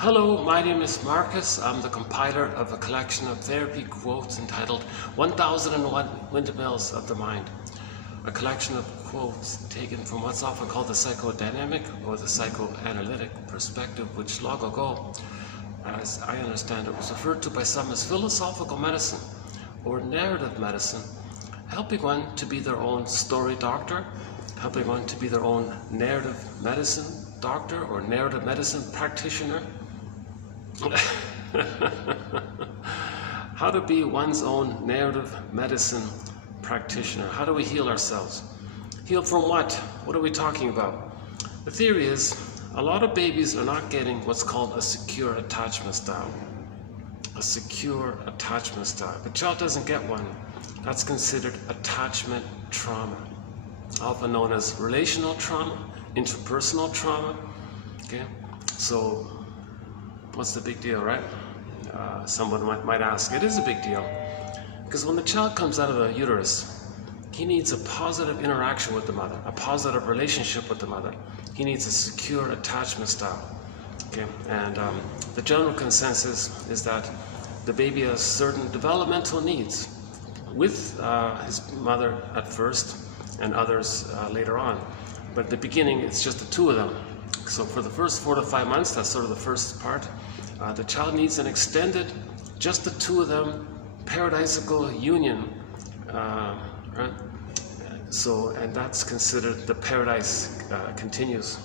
Hello, my name is Marcus. I'm the compiler of a collection of therapy quotes entitled 1001 Windmills of the Mind. A collection of quotes taken from what's often called the psychodynamic or the psychoanalytic perspective, which long ago, as I understand it, was referred to by some as philosophical medicine or narrative medicine, helping one to be their own story doctor, helping one to be their own narrative medicine doctor or narrative medicine practitioner. How to be one's own narrative medicine practitioner. How do we heal ourselves? Heal from what? What are we talking about? The theory is a lot of babies are not getting what's called a secure attachment style. A secure attachment style. If a child doesn't get one, that's considered attachment trauma, often known as relational trauma, interpersonal trauma. Okay, so what's the big deal, right? Someone might ask. It is a big deal, because when the child comes out of the uterus, he needs a positive interaction with the mother, a positive relationship with the mother. He needs a secure attachment style. Okay, and the general consensus is that the baby has certain developmental needs with his mother at first and others later on. But at the beginning, it's just the two of them. So for the first 4 to 5 months, that's sort of the first part, the child needs an extended, just the two of them, paradisical union, right? So, and that's considered the paradise continues.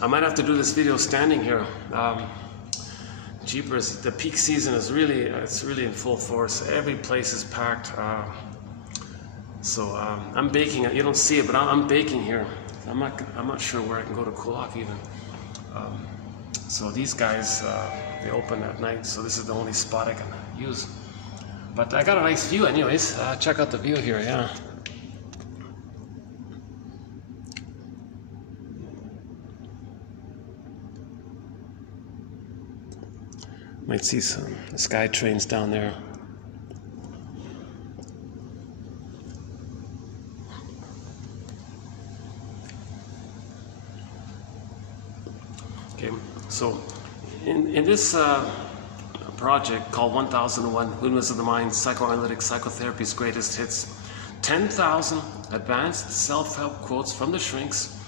I might have to do this video standing here. Jeepers, the peak season is it's really in full force. Every place is packed. So I'm baking. You don't see it, but I'm baking here. I'm not sure where I can go to cool off even. So these guys, they open at night, so this is the only spot I can use. But I got a nice view anyways. Check out the view here, yeah. Might see some sky trains down there. Okay, so in this project called 1001 Windmills of the Mind, Psychoanalytic Psychotherapy's Greatest Hits, 10,000 advanced self-help quotes from the shrinks,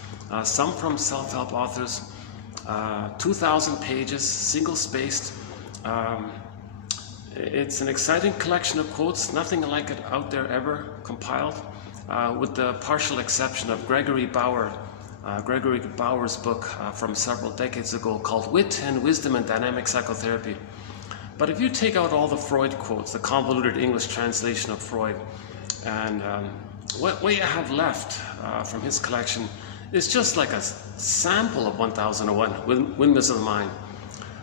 some from self-help authors, 2,000 pages, single-spaced. It's an exciting collection of quotes, nothing like it out there ever compiled, with the partial exception of Gregory Bauer's book from several decades ago called Wit and Wisdom and Dynamic Psychotherapy. But if you take out all the Freud quotes, the convoluted English translation of Freud, and what you have left from his collection is just like a sample of 1001 Windmills of the Mind.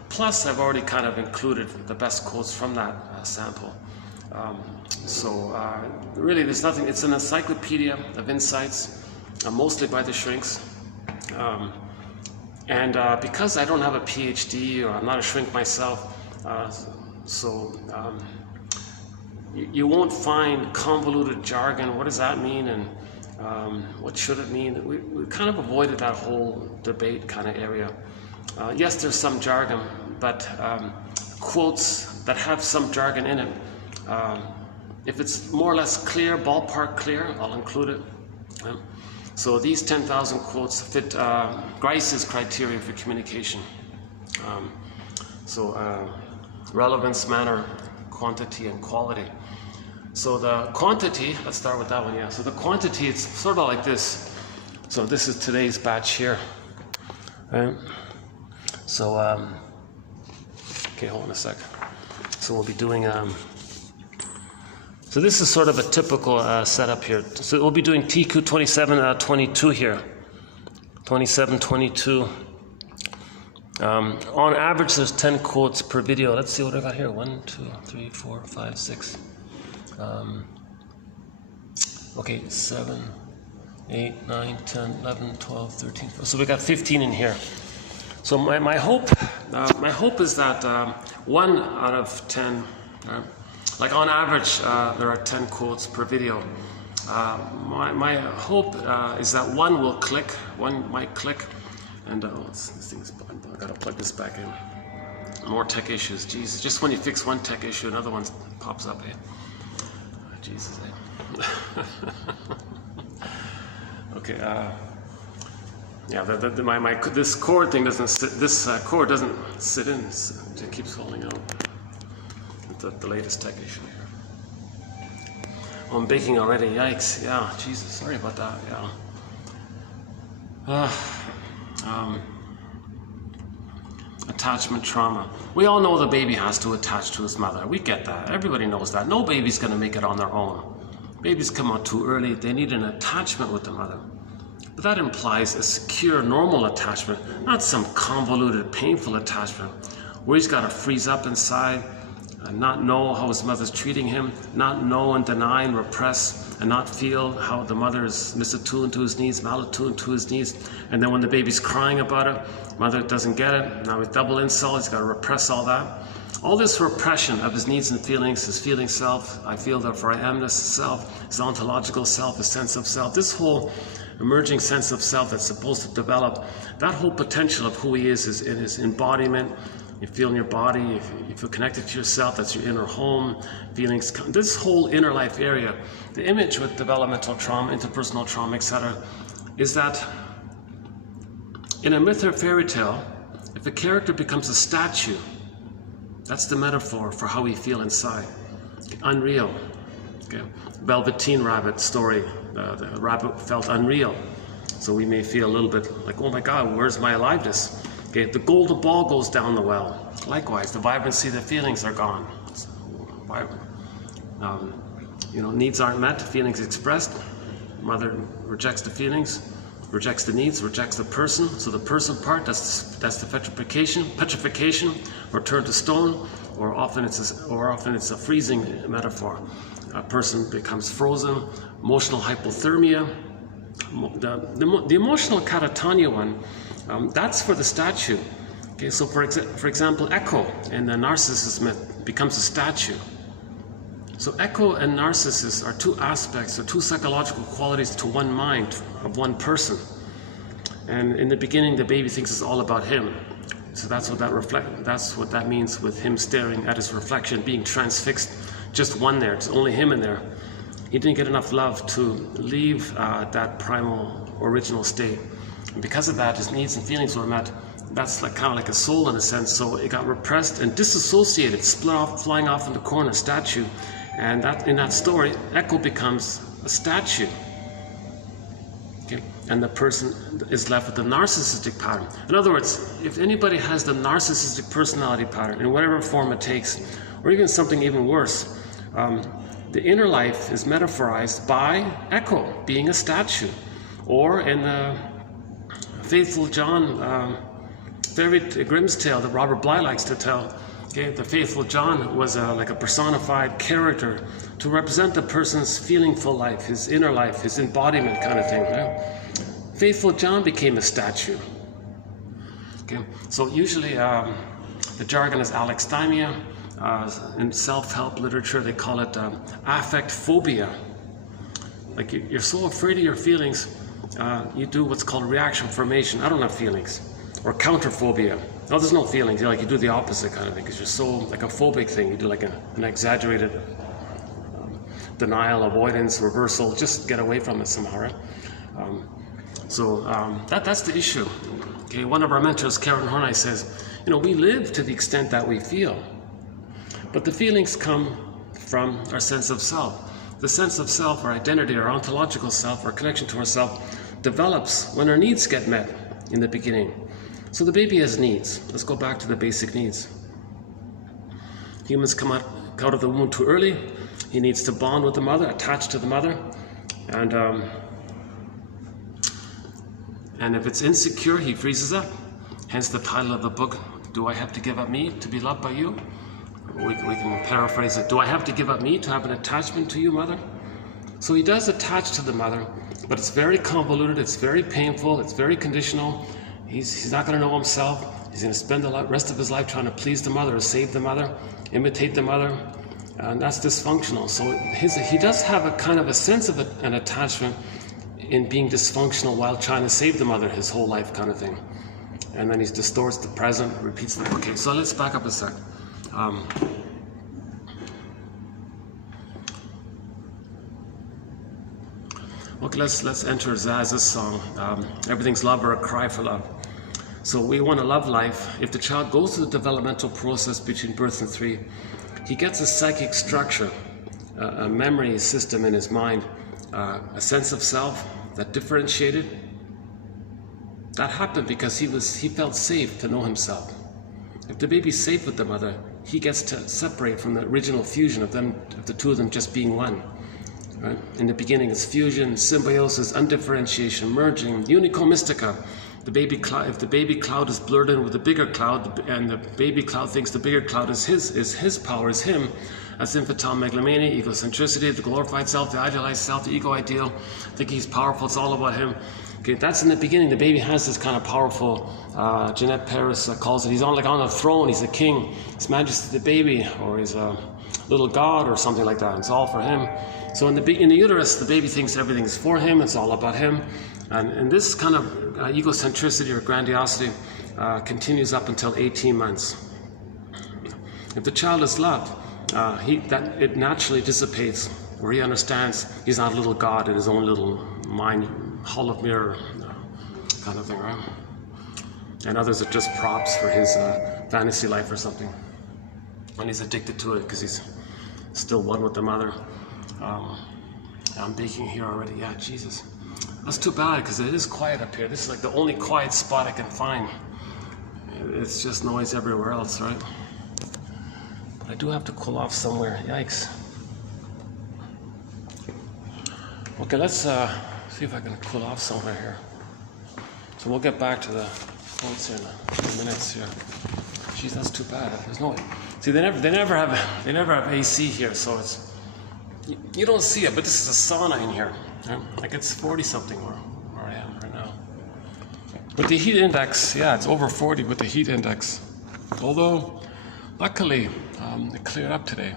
Plus, I've already kind of included the best quotes from that sample. Really, there's nothing. It's an encyclopedia of insights, mostly by the shrinks. Because I don't have a PhD, or I'm not a shrink myself, you won't find convoluted jargon. What does that mean, and what should it mean? We kind of avoided that whole debate kind of area. Yes, there's some jargon, but quotes that have some jargon in it, if it's more or less clear, ballpark clear, I'll include it. So these 10,000 quotes fit Grice's criteria for communication. Relevance, manner, quantity, and quality. So the quantity, let's start with that one, yeah. So the quantity, it's sort of like this. So this is today's batch here. Right? So, okay, hold on a sec. So we'll be doing, so this is sort of a typical setup here. So we'll be doing TQ 2722 here. 2722. On average, there's 10 quotes per video. Let's see what I got here. 1, 2, 3, 4, 5, 6. Okay, 7, 8, 9, 10, 11, 12, 13. So we got 15 in here. So my hope is that 1 out of 10, like on average, there are 10 quotes per video. My hope is that one might click, And this thing's, I gotta plug this back in. More tech issues, Jesus. Just when you fix one tech issue, another one pops up, eh? Jesus, eh? Okay, yeah, this cord thing doesn't sit, this cord doesn't sit in, it keeps falling out. The latest tech issue here. Oh, I'm baking already, yikes, yeah, Jesus, sorry about that, yeah. Attachment trauma. We all know the baby has to attach to his mother. We get that. Everybody knows that. No baby's going to make it on their own. Babies come out too early. They need an attachment with the mother. But that implies a secure, normal attachment, not some convoluted, painful attachment where he's got to freeze up inside and not know how his mother's treating him, not know and deny and repress, and not feel how the mother is misattuned to his needs, malattuned to his needs. And then when the baby's crying about it, mother doesn't get it. Now with double insult, he's got to repress all that. All this repression of his needs and feelings, his feeling self, I feel therefore I amness self, his ontological self, his sense of self, this whole emerging sense of self that's supposed to develop, that whole potential of who he is in his embodiment. You feel in your body, you feel connected to yourself, that's your inner home, feelings, this whole inner life area. The image with developmental trauma, interpersonal trauma, etc., is that in a myth or fairy tale, if a character becomes a statue, that's the metaphor for how we feel inside. Unreal. Okay. Velveteen Rabbit story, the rabbit felt unreal. So we may feel a little bit like, oh my God, where's my aliveness? Okay, the golden ball goes down the well. Likewise, the vibrancy, the feelings are gone. Needs aren't met, feelings expressed. Mother rejects the feelings, rejects the needs, rejects the person. So the person part, that's the petrification, or turn to stone, or often it's a freezing metaphor. A person becomes frozen, emotional hypothermia. The emotional catatonia one, that's for the statue. Okay, so for example, Echo in the Narcissus myth becomes a statue. So Echo and Narcissus are two aspects, or two psychological qualities to one mind of one person. And in the beginning, the baby thinks it's all about him. So that's what that means with him staring at his reflection, being transfixed, just one there. It's only him in there. He didn't get enough love to leave that primal, original state. And because of that, his needs and feelings were met. That's kind of like a soul in a sense. So it got repressed and disassociated, split off, flying off in the corner, statue. And in that story, Echo becomes a statue. Okay? And the person is left with the narcissistic pattern. In other words, if anybody has the narcissistic personality pattern, in whatever form it takes, or even something even worse, the inner life is metaphorized by Echo being a statue. Or in Faithful John Grimm's tale that Robert Bly likes to tell, okay, the Faithful John was like a personified character to represent the person's feelingful life, his inner life, his embodiment kind of thing. Right? Faithful John became a statue. Okay, so usually the jargon is alexithymia. In self-help literature, they call it affect phobia. Like you're so afraid of your feelings, you do what's called reaction formation. I don't have feelings. Or counterphobia. No, there's no feelings. You do the opposite kind of thing because you're so like a phobic thing. You do like an exaggerated denial, avoidance, reversal. Just get away from it somehow, right? That's the issue. Okay, one of our mentors, Karen Horney, says, we live to the extent that we feel, but the feelings come from our sense of self. The sense of self, our identity, our ontological self, our connection to ourself, develops when our needs get met in the beginning. So the baby has needs. Let's go back to the basic needs. Humans come out of the womb too early. He needs to bond with the mother, attach to the mother. And if it's insecure, he freezes up. Hence the title of the book, Do I Have to Give Up Me to Be Loved by You? We can paraphrase it. Do I have to give up me to have an attachment to you, mother? So he does attach to the mother, but it's very convoluted, it's very painful, it's very conditional. He's not going to know himself. He's going to spend the rest of his life trying to please the mother, or save the mother, imitate the mother, and that's dysfunctional. So he does have a kind of a sense of an attachment in being dysfunctional while trying to save the mother his whole life kind of thing. and then he distorts the present, repeats the. Okay, so let's back up a sec. Okay, let's enter Zaz's song. Everything's love or a cry for love. So we want to love life. If the child goes through the developmental process between birth and 3, he gets a psychic structure, a memory system in his mind, a sense of self that differentiated. That happened because he felt safe to know himself. If the baby's safe with the mother, he gets to separate from the original fusion of the two of them just being one. Right? In the beginning, it's fusion, symbiosis, undifferentiation, merging, unico mystica. The baby cloud, if the baby cloud is blurred in with the bigger cloud, and the baby cloud thinks the bigger cloud is his power, is him, that's infantile megalomania, egocentricity, the glorified self, the idealized self, the ego ideal, thinking he's powerful, it's all about him. Okay, that's in the beginning. The baby has this kind of powerful, Jeanette Paris calls it, he's on a throne, he's a king, His Majesty the baby, or he's a little god or something like that. It's all for him. So in the uterus, the baby thinks everything is for him, it's all about him. And this kind of egocentricity or grandiosity continues up until 18 months. If the child is loved, it naturally dissipates, where he understands he's not a little god in his own little mind, hall of mirror kind of thing, right? And others are just props for his fantasy life or something. And he's addicted to it because he's still one with the mother. I'm baking here already. Yeah, Jesus. That's too bad because it is quiet up here. This is like the only quiet spot I can find. It's just noise everywhere else, right? But I do have to cool off somewhere. Yikes. Okay, let's see if I can cool off somewhere here. So we'll get back to the quotes here in a few minutes here. Jeez, that's too bad. There's no. See, they never have AC here, so it's. You don't see it, but this is a sauna in here. Yeah? Like it's 40 something where I am right now. With the heat index, yeah, it's over 40 with the heat index. Although, luckily, it cleared up today.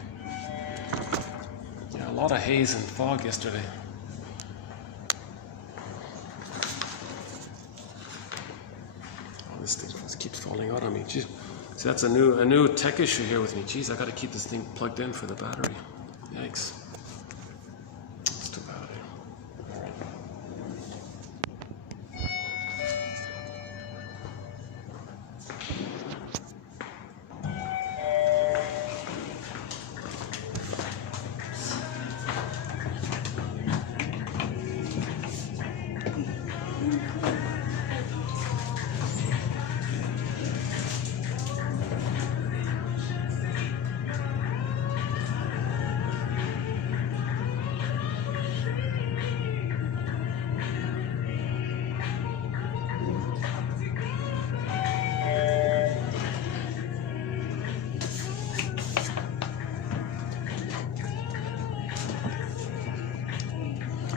Yeah, a lot of haze and fog yesterday. Oh, this thing just keeps falling out on me. Jeez. See, that's a new tech issue here with me. Jeez, I got to keep this thing plugged in for the battery. Yikes.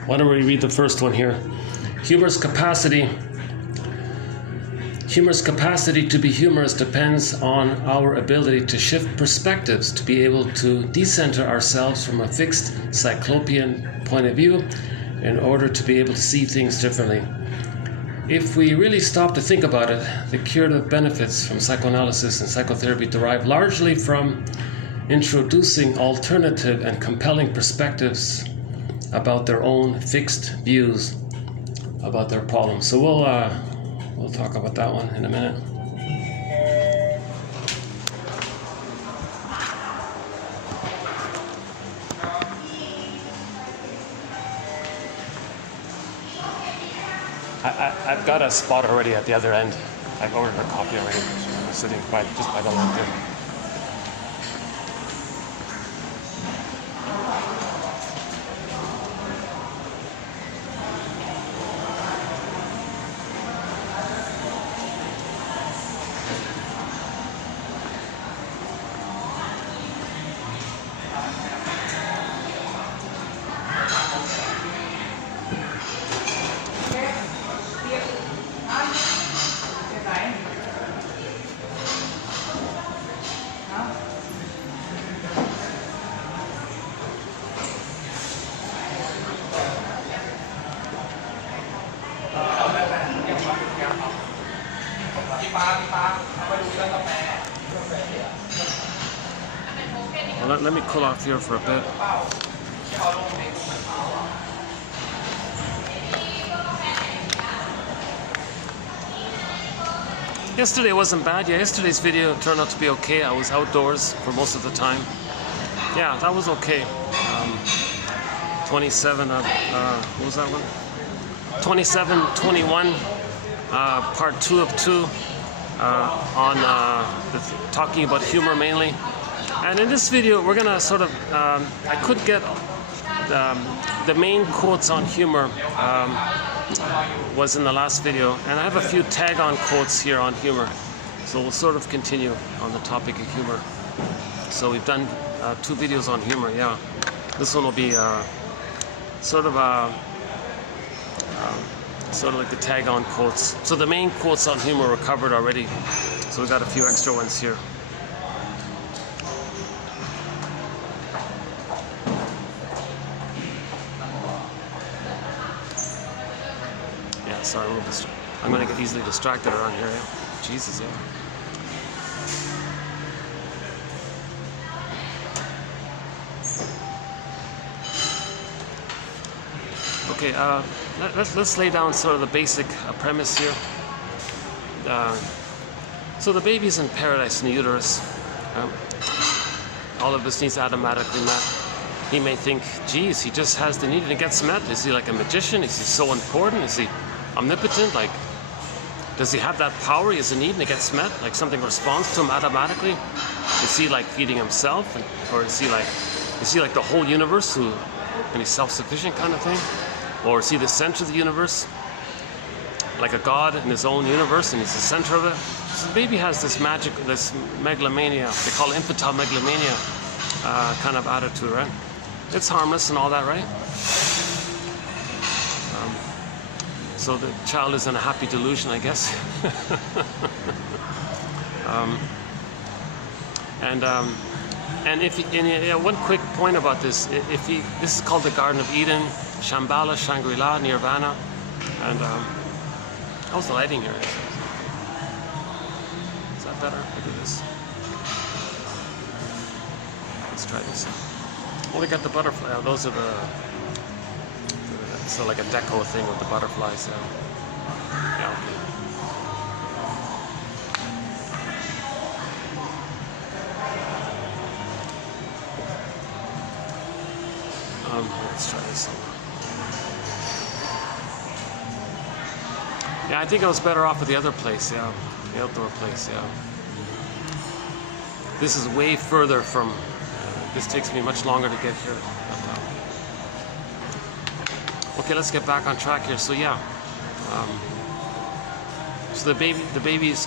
Why don't we read the first one here? Humorous capacity to be humorous depends on our ability to shift perspectives, to be able to decenter ourselves from a fixed cyclopean point of view in order to be able to see things differently. If we really stop to think about it, the curative benefits from psychoanalysis and psychotherapy derive largely from introducing alternative and compelling perspectives about their own fixed views about their problems. So we'll talk about that one in a minute. I've got a spot already at the other end. I've ordered a coffee already. I'm sitting just by the lamp there. Well, let me cool off here for a bit. Yesterday wasn't bad. Yeah, yesterday's video turned out to be okay. I was outdoors for most of the time. Yeah, that was okay. 27 of, what was that one? 27, 21, part 2 of 2 on talking about humor mainly. And in this video, we're gonna sort of, I could get the main quotes on humor was in the last video, and I have a few tag-on quotes here on humor. So we'll sort of continue on the topic of humor. So we've done 2 videos on humor, yeah. This one will be sort of like the tag-on quotes. So the main quotes on humor were covered already. So we got a few extra ones here. Yeah, sorry, I'm going to get easily distracted around here. Yeah. Jesus, yeah. Okay, let's lay down sort of the basic premise here. So the baby's in paradise in the uterus. All of his needs automatically met. He may think, geez, he just has the need and it gets met. Is he like a magician? Is he so important? Is he omnipotent? Like, does he have that power? He has a need and it gets met? Like something responds to him automatically? Is he like feeding himself? Or is he like the whole universe and he's self-sufficient kind of thing? Or is he the center of the universe? Like a god in his own universe and he's the center of it? So the baby has this this megalomania, they call it infantile megalomania kind of attitude, right? It's harmless and all that, right? So the child is in a happy delusion, I guess. One quick point about this, this is called the Garden of Eden, Shambhala, Shangri-La, Nirvana, and how's the lighting here? Is that better? Look at this. Let's try this. Oh, we got the butterfly. Oh, those are so like a deco thing with the butterflies. Yeah, okay. Let's try this one. Yeah, I think I was better off with the other place, yeah. The outdoor place, yeah. This is way further from, this takes me much longer to get here. Okay, let's get back on track here. So yeah, so the baby is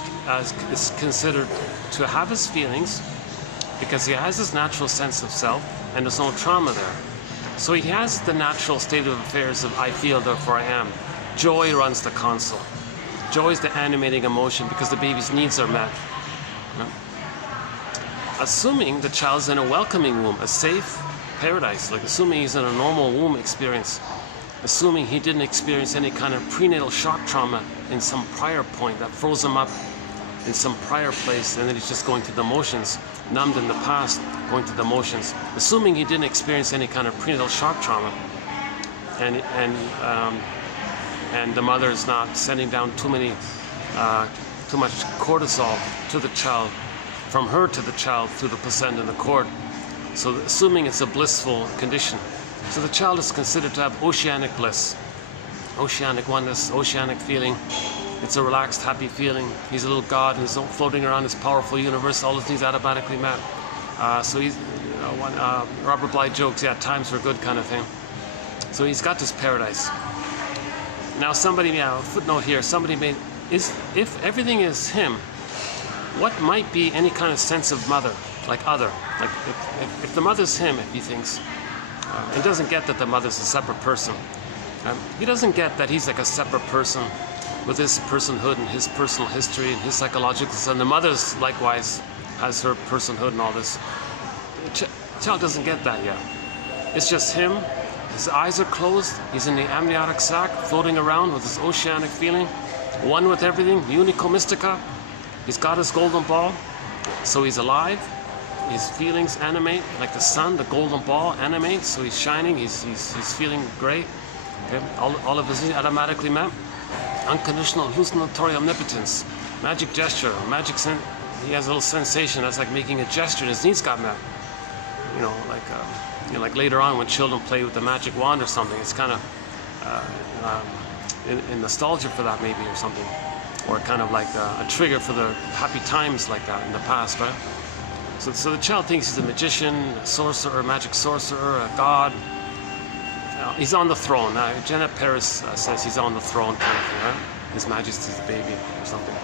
considered to have his feelings because he has his natural sense of self and there's no trauma there. So he has the natural state of affairs of I feel, therefore I am. Joy runs the console. Joy is the animating emotion because the baby's needs are met. Assuming the child's in a welcoming womb, a safe paradise, like assuming he's in a normal womb experience, assuming he didn't experience any kind of prenatal shock trauma in some prior point that froze him up in some prior place and then he's just going through the motions, numbed in the past, going through the motions. Assuming he didn't experience any kind of prenatal shock trauma and the mother is not sending down too much cortisol to the child, from her to the child through the placenta and the cord. So assuming it's a blissful condition. So the child is considered to have oceanic bliss, oceanic oneness, oceanic feeling. It's a relaxed, happy feeling. He's a little god and he's floating around this powerful universe, all his things automatically met. So he's, Robert Bly jokes, yeah, times were good kind of thing. So he's got this paradise. Now somebody, a footnote here, somebody made, if everything is him, what might be any kind of sense of mother, like other? Like if the mother's him, if he thinks, he doesn't get that the mother's a separate person. He doesn't get that he's like a separate person with his personhood and his personal history and his psychological, and the mother's likewise has her personhood and all this. The child doesn't get that yet. It's just him. His eyes are closed. He's in the amniotic sac, floating around with his oceanic feeling, one with everything, unico mystica. He's got his golden ball, so he's alive. His feelings animate like the sun. The golden ball animates, so he's shining. He's feeling great. Okay? All of his needs automatically met. Unconditional hallucinatory omnipotence, magic gesture, he has a little sensation that's like making a gesture, and his needs got met. Like later on when children play with the magic wand or something, it's kind of in nostalgia for that maybe or something, or kind of like a trigger for the happy times like that in the past, right? So the child thinks he's a magician, a sorcerer, a magic sorcerer, a god. He's on the throne. Janet Paris says he's on the throne kind of thing, right? His Majesty's baby or something.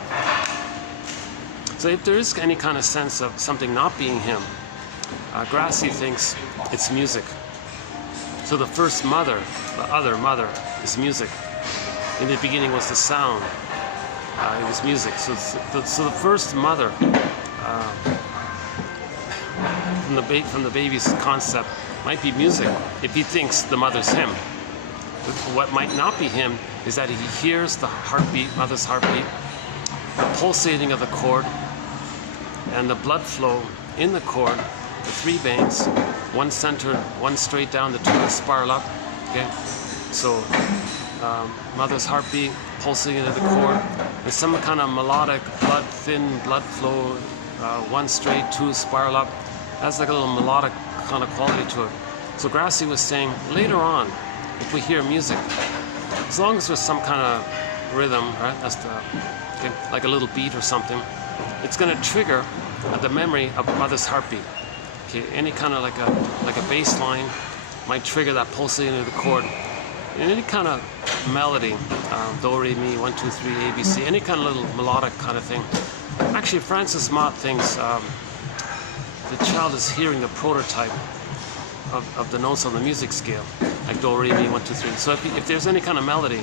So if there is any kind of sense of something not being him, Grassi thinks it's music. So the first mother, the other mother, is music. In the beginning was the sound. It was music. So the first mother, from the baby's concept, might be music if he thinks the mother's him. But what might not be him is that he hears the heartbeat, mother's heartbeat, the pulsating of the cord, and the blood flow in the cord, the three veins, one centered, one straight down, the two that spiral up. Okay, so mother's heartbeat pulsating into the cord. There's some kind of melodic, thin blood flow, one straight, two spiral up. That's like a little melodic kind of quality to it. So Grassi was saying later on, if we hear music, as long as there's some kind of rhythm, right? Like a little beat or something, it's going to trigger the memory of mother's heartbeat. Okay, any kind of like a bass line might trigger that pulsating of the cord. And any kind of melody, do, re, mi, 1, 2, 3, A, B, C, any kind of little melodic kind of thing. Actually, Francis Mott thinks the child is hearing the prototype of the notes on the music scale, like do, re, mi, 1, 2, 3. So if there's any kind of melody,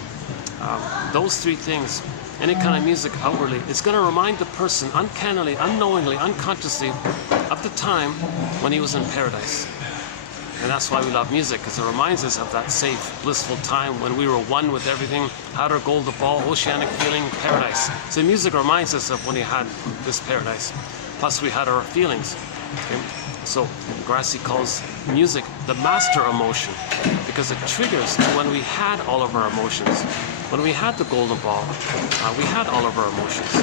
those three things, any kind of music outwardly, it's going to remind the person uncannily, unknowingly, unconsciously of the time when he was in paradise. And that's why we love music, because it reminds us of that safe, blissful time when we were one with everything, had our golden ball, oceanic feeling, paradise. So music reminds us of when we had this paradise. Plus we had our feelings. Okay? So Grassi calls music the master emotion, because it triggers to when we had all of our emotions. When we had the golden ball, we had all of our emotions.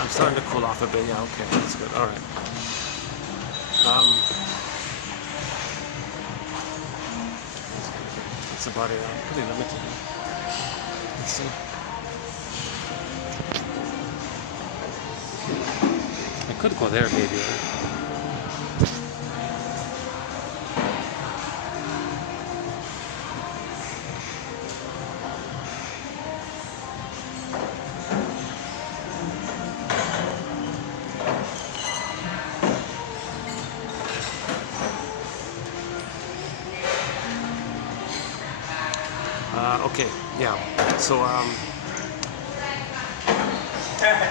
I'm starting to cool off a bit. Yeah, okay, that's good. All right. That's about it. Pretty limited. Let's see. I could go there, maybe. Okay, yeah. So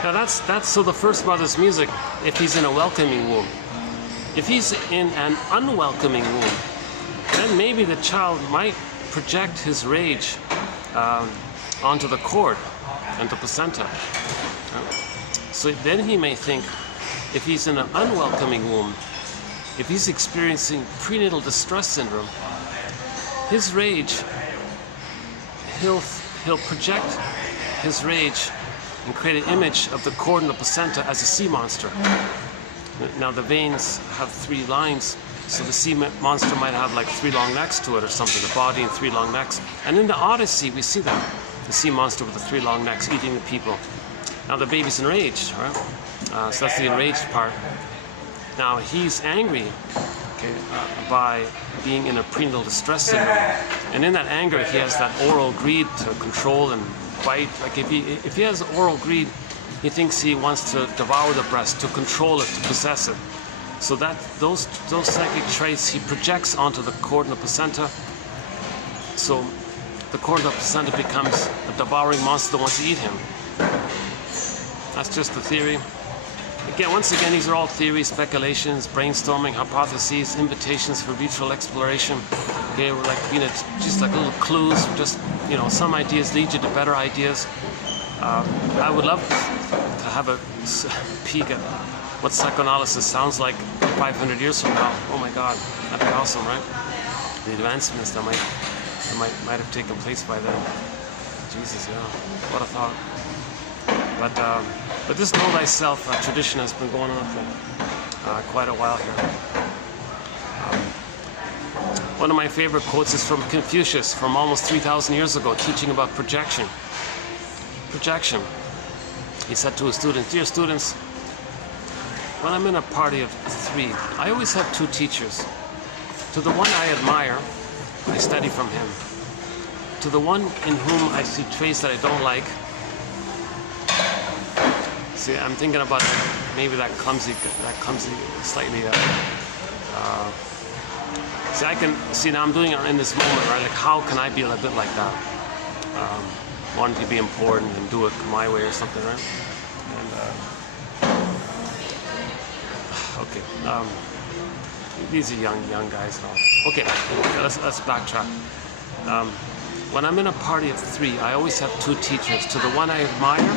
now that's so the first mother's music. If he's in a welcoming womb, if he's in an unwelcoming womb, then maybe the child might project his rage onto the cord and the placenta. So then he may think, if he's in an unwelcoming womb, if he's experiencing prenatal distress syndrome, his rage. He'll project his rage and create an image of the cord and the placenta as a sea monster. Now the veins have 3 lines, so the sea monster might have like 3 long necks to it or something, the body and 3 long necks. And in the Odyssey we see that, the sea monster with the 3 long necks eating the people. Now the baby's enraged, right? So that's the enraged part. Now he's angry okay, by being in a prenatal distress syndrome. And in that anger, he has that oral greed to control and bite. Like if he has oral greed, he thinks he wants to devour the breast, to control it, to possess it. So that those psychic traits he projects onto the cord and the placenta. So the cord and the placenta becomes a devouring monster that wants to eat him. That's just the theory. Again, once again, these are all theories, speculations, brainstorming, hypotheses, invitations for mutual exploration. Okay, we're like just like little clues. Just some ideas lead you to better ideas. I would love to have a peek at what psychoanalysis sounds like 500 years from now. Oh my God, that'd be awesome, right? The advancements that might have taken place by then. Jesus, yeah, what a thought. But this know thyself tradition has been going on for quite a while here. One of my favorite quotes is from Confucius from almost 3,000 years ago, teaching about projection. Projection. He said to his students, "Dear students, when I'm in a party of 3, I always have 2 teachers. To the one I admire, I study from him. To the one in whom I see traits that I don't like." See, I'm thinking about maybe that clumsy, slightly. See, I can see now. I'm doing it in this moment, right? Like, how can I be a bit like that? Wanting to be important and do it my way or something, right? And okay, these are young guys. Okay, let's backtrack. When I'm in a party of 3, I always have 2 teachers. To the one I admire,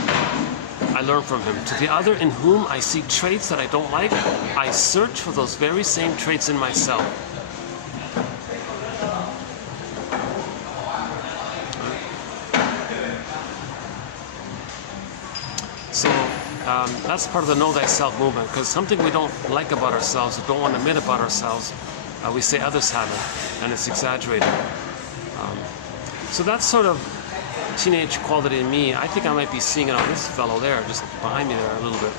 I learn from him. To the other in whom I see traits that I don't like, I search for those very same traits in myself. So that's part of the know thyself movement, because something we don't like about ourselves, or don't want to admit about ourselves, we say others have it, and it's exaggerated. So that's sort of teenage quality in me. I think I might be seeing it on this fellow there, just behind me there a little bit.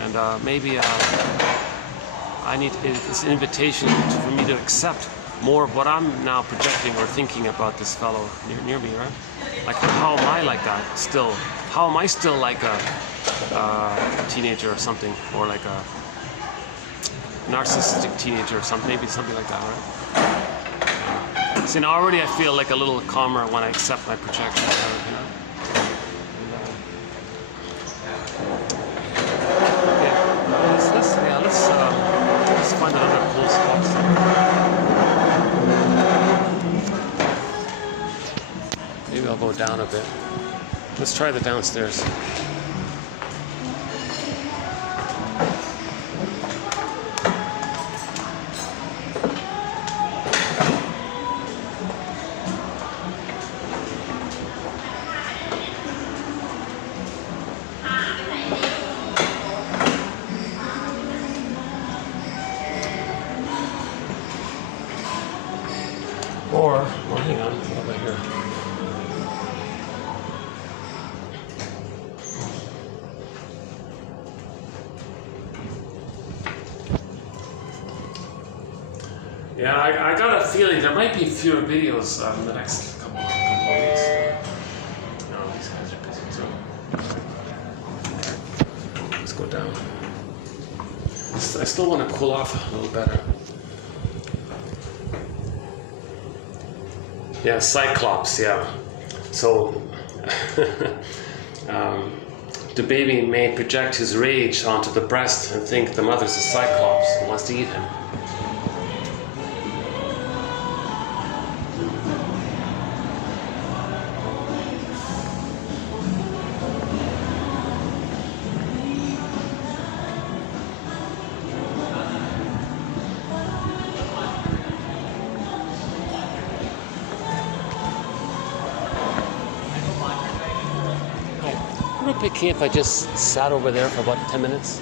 And maybe I need this invitation for me to accept more of what I'm now projecting or thinking about this fellow near me, right? Like, how am I like that still? How am I still like a teenager or something, or like a narcissistic teenager or something, maybe something like that, right? See, now already I feel like a little calmer when I accept my projection. Let's find another cool spot. Maybe I'll go down a bit. Let's try the downstairs. Or hang on, what about here? Yeah, I got a feeling there might be fewer videos in the next couple of weeks. No, these guys are busy too. Let's go down. I still want to cool off a little better. Yeah, cyclops, yeah. So, the baby may project his rage onto the breast and think the mother's a cyclops and wants to eat him. Would it be okay if I just sat over there for about 10 minutes?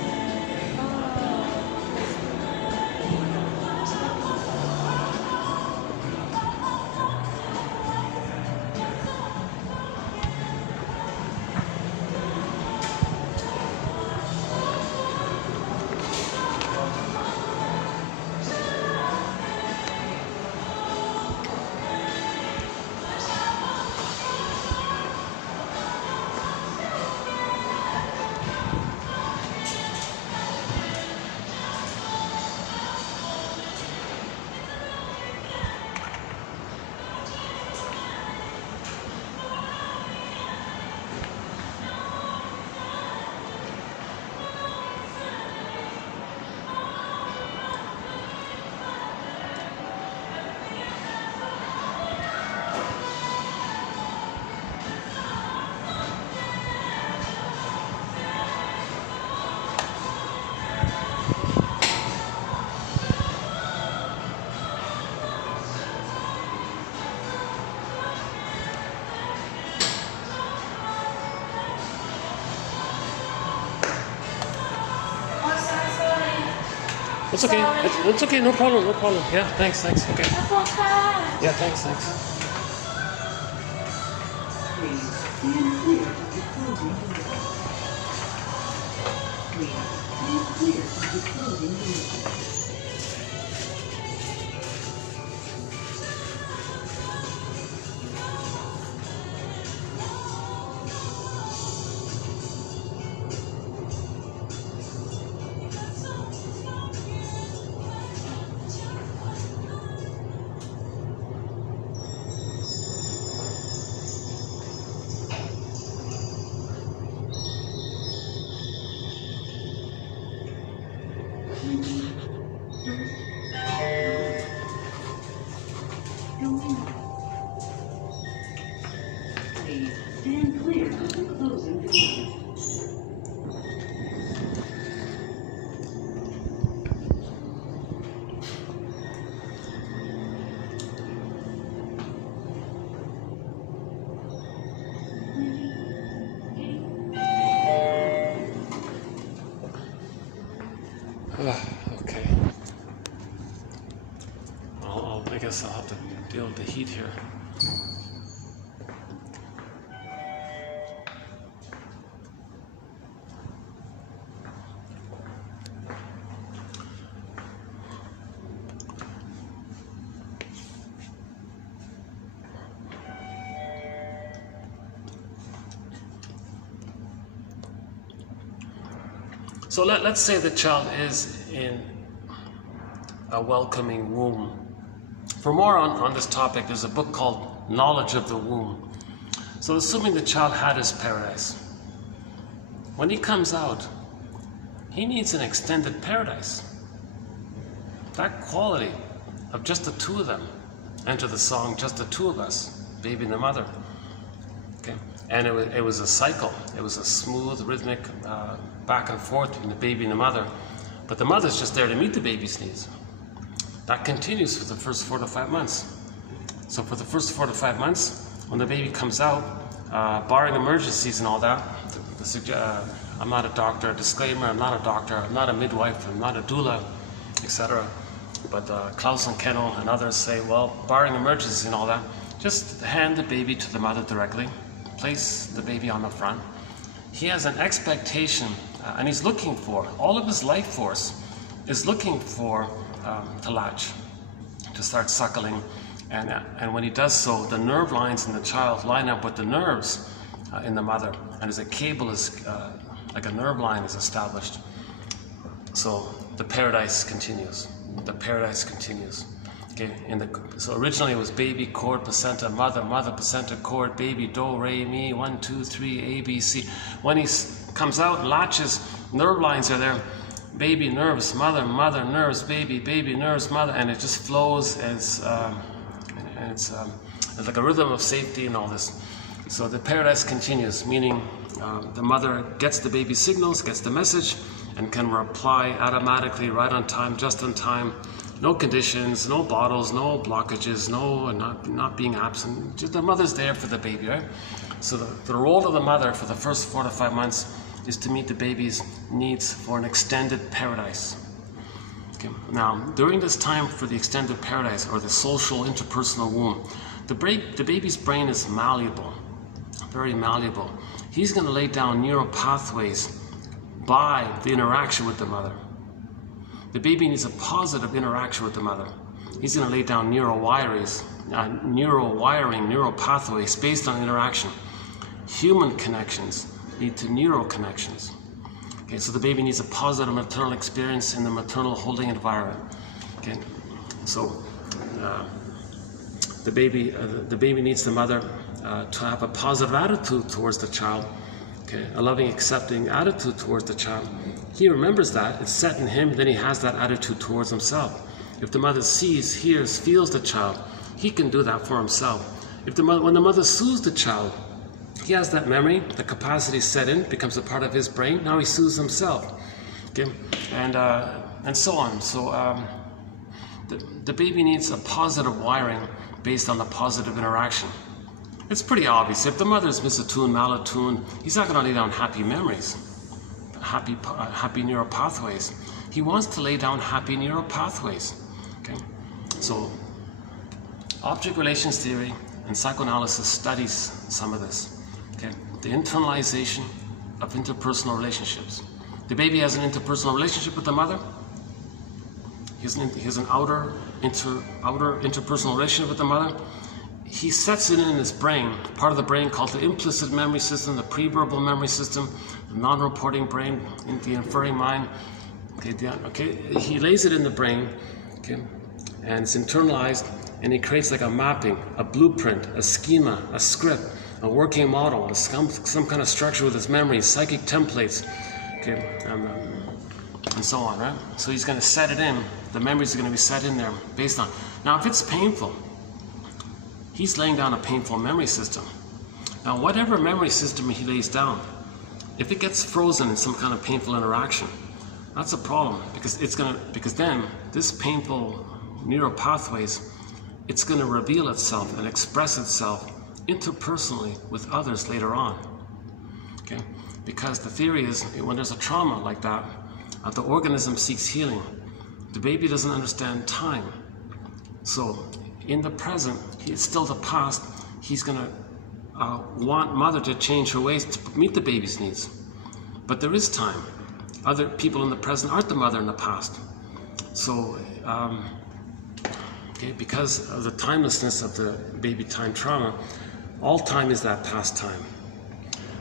It's okay. It's okay. No problem. No problem. Yeah. Thanks. Okay. Yeah. Thanks. Stand clear of the closing doors. Okay. I guess I'll have to deal with the heat here. So let's say the child is in a welcoming womb. For more on this topic, there's a book called Knowledge of the Womb. So assuming the child had his paradise, when he comes out, he needs an extended paradise. That quality of just the two of them, enter the song, just the two of us, baby and the mother. Okay, and it was a cycle. It was a smooth, rhythmic back and forth between the baby and the mother. But the mother's just there to meet the baby's needs. That continues for the first 4 to 5 months. So for the first 4 to 5 months, when the baby comes out, barring emergencies and all that, I'm not a doctor, disclaimer, I'm not a doctor, I'm not a midwife, I'm not a doula, etc. But Klaus and Kennel and others say, well, barring emergencies and all that, just hand the baby to the mother directly, place the baby on the front. He has an expectation, and he's looking for, all of his life force is looking for to latch, to start suckling, and when he does so, the nerve lines in the child line up with the nerves in the mother, and as a cable is, like a nerve line is established. So the paradise continues. The paradise continues. Okay, so originally it was baby, cord, placenta, mother, mother, placenta, cord, baby, do, re, mi, 1, 2, 3, A, B, C. When he comes out, latches, nerve lines are there. Baby, nerves, mother, mother, nerves, baby, baby, nerves, mother, and it just flows as it's like a rhythm of safety and all this. So the paradise continues, meaning the mother gets the baby signals, gets the message, and can reply automatically, right on time, just on time. No conditions, no bottles, no blockages, no not being absent. Just the mother's there for the baby, right? So the role of the mother for the first 4 to 5 months is to meet the baby's needs for an extended paradise. Okay. Now, during this time for the extended paradise, or the social interpersonal womb, the baby's brain is malleable, very malleable. He's going to lay down neural pathways by the interaction with the mother. The baby needs a positive interaction with the mother. He's going to lay down neural wiring, neural pathways based on interaction. Human connections lead to neural connections. Okay, so the baby needs a positive maternal experience in the maternal holding environment. Okay, so the baby needs the mother to have a positive attitude towards the child. Okay, a loving, accepting attitude towards the child. He remembers that, it's set in him, then he has that attitude towards himself. If the mother sees, hears, feels the child, he can do that for himself. When the mother soothes the child, he has that memory, the capacity set in, becomes a part of his brain, now he soothes himself. Okay, and so on. So the baby needs a positive wiring based on the positive interaction. It's pretty obvious. If the mother is misattuned, malattuned, he's not going to lay down happy memories. happy neural pathways. He wants to lay down happy neural pathways. Okay, so object relations theory and psychoanalysis studies some of this. Okay, the internalization of interpersonal relationships. The baby has an interpersonal relationship with the mother. He has an outer interpersonal relationship with the mother. He sets it in his brain, part of the brain called the implicit memory system, the pre-verbal memory system, the non-reporting brain, the inferring mind. Okay, he lays it in the brain, okay, and it's internalized, and he creates like a mapping, a blueprint, a schema, a script, a working model, some kind of structure with his memories, psychic templates, okay, and so on, right? So he's going to set it in. The memories are going to be set in there based on. Now, if it's painful, he's laying down a painful memory system. Now, whatever memory system he lays down, if it gets frozen in some kind of painful interaction, that's a problem, because then this painful neural pathways, it's going to reveal itself and express itself interpersonally with others later on. Okay, because the theory is when there's a trauma like that, the organism seeks healing. The baby doesn't understand time. So in the present, it's still the past. He's going to want mother to change her ways to meet the baby's needs. But there is time. Other people in the present aren't the mother in the past. So, okay, because of the timelessness of the baby time trauma, all time is that past time.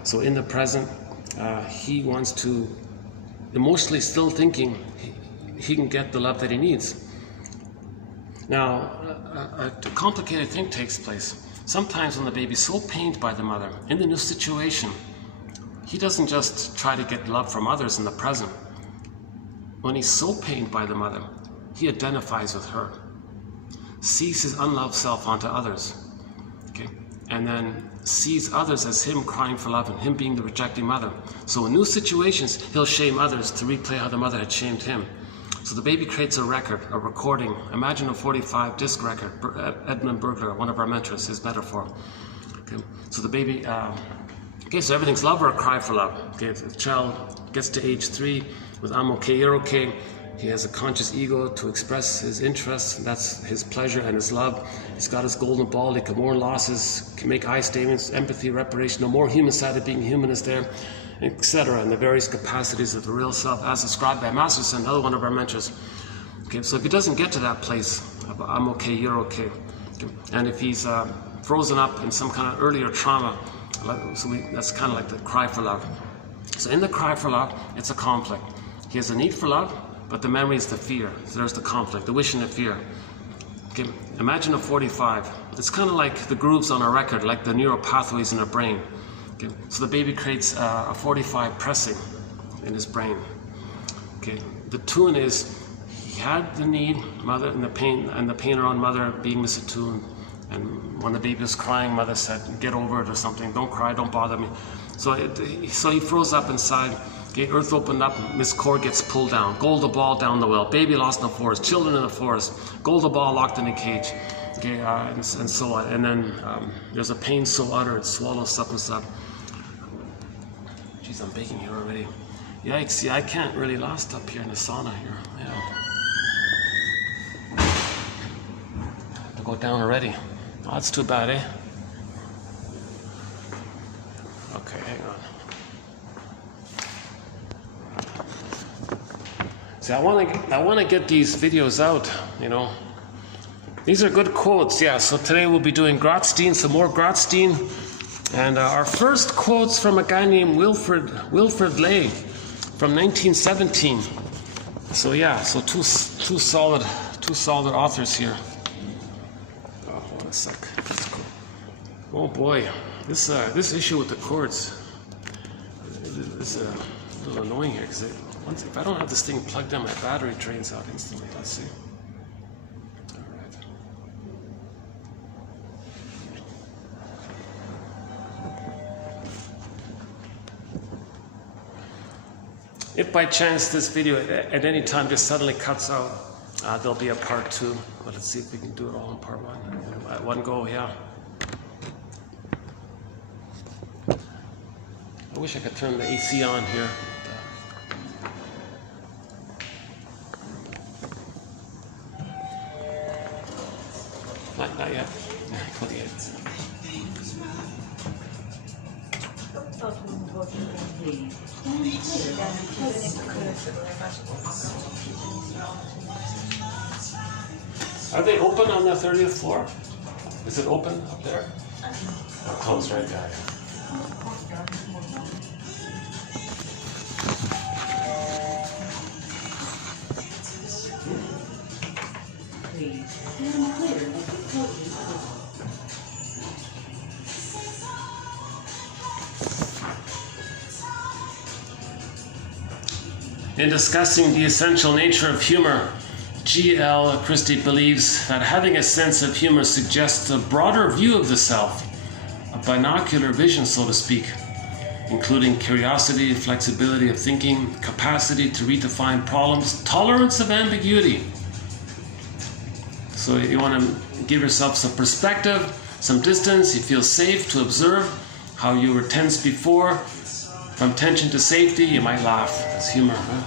So in the present, he wants to, emotionally still thinking he can get the love that he needs. Now, a complicated thing takes place. Sometimes when the baby's so pained by the mother, in the new situation, he doesn't just try to get love from others in the present. When he's so pained by the mother, he identifies with her, sees his unloved self onto others, okay? And then sees others as him crying for love and him being the rejecting mother. So in new situations, he'll shame others to replay how the mother had shamed him. So the baby creates a record, a recording. Imagine a 45 disc record. Edmund Burglar, one of our mentors, his metaphor. Okay. So the baby, okay, so everything's love or a cry for love. Okay, the child gets to age 3 with I'm okay, you're okay. He has a conscious ego to express his interests. That's his pleasure and his love. He's got his golden ball. He can mourn losses, can make I statements, empathy, reparation. The more human side of being human is there, etc. And the various capacities of the real self, as described by Masterson, another one of our mentors. Okay, so if he doesn't get to that place of I'm okay, you're okay, and if he's frozen up in some kind of earlier trauma, so that's kind of like the cry for love. So in the cry for love, it's a conflict. He has a need for love, but the memory is the fear. So there's the conflict, the wish and the fear. Okay, imagine a 45. It's kind of like the grooves on a record, like the neural pathways in a brain. Okay, so the baby creates a 45 pressing in his brain. Okay, the tune is he had the need, mother, and the pain around mother being misunderstood. And when the baby was crying, mother said, "Get over it" or something. "Don't cry, don't bother me." So he froze up inside. Okay, earth opened up, Miss Core gets pulled down. Golda ball down the well. Baby lost in the forest. Children in the forest. Golda ball locked in a cage. Okay, and so on. And then there's a pain so utter it swallows something up. Jeez, I'm baking here already. Yikes! See, I can't really last up here in the sauna here. Yeah. I have to go down already. Oh, that's too bad, eh? Okay, hang on. See, I want to get these videos out, you know. These are good quotes, yeah. So today we'll be doing Grotstein, some more Grotstein. And our first quote's from a guy named Wilfrid Lay from 1917. So yeah, so two solid authors here. Oh, hold on a sec. Oh boy, this issue with the chords is a little annoying here because if I don't have this thing plugged in, my battery drains out instantly. Let's see. All right. If by chance this video at any time just suddenly cuts out, there'll be a part 2. But let's see if we can do it all in part 1. At one go, yeah. I wish I could turn the AC on here. Not yet. Not yet. Please. Are they open on the 30th floor? Is it open up there? Or closed right there? Please. Stand clear as the closing door. In discussing the essential nature of humor, G.L. Christie believes that having a sense of humor suggests a broader view of the self, a binocular vision, so to speak, including curiosity, flexibility of thinking, capacity to redefine problems, tolerance of ambiguity. So you want to give yourself some perspective, some distance. You feel safe to observe how you were tense before. From tension to safety, you might laugh. That's humor, huh?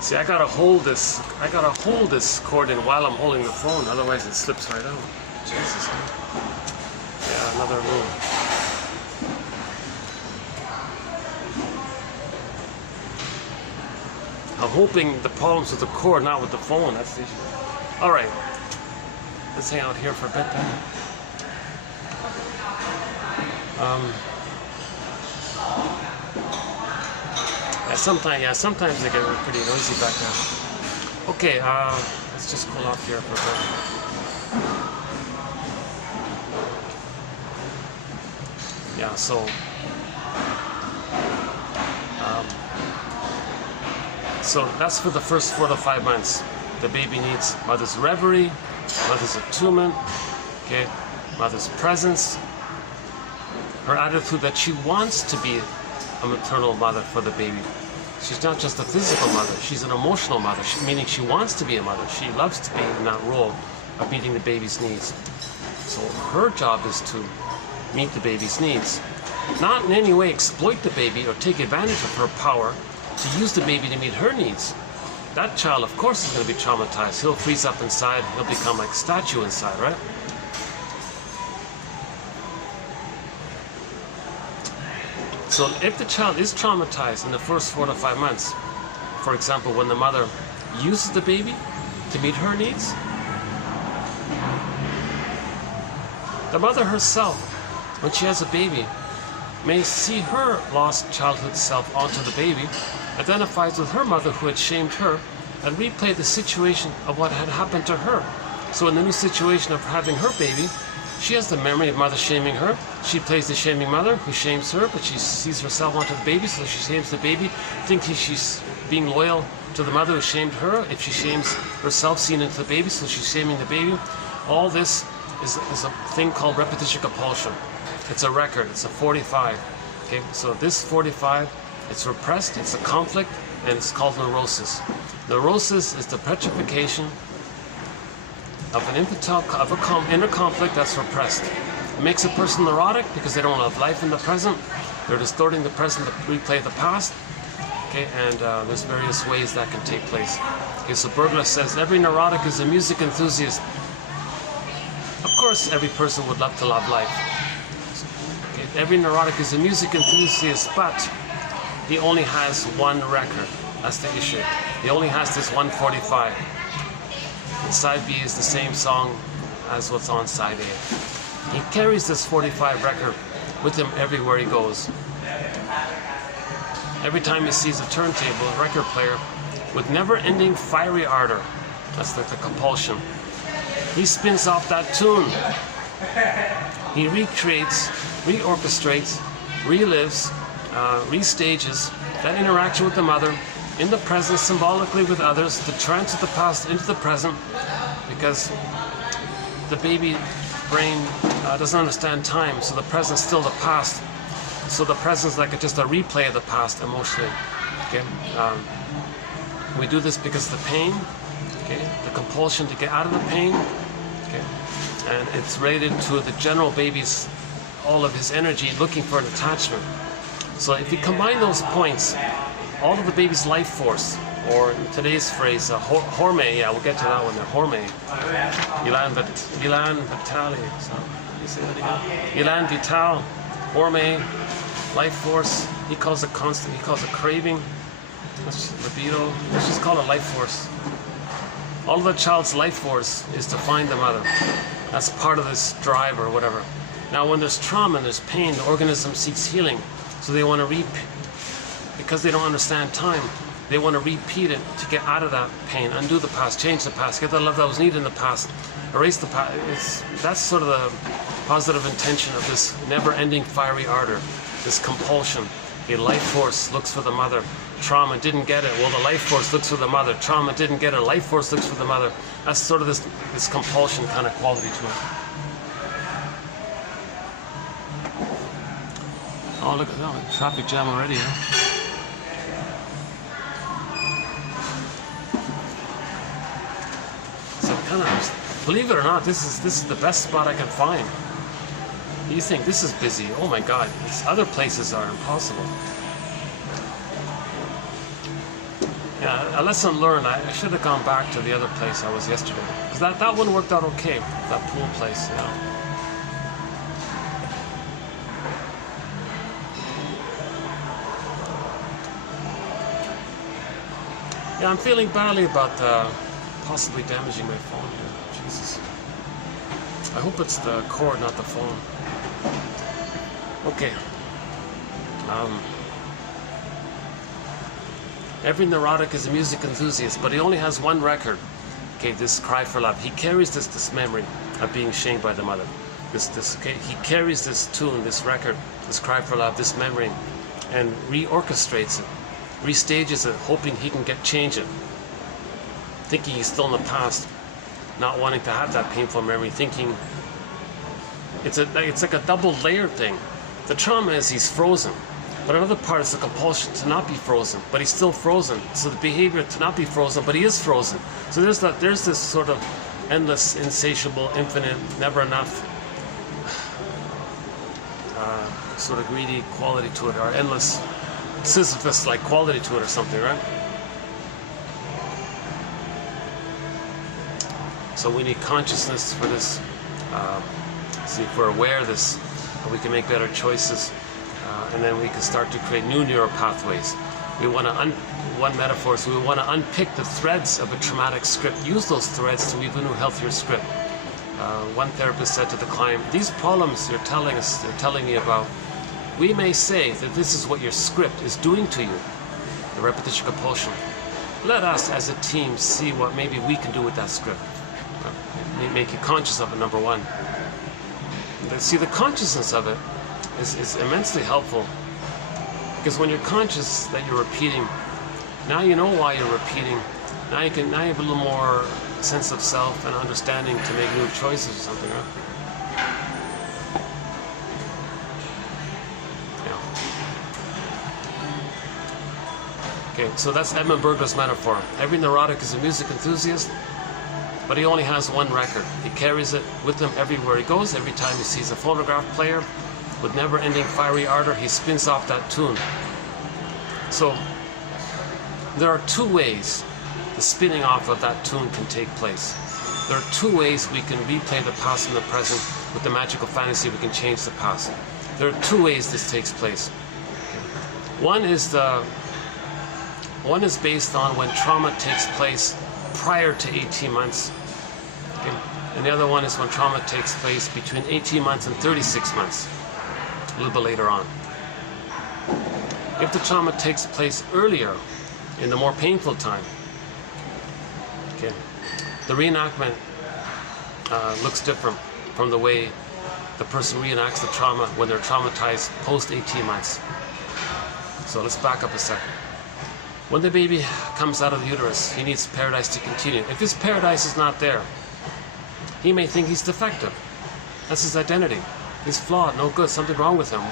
See, I gotta hold this cord in while I'm holding the phone, otherwise it slips right out. Jesus. Yeah, another room. I'm hoping the problem's with the cord, not with the phone. That's the issue. All right, let's hang out here for a bit then. Sometimes they get pretty noisy back there. Okay, let's just cool off here for a bit. Yeah, so that's for the first 4 to 5 months. The baby needs mother's reverie, mother's attunement, okay, mother's presence, her attitude that she wants to be a maternal mother for the baby. She's not just a physical mother, she's an emotional mother, meaning she wants to be a mother. She loves to be in that role of meeting the baby's needs. So her job is to meet the baby's needs. Not in any way exploit the baby or take advantage of her power to use the baby to meet her needs. That child, of course, is going to be traumatized. He'll freeze up inside, he'll become like a statue inside, right? So if the child is traumatized in the first 4 to 5 months, for example, when the mother uses the baby to meet her needs, the mother herself, when she has a baby, may see her lost childhood self onto the baby, identifies with her mother who had shamed her, and replay the situation of what had happened to her. So in the new situation of having her baby, she has the memory of mother shaming her. She plays the shaming mother who shames her, but she sees herself onto the baby, so she shames the baby, thinking she's being loyal to the mother who shamed her. If she shames herself, seeing into the baby, so she's shaming the baby. All this is a thing called repetition compulsion. It's a record, it's a 45. Okay, so this 45, it's repressed, it's a conflict, and it's called neurosis. Neurosis is the petrification of an inner conflict that's repressed. It makes a person neurotic because they don't have life in the present. They're distorting the present to replay the past. Okay, and there's various ways that can take place. Okay, so Bergler says every neurotic is a music enthusiast. Of course, every person would love to love life. Okay, every neurotic is a music enthusiast, but he only has one record. That's the issue. He only has this 145. And side B is the same song as what's on side A. He carries this 45 record with him everywhere he goes. Every time he sees a turntable, a record player, with never-ending fiery ardor, that's like the compulsion, he spins off that tune. He recreates, reorchestrates, relives, restages that interaction with the mother in the present, symbolically with others, to transit the past into the present, because the baby brain doesn't understand time, so the present's still the past. So the present's like just a replay of the past emotionally. Okay, we do this because of the pain. Okay, the compulsion to get out of the pain. Okay, and it's related to the general baby's, all of his energy looking for an attachment. So if you combine those points, all of the baby's life force, or in today's phrase, horme, yeah, we'll get to that one there, horme, Ilan Vitali, so you say that again? Ilan Vital, horme, life force, he calls it constant, he calls it craving, that's libido, let's just call it life force. All of the child's life force is to find the mother. That's part of this drive or whatever. Now when there's trauma and there's pain, the organism seeks healing, so they want to because they don't understand time, they want to repeat it to get out of that pain, undo the past, change the past, get the love that was needed in the past, erase the past. That's sort of the positive intention of this never-ending fiery ardor, this compulsion. A life force looks for the mother. Trauma didn't get it. Well, the life force looks for the mother. Trauma didn't get it. Life force looks for the mother. That's sort of this compulsion kind of quality to it. Oh, look at that. Traffic jam already, huh? So kind of, believe it or not, this is the best spot I can find. You think this is busy? Oh my God, these other places are impossible. Yeah, a lesson learned. I should have gone back to the other place I was yesterday. Because that one worked out okay. That pool place, yeah. Yeah, I'm feeling badly about possibly damaging my phone here. Jesus. I hope it's the cord, not the phone. Okay. Every neurotic is a music enthusiast, but he only has one record. Okay, this cry for love. He carries this memory of being shamed by the mother. Okay, he carries this tune, this record, this cry for love, this memory, and reorchestrates it, restages it, hoping he can change it. Thinking he's still in the past, not wanting to have that painful memory, thinking it's like a double layered thing. The trauma is he's frozen, but another part is the compulsion to not be frozen, but he's still frozen. So the behavior to not be frozen, but he is frozen. So there's this sort of endless, insatiable, infinite, never enough, sort of greedy quality to it, or endless Sisyphus-like quality to it, or something, right? So we need consciousness for this. See, if we're aware of this, we can make better choices, and then we can start to create new neural pathways. We want to, one metaphor, so we want to unpick the threads of a traumatic script, use those threads to weave a new, healthier script. One therapist said to the client, these problems you're telling me about, we may say that this is what your script is doing to you, the repetition compulsion. Let us, as a team, see what maybe we can do with that script. Make you conscious of it, number one. See, the consciousness of it is immensely helpful, because when you're conscious that you're repeating, now you know why you're repeating. Now you have a little more sense of self and understanding to make new choices or something, right? Yeah. Okay, so that's Edmund Burger's metaphor. Every neurotic is a music enthusiast, but he only has one record. He carries it with him everywhere he goes. Every time he sees a phonograph player with never-ending fiery ardor, he spins off that tune. So there are two ways the spinning off of that tune can take place. There are two ways we can replay the past and the present. With the magical fantasy, we can change the past. There are two ways this takes place. One is based on when trauma takes place prior to 18 months. Okay? And the other one is when trauma takes place between 18 months and 36 months, a little bit later on. If the trauma takes place earlier, in the more painful time, okay, the reenactment looks different from the way the person reenacts the trauma when they're traumatized post 18 months. So let's back up a second. When the baby comes out of the uterus, he needs paradise to continue. If his paradise is not there, he may think he's defective. That's his identity. He's flawed, no good, something wrong with him.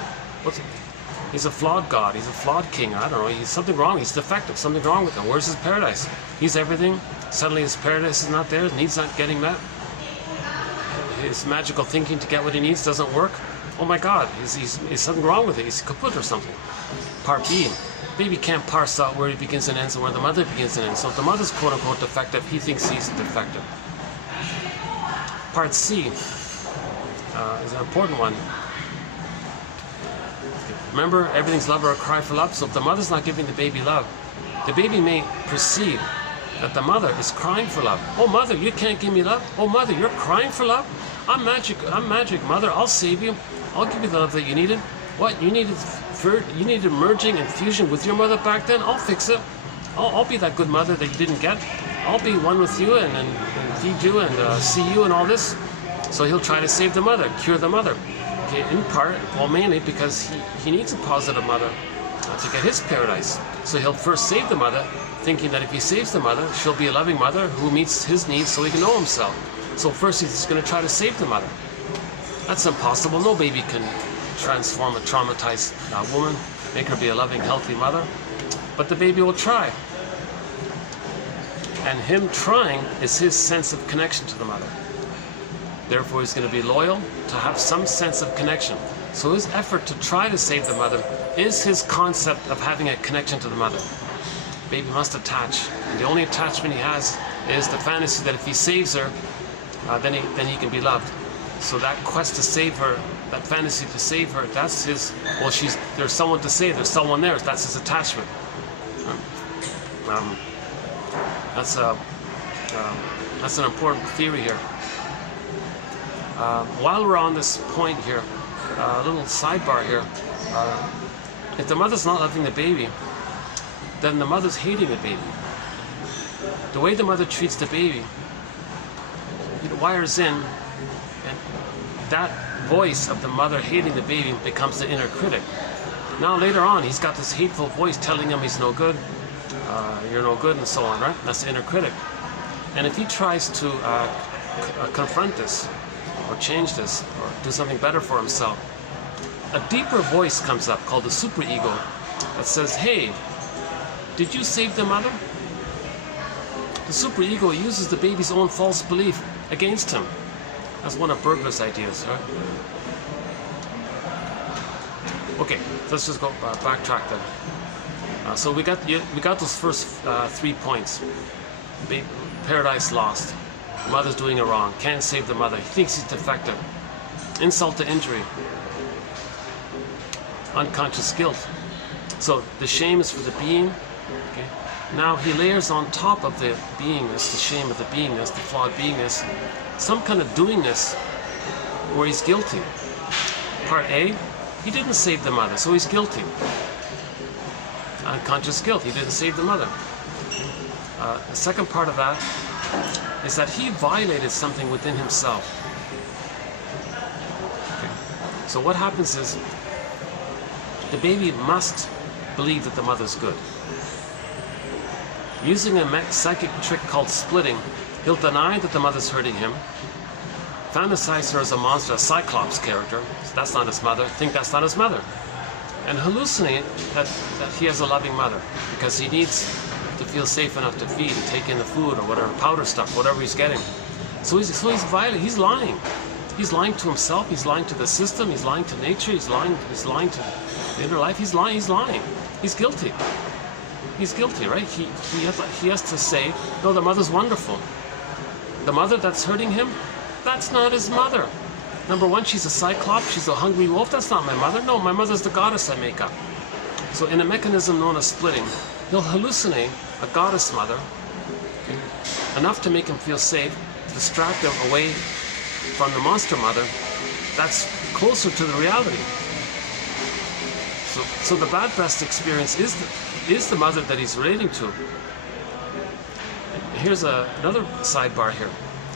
He's a flawed God, he's a flawed king, I don't know, he's something wrong, he's defective, something wrong with him. Where's his paradise? He's everything, suddenly his paradise is not there, his needs not getting met. His magical thinking to get what he needs doesn't work. Oh my God, is something wrong with it? He's kaput or something. Part B, baby can't parse out where he begins and ends and where the mother begins and ends. So if the mother's quote unquote defective, he thinks he's defective. Part C is an important one. Remember, everything's love or a cry for love. So if the mother's not giving the baby love, the baby may perceive that the mother is crying for love. Oh mother, you can't give me love. Oh mother, you're crying for love. I'm magic, mother. I'll save you. I'll give you the love that you needed. What you needed merging and fusion with your mother back then. I'll fix it. I'll be that good mother that you didn't get. I'll be one with you and feed you and see you and all this. So he'll try to save the mother, cure the mother. Okay, in part, well, mainly because he needs a positive mother to get his paradise. So he'll first save the mother, thinking that if he saves the mother, she'll be a loving mother who meets his needs so he can know himself. So first he's going to try to save the mother. That's impossible. No baby can transform a traumatized woman, make her be a loving, healthy mother. But the baby will try. And him trying is his sense of connection to the mother. Therefore, he's going to be loyal, to have some sense of connection. So his effort to try to save the mother is his concept of having a connection to the mother. Baby must attach. And the only attachment he has is the fantasy that if he saves her, then he can be loved. So that quest to save her, that fantasy to save her, that's his, well, there's someone to save, there's someone there, that's his attachment. That's an important theory here. While we're on this point here, a little sidebar here, if the mother's not loving the baby, then the mother's hating the baby. The way the mother treats the baby, it wires in, and that voice of the mother hating the baby becomes the inner critic. Now later on, he's got this hateful voice telling him he's no good, you're no good, and so on, right? That's the inner critic. And if he tries to confront this, or change this, or do something better for himself, a deeper voice comes up called the superego that says, hey, did you save the mother? The superego uses the baby's own false belief against him. That's one of Berger's ideas, right? Okay, let's just go backtrack then. So we got those first 3 points. Paradise lost. The mother's doing it wrong. Can't save the mother. He thinks he's defective. Insult to injury. Unconscious guilt. So the shame is for the being. Okay. Now he layers on top of the beingness, the shame of the beingness, the flawed beingness, some kind of doingness where he's guilty. Part A, he didn't save the mother, so he's guilty. Unconscious guilt. He didn't save the mother. The second part of that is that he violated something within himself. Okay. So what happens is the baby must believe that the mother's good. Using a psychic trick called splitting, he'll deny that the mother's hurting him, fantasize her as a monster, a Cyclops character, so that's not his mother, think that's not his mother, and hallucinate that he has a loving mother because he needs to feel safe enough to feed and take in the food or whatever, powder stuff, whatever he's getting. So he's violent, he's lying. He's lying to himself, he's lying to the system, he's lying to nature, he's lying to the inner life, he's lying. He's guilty. He's guilty, right? He has to say, no, the mother's wonderful. The mother that's hurting him, that's not his mother. Number one, she's a cyclops, she's a hungry wolf, that's not my mother. No, my mother's the goddess I make up. So in a mechanism known as splitting, he'll hallucinate a goddess mother, okay, enough to make him feel safe, distract them away from the monster mother, that's closer to the reality. So the bad breast experience is the mother that he's relating to. Here's another sidebar here.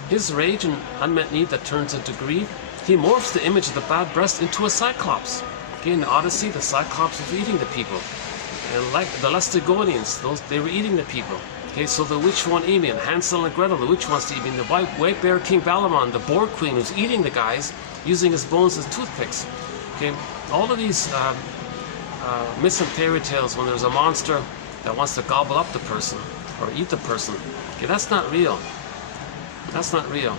His rage and unmet need that turns into greed, he morphs the image of the bad breast into a cyclops. Okay, in the Odyssey, the cyclops was eating the people. And like the Lustigonians, they were eating the people. Okay, so the witch won't eat me, and Hansel and Gretel, the witch wants to eat me, and the white bear King Balamon, the boar queen, who's eating the guys, using his bones as toothpicks. Okay, all of these myths and fairy tales, when there's a monster that wants to gobble up the person or eat the person, okay, that's not real. That's not real.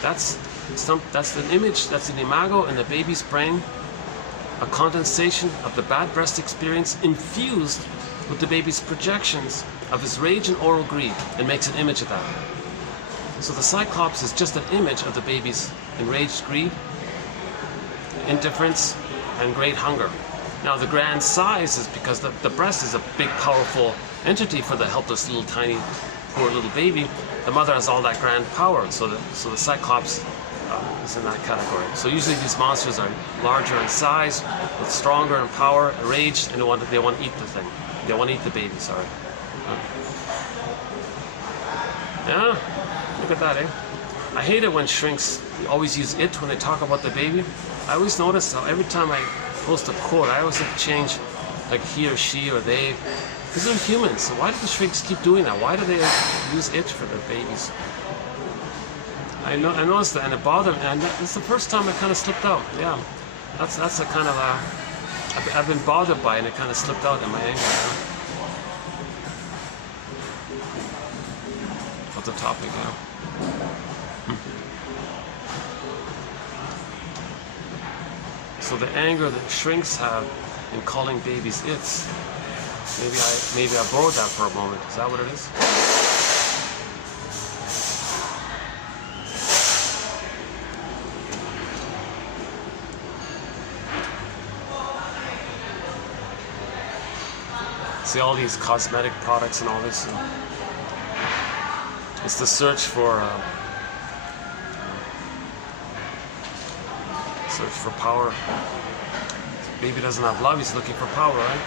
That's an image, that's an imago in the baby's brain, a condensation of the bad breast experience infused with the baby's projections of his rage and oral greed, and makes an image of that. So the cyclops is just an image of the baby's enraged greed, indifference, and great hunger. Now the grand size is because the breast is a big, powerful entity for the helpless little tiny, poor little baby. The mother has all that grand power, so the cyclops is in that category. So usually these monsters are larger in size, with stronger in power, enraged, and they want to eat the thing. They want to eat the baby, sorry. Yeah, look at that, eh? I hate it when shrinks always use it when they talk about the baby. I always notice how every time I post a quote, I always have to change like he or she or they, because they're humans. So why do the shrinks keep doing that? Why do they use it for their babies? I noticed that, and it bothered me, and it's the first time I kind of slipped out. Yeah, that's a kind of I've been bothered by it, and it kind of slipped out in my anger. What's the topic now? So the anger that shrinks have in calling babies its, maybe I borrowed that for a moment. Is that what it is? See all these cosmetic products and all this. It's the search for power. Baby doesn't have love; he's looking for power, right?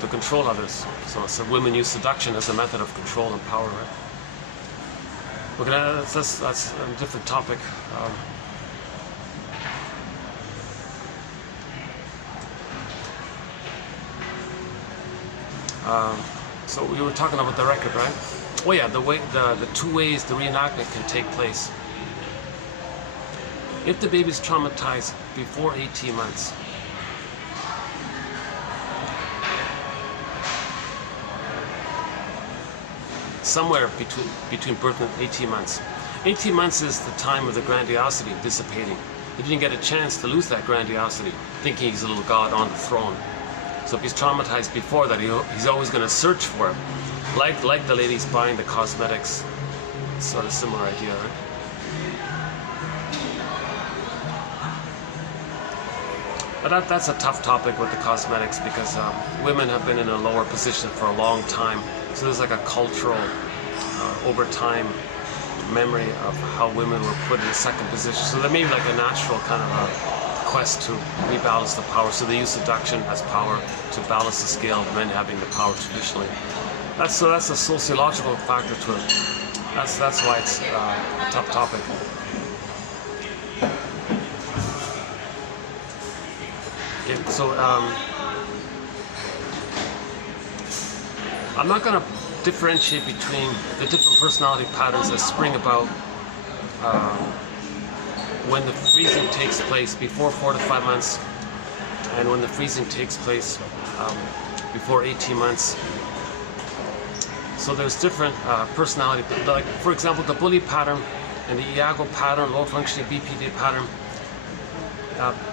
To control others. So women use seduction as a method of control and power, right? Look at that. That's a different topic. So we were talking about the record, right? Oh yeah, the two ways the reenactment can take place. If the baby's traumatized before 18 months, somewhere between birth and 18 months. 18 months is the time of the grandiosity dissipating. He didn't get a chance to lose that grandiosity, thinking he's a little god on the throne. So if he's traumatized before that, he's always going to search for it. Like the ladies buying the cosmetics. Sort of similar idea, right? But that's a tough topic with the cosmetics, because women have been in a lower position for a long time. So there's like a cultural, over time, memory of how women were put in a second position. So there may be like a natural kind of a quest to rebalance the power. So they use seduction as power to balance the scale of men having the power traditionally. That's a sociological factor to it. That's why it's a tough topic. Okay, so I'm not going to differentiate between the different personality patterns that spring about when the freezing takes place before 4 to 5 months, and when the freezing takes place before 18 months. So there's different personality, like for example the bully pattern and the Iago pattern, low functioning BPD pattern.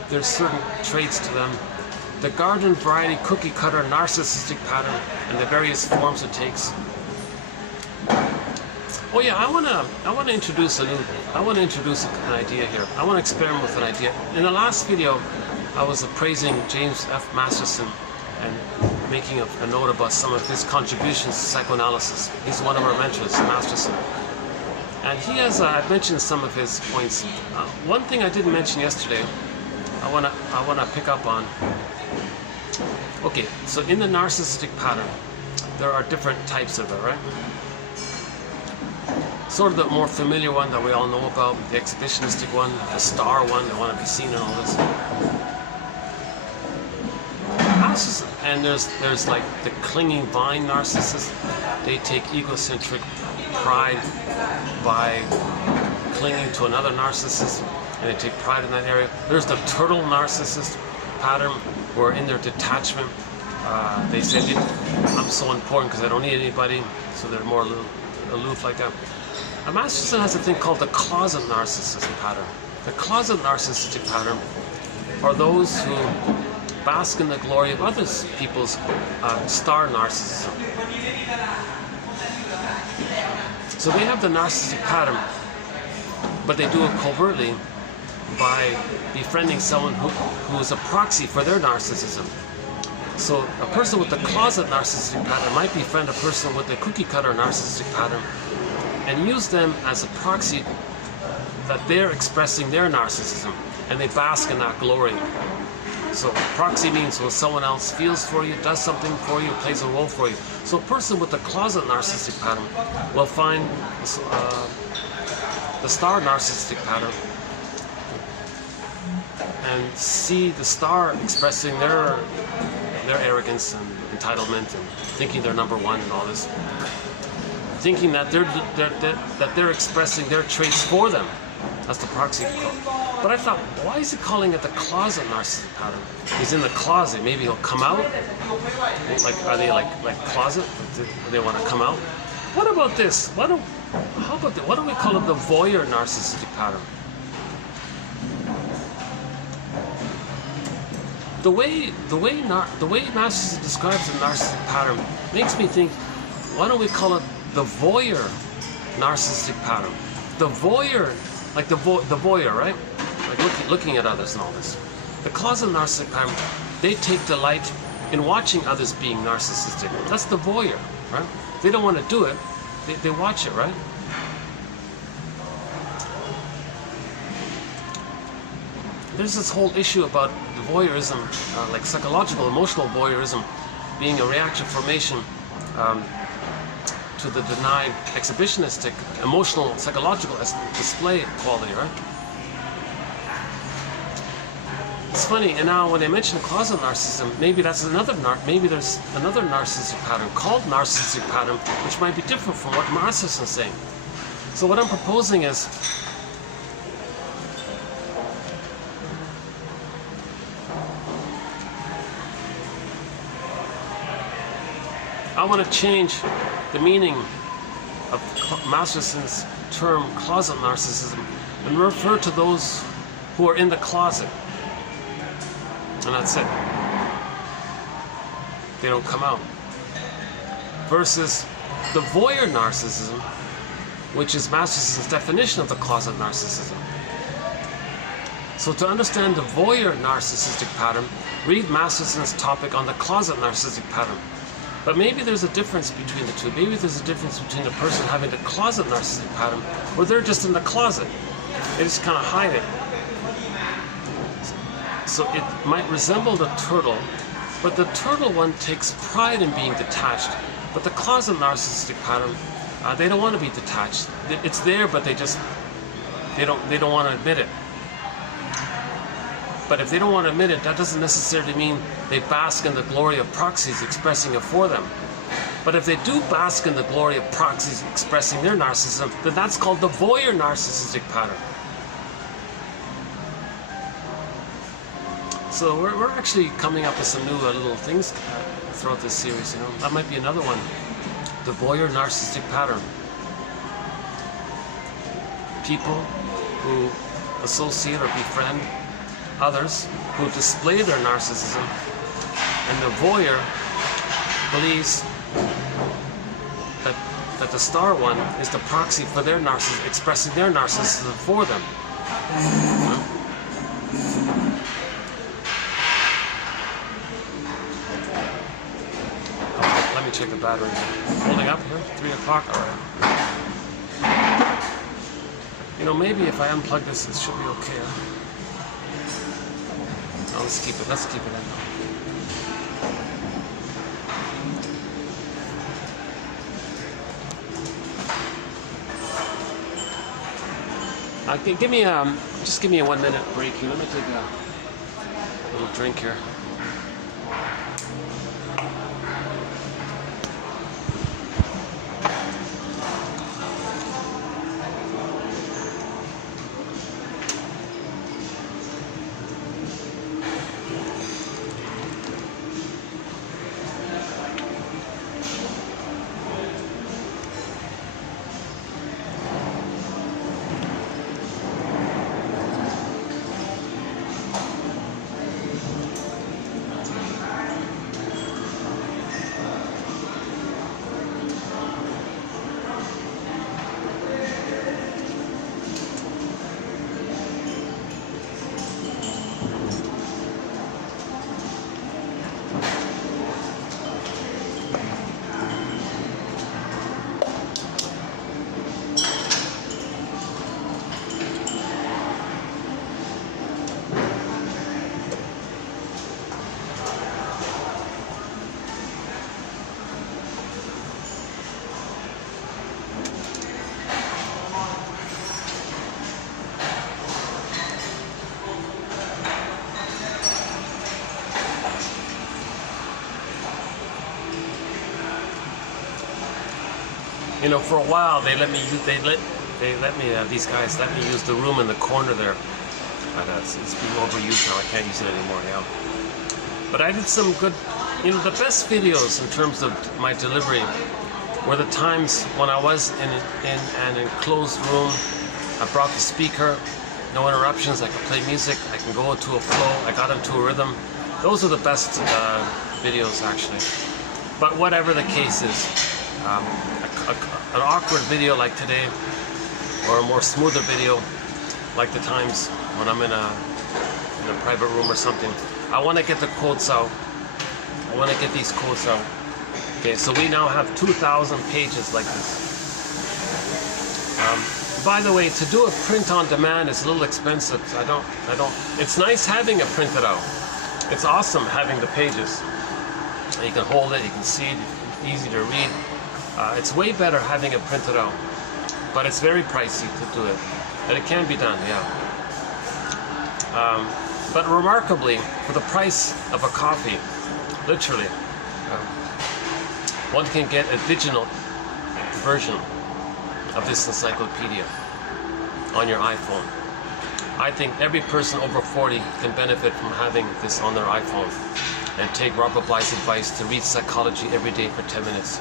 There's certain traits to them. The garden variety cookie cutter narcissistic pattern and the various forms it takes. Oh yeah, I wanna introduce an idea here. I want to experiment with an idea. In the last video, I was praising James F. Masterson and making a note about some of his contributions to psychoanalysis. He's one of our mentors, Masterson. And he has, I've mentioned some of his points. One thing I didn't mention yesterday, I wanna pick up on. Okay, so in the narcissistic pattern, there are different types of it, right? Sort of the more familiar one that we all know about, the exhibitionistic one, the star one, they want to be seen in all this. And there's like the clinging vine narcissist. They take egocentric pride by clinging to another narcissist, and they take pride in that area. There's the turtle narcissist pattern, where in their detachment, they say, I'm so important because I don't need anybody, so they're more aloof like that. A Masterson has a thing called the closet narcissism pattern. The closet narcissistic pattern are those who bask in the glory of other people's star narcissism. So they have the narcissistic pattern, but they do it covertly by befriending someone who is a proxy for their narcissism. So a person with the closet narcissistic pattern might befriend a person with the cookie cutter narcissistic pattern and use them as a proxy that they're expressing their narcissism, and they bask in that glory. So proxy means when someone else feels for you, does something for you, plays a role for you. So a person with the closet narcissistic pattern will find the star narcissistic pattern and see the star expressing their arrogance and entitlement and thinking they're number one and all this, thinking that they're expressing their traits for them. That's the proxy. But I thought, why is he calling it the closet narcissistic pattern? He's in the closet. Maybe he'll come out. Like, are they like closet? Do they want to come out? What about this? How about this? What do we call it? The voyeur narcissistic pattern. The way Masterson describes the narcissistic pattern makes me think, why don't we call it the voyeur narcissistic pattern? The voyeur, like the voyeur, right? Like looking at others and all this. The closet narcissistic pattern, they take delight in watching others being narcissistic. That's the voyeur, right? They don't want to do it, they watch it, right? There's this whole issue about the voyeurism, like psychological, emotional voyeurism, being a reaction formation to the denied exhibitionistic, emotional, psychological display quality, right? It's funny, and now when I mention closet narcissism, maybe there's another narcissistic pattern called narcissistic pattern, which might be different from what Masterson is saying. So what I'm proposing is, I want to change the meaning of Masterson's term closet narcissism and refer to those who are in the closet. And that's it. They don't come out. Versus the voyeur narcissism, which is Masterson's definition of the closet narcissism. So to understand the voyeur narcissistic pattern, read Masterson's topic on the closet narcissistic pattern. But maybe there's a difference between the two. Maybe there's a difference between the person having the closet narcissistic pattern, or they're just in the closet. They just kind of hide it. So it might resemble the turtle, but the turtle one takes pride in being detached. But the closet narcissistic pattern, they don't want to be detached. It's there, but they don't want to admit it. But if they don't want to admit it, that doesn't necessarily mean they bask in the glory of proxies expressing it for them. But if they do bask in the glory of proxies expressing their narcissism, then that's called the voyeur narcissistic pattern. So we're actually coming up with some new little things throughout this series. That might be another one. The voyeur narcissistic pattern. People who associate or befriend others who display their narcissism, and the voyeur believes that the star one is the proxy for their narcissism, expressing their narcissism for them. Let me check the battery. Holding up here, 3 o'clock, all right. You know, maybe if I unplug this, it should be okay. No, let's keep it in. Just give me a 1 minute break here. Let me take a little drink here. You know, for a while these guys let me use the room in the corner there. But it's being overused now. I can't use it anymore now. But I did some good, you know, the best videos in terms of my delivery were the times when I was in an enclosed room. I brought the speaker, no interruptions. I could play music. I can go into a flow. I got into a rhythm. Those are the best videos, actually. But whatever the case is. An awkward video like today, or a more smoother video like the times when I'm in a private room or something. I want to get the quotes out. I want to get these quotes out. Okay, so we now have 2,000 pages like this. By the way, to do a print on demand is a little expensive. It's nice having it printed out. It's awesome having the pages. You can hold it, you can see it, it's easy to read. It's way better having it printed out, but it's very pricey to do it, and it can be done, yeah. But remarkably, for the price of a copy, literally, one can get a digital version of this encyclopedia on your iPhone. I think every person over 40 can benefit from having this on their iPhone, and take Robert Bly's advice to read psychology every day for 10 minutes.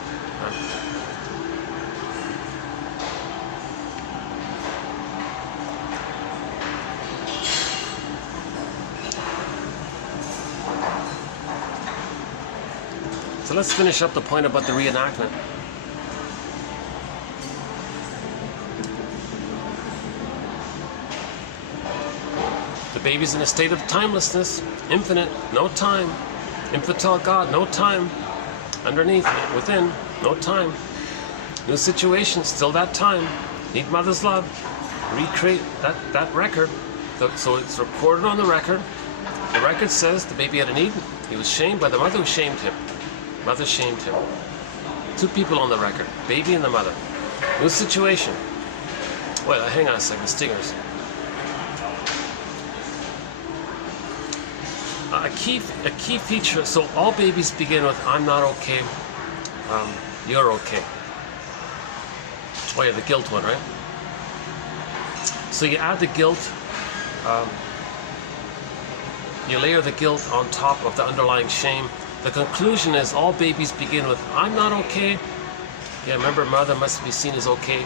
So let's finish up the point about the reenactment. The baby's in a state of timelessness, infinite, no time. Infantile God, no time. Underneath, within, no time. New situation, still that time. Need mother's love. Recreate that record. So it's recorded on the record. The record says the baby had a need. He was shamed by the mother who shamed him. Mother shamed him. 2 people on the record, baby and the mother. New situation. Wait, hang on a second, stingers. A key feature, so all babies begin with, I'm not okay, you're okay. Oh yeah, the guilt one, right? So you add the guilt, you layer the guilt on top of the underlying shame. The conclusion is all babies begin with, I'm not okay. Yeah, remember, mother must be seen as okay.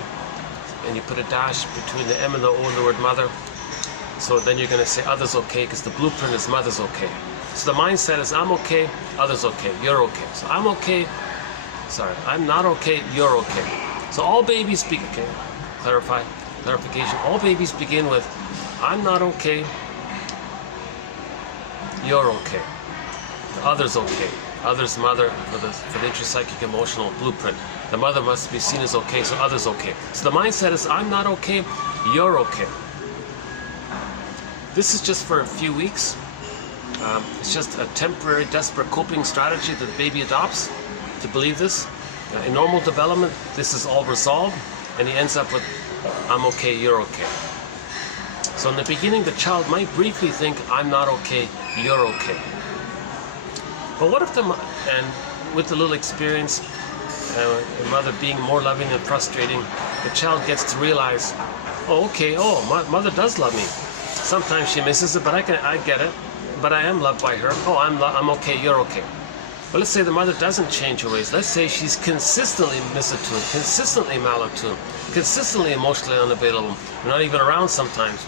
And you put a dash between the M and the O in the word mother. So then you're going to say other's okay, because the blueprint is mother's okay. So the mindset is I'm okay, other's okay, you're okay. So I'm okay, I'm not okay, you're okay. So all babies begin, okay, clarification, all babies begin with I'm not okay, you're okay. Others okay. Others mother for the intrapsychic emotional blueprint. The mother must be seen as okay, so others okay. So the mindset is I'm not okay, you're okay. This is just for a few weeks. It's just a temporary, desperate coping strategy that the baby adopts to believe this. In normal development, this is all resolved, and he ends up with I'm okay, you're okay. So in the beginning, the child might briefly think I'm not okay, you're okay. But what if and with the little experience, the mother being more loving and frustrating, the child gets to realize, oh, okay, my mother does love me. Sometimes she misses it, but I get it. But I am loved by her. Oh, I'm okay, you're okay. But let's say the mother doesn't change her ways. Let's say she's consistently misattuned, consistently malattuned, consistently emotionally unavailable, not even around sometimes,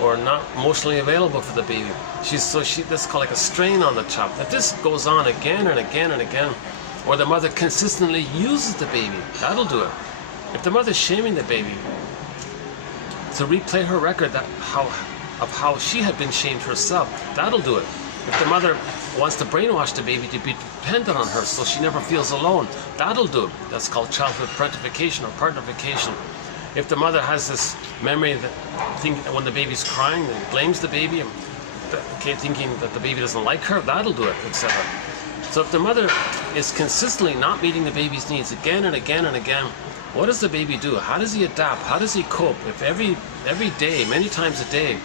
or not emotionally available for the baby. That's called like a strain on the child. If this goes on again and again and again, or the mother consistently uses the baby, that'll do it. If the mother's shaming the baby, to replay her record of how she had been shamed herself, that'll do it. If the mother wants to brainwash the baby to be dependent on her so she never feels alone, that'll do it. That's called childhood parentification or partnerification. If the mother has this memory that when the baby's crying and blames the baby, thinking that the baby doesn't like her, that'll do it, etc. So if the mother is consistently not meeting the baby's needs again and again and again, what does the baby do? How does he adapt? How does he cope? If every day, many times a day,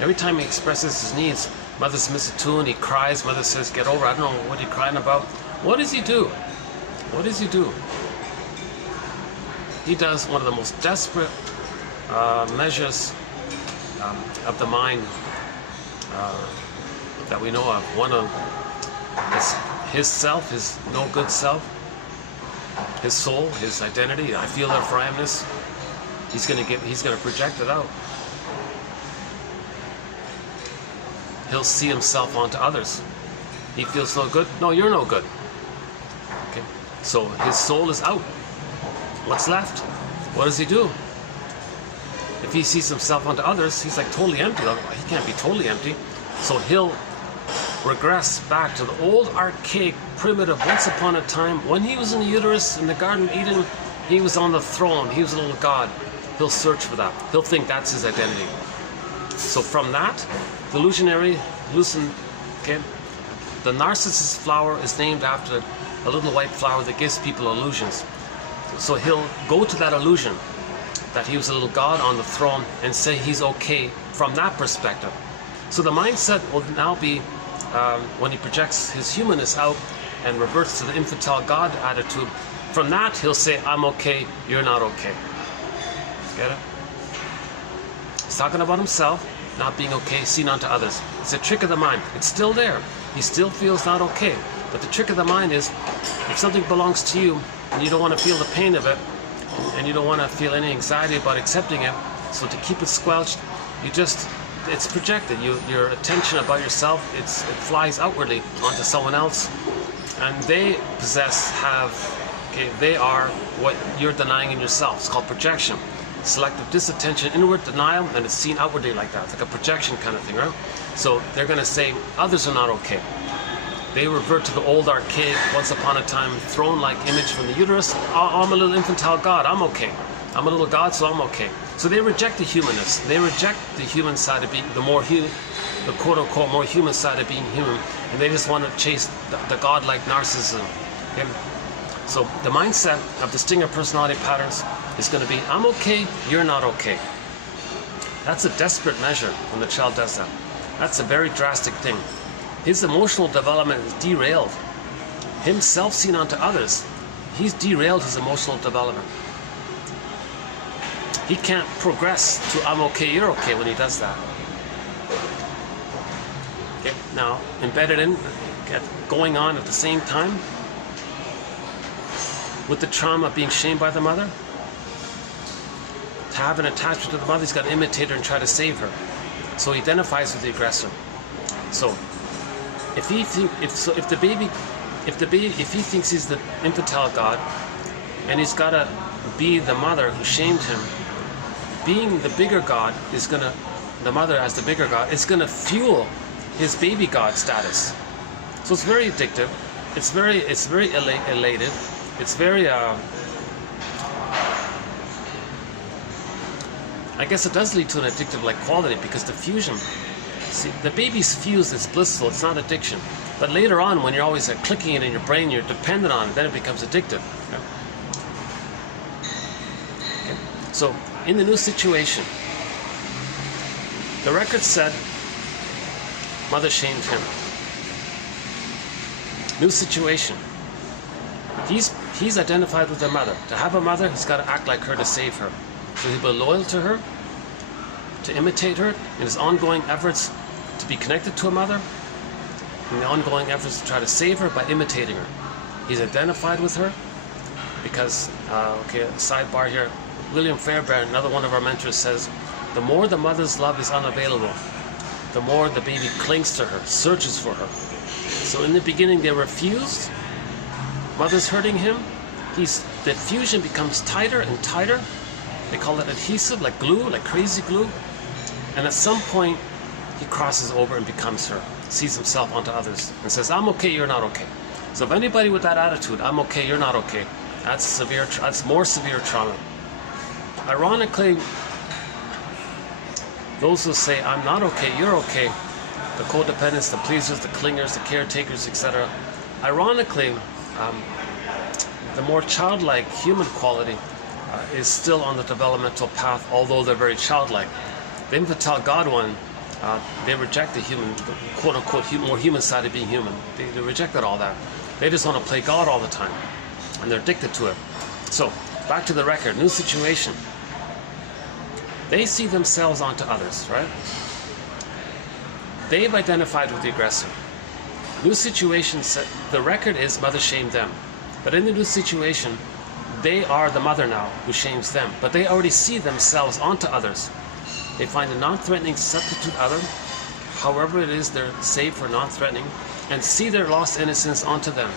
every time he expresses his needs, mother's misattuned, he cries, mother says, get over it, I don't know what you're crying about. What does he do? What does he do? He does one of the most desperate measures of the mind that we know of. One of his self, his no good self, his soul, his identity. I feel that for I amness. He's gonna project it out. He'll see himself onto others. He feels no good. No, you're no good. Okay. So his soul is out. What's left? What does he do? If he sees himself onto others, he's like totally empty. He can't be totally empty. So he'll regress back to the old archaic, primitive, once upon a time, when he was in the uterus in the Garden of Eden, he was on the throne, he was a little god. He'll search for that. He'll think that's his identity. So from that, the illusionary, okay, the narcissus flower is named after a little white flower that gives people illusions. So he'll go to that illusion that he was a little god on the throne and say he's okay from that perspective. So the mindset will now be, when he projects his humanness out and reverts to the infantile God attitude, from that he'll say, I'm okay, you're not okay. Get it? He's talking about himself not being okay, seen onto others. It's a trick of the mind. It's still there. He still feels not okay. But the trick of the mind is, if something belongs to you and you don't want to feel the pain of it, and you don't want to feel any anxiety about accepting it, so to keep it squelched, it's projected. Your attention about yourself, it flies outwardly onto someone else, and they they are what you're denying in yourself. It's called projection. Selective disattention, inward denial, and it's seen outwardly like that. It's like a projection kind of thing, right? So they're going to say others are not okay. They revert to the old archaic, once upon a time, throne-like image from the uterus. I'm a little infantile god, I'm okay. I'm a little god, so I'm okay. So they reject the humanness. They reject the human side of being, the quote-unquote more human side of being human, and they just want to chase the god-like narcissism. Okay? So the mindset of the Stinger personality patterns is going to be, I'm okay, you're not okay. That's a desperate measure when the child does that. That's a very drastic thing. His emotional development is derailed. Himself seen onto others, he's derailed his emotional development. He can't progress to I'm okay, you're okay when he does that. Okay, now, embedded in, going on at the same time, with the trauma of being shamed by the mother, to have an attachment to the mother, he's got to imitate her and try to save her. So he identifies with the aggressor. So if he thinks he's the infantile god, and he's got to be the mother who shamed him, being the bigger god is the mother as the bigger god, is gonna fuel his baby god status. So it's very addictive. It's very elated. It's very I guess it does lead to an addictive like quality, because the fusion, see, the baby's fused, it's blissful, it's not addiction. But later on, when you're always clicking it in your brain, you're dependent on it, then it becomes addictive. Okay. So in the new situation, the record said mother shamed him. New situation. He's identified with the mother. To have a mother, he's got to act like her to save her. So he'll be loyal to her, to imitate her in his ongoing efforts to be connected to a mother, in the ongoing efforts to try to save her by imitating her. He's identified with her because, okay, a sidebar here, William Fairbairn, another one of our mentors, says, the more the mother's love is unavailable, the more the baby clings to her, searches for her. So in the beginning they were fused, mother's hurting him, the fusion becomes tighter and tighter. They call it adhesive, like glue, like crazy glue. And at some point, he crosses over and becomes her, sees himself onto others, and says, I'm okay, you're not okay. So if anybody with that attitude, I'm okay, you're not okay, that's more severe trauma. Ironically, those who say, I'm not okay, you're okay, the codependents, the pleasers, the clingers, the caretakers, etc. Ironically, the more childlike human quality is still on the developmental path, although they're very childlike. The infantile God one, they reject the human, the quote-unquote more human side of being human. They rejected all that. They just want to play God all the time, and they're addicted to it. So, back to the record, new situation. They see themselves onto others, right? They've identified with the aggressor. New situation, the record is mother shamed them. But in the new situation, they are the mother now who shames them, but they already see themselves onto others. They find a non-threatening substitute other, however it is they're safe or non-threatening, and see their lost innocence onto them.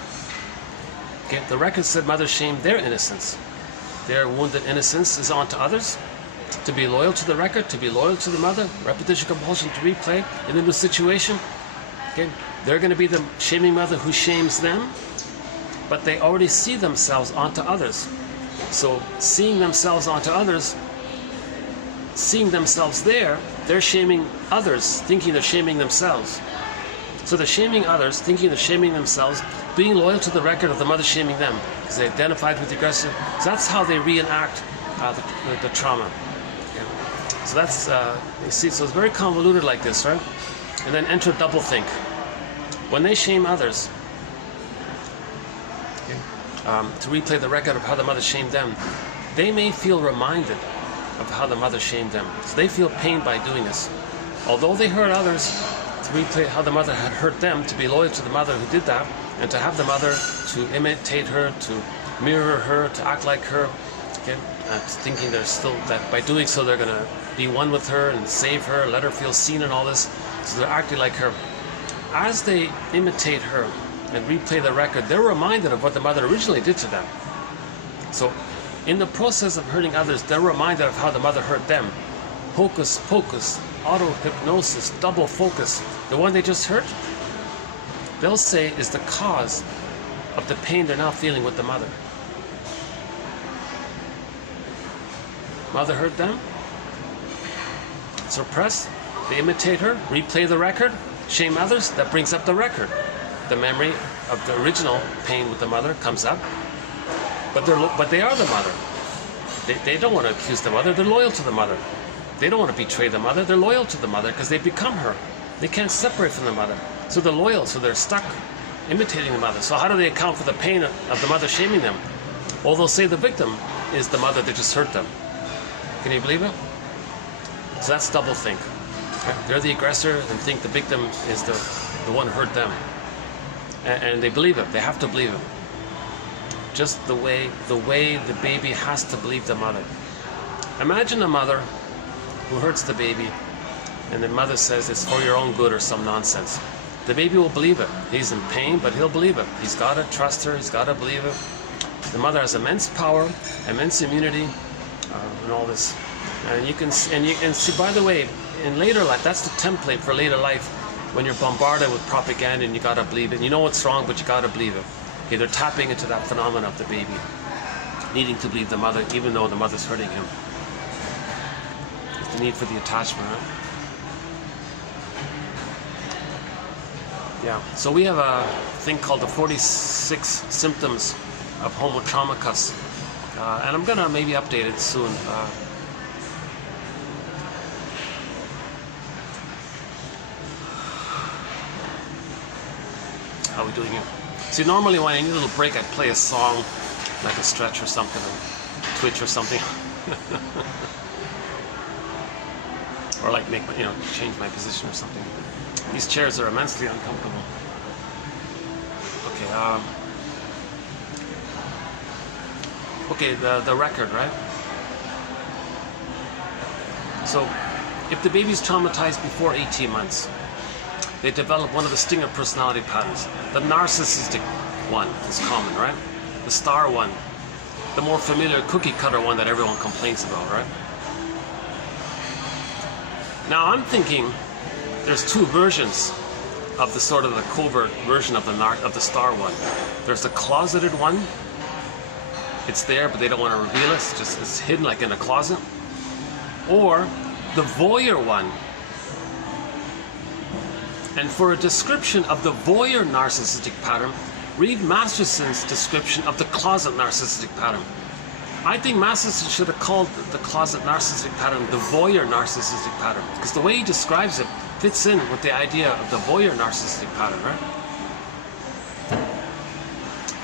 Okay, the record said mother shamed their innocence. Their wounded innocence is onto others. To be loyal to the record, to be loyal to the mother, repetition, compulsion to replay in the new situation. Okay, they're going to be the shaming mother who shames them, but they already see themselves onto others. So seeing themselves onto others, seeing themselves there, they're shaming others, thinking they're shaming themselves. So they're shaming others, thinking they're shaming themselves, being loyal to the record of the mother shaming them, because they identified with the aggressor. So that's how they reenact the trauma. Okay. So that's, you see, so it's very convoluted like this, right? And then enter doublethink. When they shame others, to replay the record of how the mother shamed them, they may feel reminded of how the mother shamed them. So they feel pain by doing this. Although they hurt others, to replay how the mother had hurt them, to be loyal to the mother who did that, and to have the mother to imitate her, to mirror her, to act like her, okay? Thinking they're still, that by doing so they're going to be one with her and save her, let her feel seen and all this. So they're acting like her. As they imitate her and replay the record, they're reminded of what the mother originally did to them. So in the process of hurting others, they're reminded of how the mother hurt them. Hocus pocus, auto-hypnosis, double focus. The one they just hurt, they'll say is the cause of the pain they're now feeling with the mother. Mother hurt them, suppress, they imitate her, replay the record, shame others, that brings up the record. The memory of the original pain with the mother comes up, but they are the mother. They don't want to accuse the mother, they're loyal to the mother. They don't want to betray the mother, they're loyal to the mother because they become her. They can't separate from the mother. So they're loyal, so they're stuck imitating the mother. So how do they account for the pain of the mother shaming them? Well, they'll say the victim is the mother that just hurt them. Can you believe it? So that's doublethink. They're the aggressor and think the victim is the one who hurt them. And they believe it. They have to believe it. Just the way the baby has to believe the mother. Imagine a mother who hurts the baby, and the mother says it's for your own good or some nonsense. The baby will believe it. He's in pain, but he'll believe it. He's got to trust her. He's got to believe it. The mother has immense power, immense immunity, and all this. And you can see. By the way, in later life, that's the template for later life. when you're bombarded with propaganda and you gotta believe it. You know what's wrong, but you gotta believe it. Okay, they're tapping into that phenomenon of the baby needing to believe the mother, even though the mother's hurting him. It's the need for the attachment, right? Yeah. So we have a thing called the 46 symptoms of homo traumacus, and I'm gonna maybe update it soon. How are we doing here? See, normally when I need a little break, I'd play a song, like a stretch or something, or twitch or something. Or like make, change my position or something. These chairs are immensely uncomfortable. Okay, the record, right? So, if the baby's traumatized before 18 months, they develop one of the stinger personality patterns. The narcissistic one is common, right? The star one, the more familiar cookie cutter one that everyone complains about, right? Now I'm thinking there's two versions of the sort of the covert version of the star one. There's the closeted one. It's there, but they don't want to reveal it. It's hidden like in a closet. Or the voyeur one. And for a description of the voyeur narcissistic pattern, read Masterson's description of the closet narcissistic pattern. I think Masterson should have called the closet narcissistic pattern the voyeur narcissistic pattern, because the way he describes it fits in with the idea of the voyeur narcissistic pattern, right?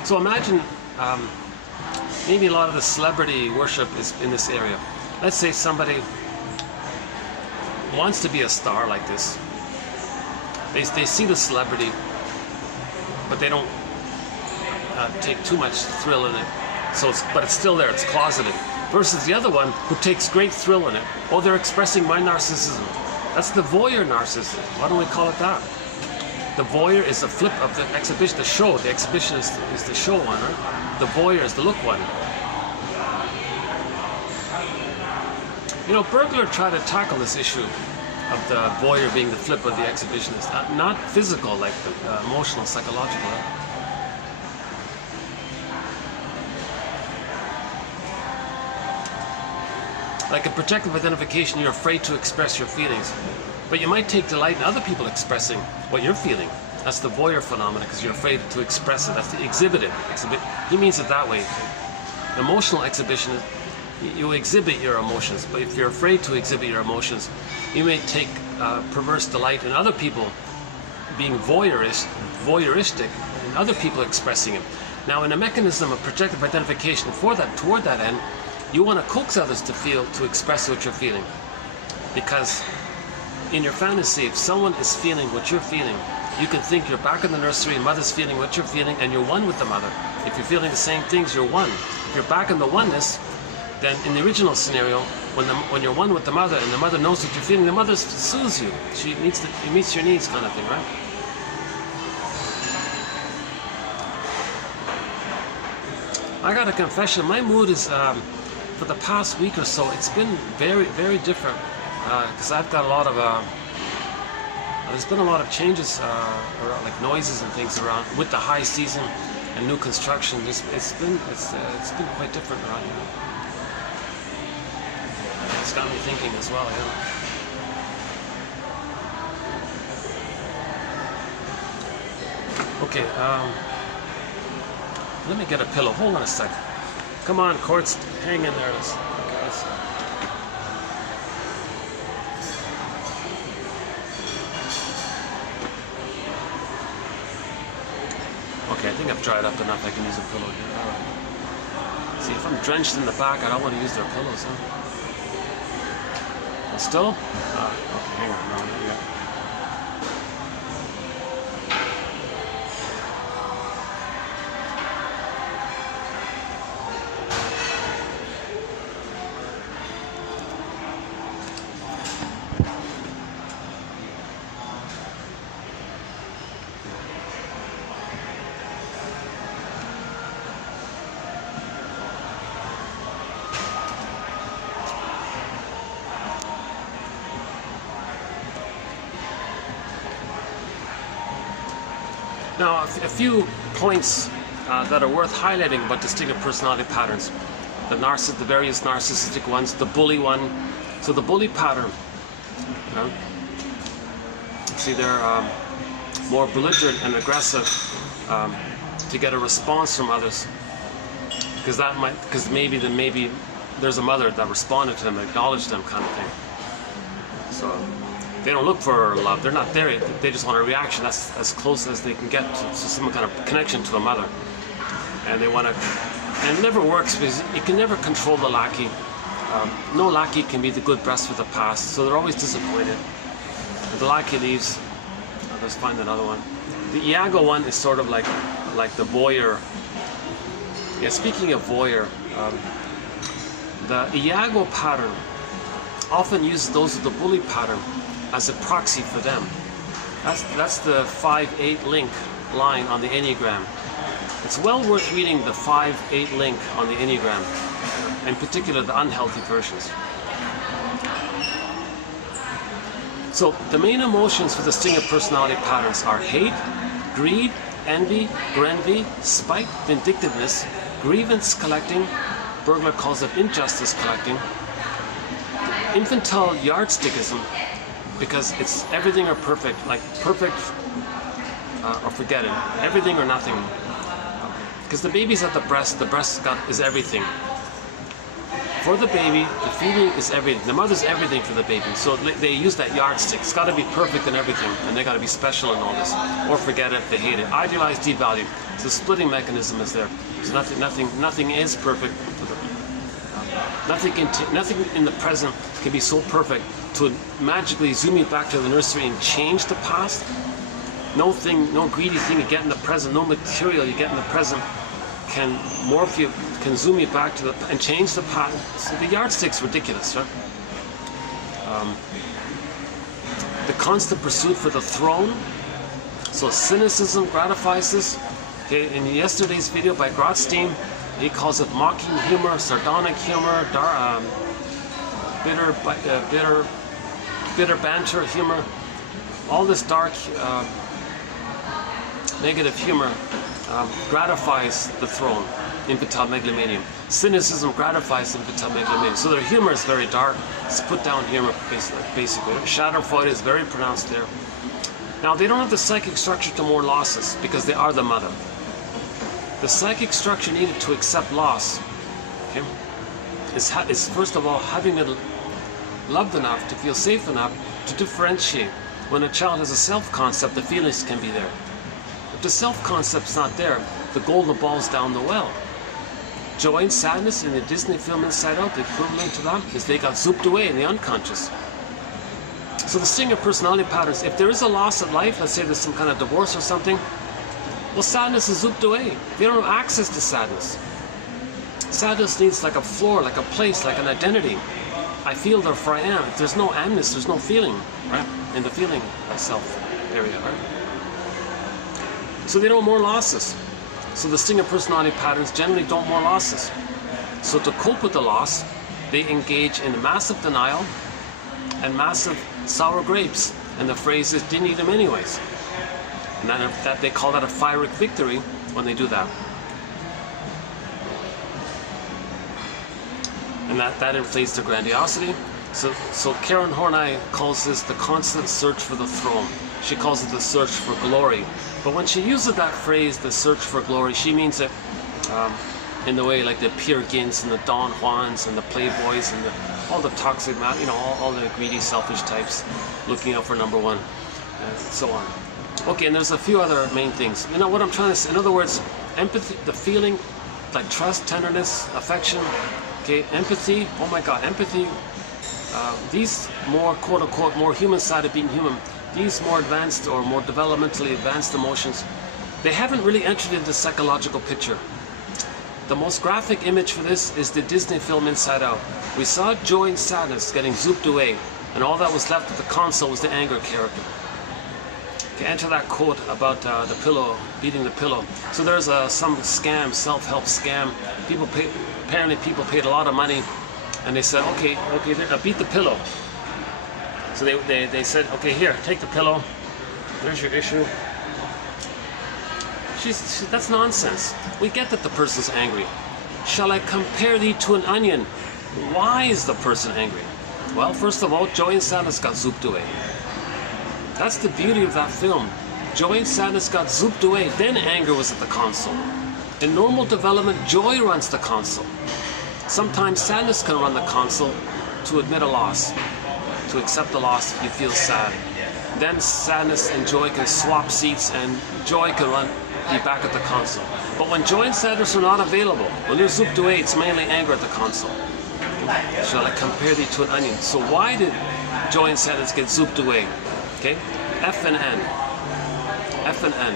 So imagine, maybe a lot of the celebrity worship is in this area. Let's say somebody wants to be a star like this. They see the celebrity, but they don't take too much thrill in it. But it's still there, it's closeted. Versus the other one who takes great thrill in it. Oh, they're expressing my narcissism. That's the voyeur narcissism. Why don't we call it that? The voyeur is the flip of the exhibition, the show. The exhibition is the show one, right? The voyeur is the look one. Bergler tried to tackle this issue of the voyeur being the flip of the exhibitionist. Not physical, like the emotional, psychological. Right? Like a projective identification, you're afraid to express your feelings. But you might take delight in other people expressing what you're feeling. That's the voyeur phenomenon, because you're afraid to express it. That's the exhibit it. He means it that way. Emotional exhibition, you exhibit your emotions. But if you're afraid to exhibit your emotions, you may take perverse delight in other people being voyeuristic, and other people expressing it. Now, in a mechanism of projective identification toward that end, you want to coax others to express what you're feeling. Because in your fantasy, if someone is feeling what you're feeling, you can think you're back in the nursery, mother's feeling what you're feeling, and you're one with the mother. If you're feeling the same things, you're one. If you're back in the oneness, then in the original scenario, when you're one with the mother and the mother knows what you're feeling, the mother soothes you. She meets your needs, kind of thing, right? I got a confession. My mood is, for the past week or so, it's been very, very different. Because I've got a lot of, there's been a lot of changes, around, like noises and things around with the high season and new construction. It's been quite different around here. It's got me thinking as well, yeah. Okay, let me get a pillow. Hold on a sec. Come on, Courts, hang in there, guys. Okay, I think I've dried up enough. I can use a pillow here. All right. See, if I'm drenched in the back, I don't want to use their pillows, huh? Still? Okay, hang on. No, yeah. Now, a few points that are worth highlighting about distinctive personality patterns. The various narcissistic ones, the bully one. So the bully pattern, see, they're more belligerent and aggressive to get a response from others, because maybe there's a mother that responded to them, acknowledged them, kind of thing. So they don't look for love. They're not there. They just want a reaction. That's as close as they can get to some kind of connection to a mother. And they want to, and it never works because you can never control the lackey. No lackey can be the good breast for the past, so they're always disappointed. And the lackey leaves. Let's find another one. The Iago one is sort of like the voyeur. Yeah, speaking of voyeur, the Iago pattern often uses those of the bully pattern as a proxy for them. That's the 5-8 link line on the Enneagram. It's well worth reading the 5-8 link on the Enneagram, in particular the unhealthy versions. So the main emotions for distinctive personality patterns are hate, greed, envy, grenvy, spite, vindictiveness, grievance collecting, Burglar calls it injustice collecting, infantile yardstickism, because it's everything or perfect, like perfect or forget it, everything or nothing. Because the baby's at the breast is everything. For the baby, the feeding is everything. The mother's everything for the baby. So they use that yardstick. It's got to be perfect in everything, and they got to be special in all this. Or forget it, they hate it. Idealize, devalue. So the splitting mechanism is there. So nothing is perfect. Nothing in the present can be so perfect to magically zoom you back to the nursery and change the past. No greedy thing you get in the present, no material you get in the present can morph you, can zoom you back to and change the past. So the yardstick's ridiculous, right? The constant pursuit for the throne. So cynicism gratifies this. Okay, in yesterday's video by Grotstein, he calls it mocking humor, sardonic humor, bitter banter humor. All this dark, negative humor gratifies the throne, infantile megalomania. Cynicism gratifies infantile megalomania. So their humor is very dark. It's put down humor, basically. Schadenfreude is very pronounced there. Now, they don't have the psychic structure to mourn losses because they are the mother. The psychic structure needed to accept loss, okay, is first of all having it loved enough to feel safe enough to differentiate. When a child has a self-concept, the feelings can be there. If the self-concept's not there, the golden ball's down the well. Joy and sadness in the Disney film Inside Out, the equivalent to that is they got zooped away in the unconscious. So the distinctive personality patterns, if there is a loss of life, let's say there's some kind of divorce or something, well, sadness is zooped away. They don't have access to sadness. Sadness needs like a floor, like a place, like an identity. I feel therefore I am. If there's no amness, there's no feeling, right? In the feeling self area, right? So they don't mourn losses. So the distinctive personality patterns generally don't mourn losses. So to cope with the loss, they engage in massive denial and massive sour grapes. And the phrase is, didn't eat them anyways. And that they call that a pyrrhic victory when they do that. And that inflates their grandiosity. So Karen Horney calls this the constant search for the throne. She calls it the search for glory. But when she uses that phrase, the search for glory, she means it in the way like the Peer Gyns and the Don Juans and the Playboys and all the toxic, all the greedy, selfish types looking out for number one, and so on. Okay, and there's a few other main things. What I'm trying to say, in other words, empathy, the feeling, like trust, tenderness, affection, okay, empathy, oh my God, empathy, these more, quote-unquote, more human side of being human, these more advanced or more developmentally advanced emotions, they haven't really entered into the psychological picture. The most graphic image for this is the Disney film Inside Out. We saw joy and sadness getting zooped away, and all that was left at the console was the anger character. Okay, enter that quote about the pillow, beating the pillow. So there's some scam, self-help scam. Apparently people paid a lot of money, and they said, okay, beat the pillow. So they said, okay, here, take the pillow. There's your issue. That's nonsense. We get that the person's angry. Shall I compare thee to an onion? Why is the person angry? Well, first of all, joy and sadness got zooped away. That's the beauty of that film. Joy and sadness got zooped away, then anger was at the console. In normal development, joy runs the console. Sometimes sadness can run the console to admit a loss, to accept the loss if you feel sad. Then sadness and joy can swap seats, and joy can be back at the console. But when joy and sadness are not available, when they're zooped away, it's mainly anger at the console. Shall I compare thee to an onion? So why did joy and sadness get zooped away? Okay, F and N. F and N,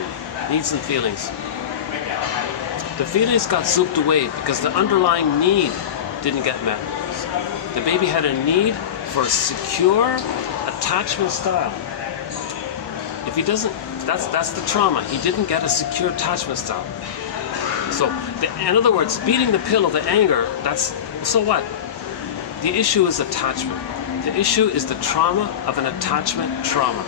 needs and feelings. The feelings got zooped away because the underlying need didn't get met. The baby had a need for a secure attachment style. If he doesn't, that's the trauma. He didn't get a secure attachment style. So, in other words, beating the pill of the anger, so what? The issue is attachment. The issue is the trauma of an attachment trauma.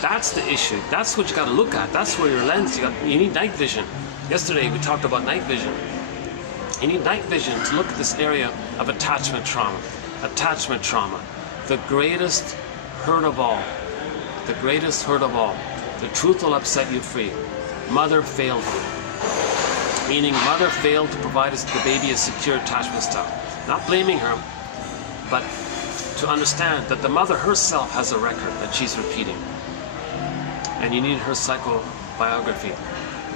That's the issue. That's what you got to look at. That's where your lens, you need night vision. Yesterday we talked about night vision. You need night vision to look at this area of attachment trauma. Attachment trauma. The greatest hurt of all. The greatest hurt of all. The truth will upset you free. Mother failed you. Meaning mother failed to provide the baby a secure attachment style. Not blaming her, but to understand that the mother herself has a record that she's repeating. And you need her psychobiography.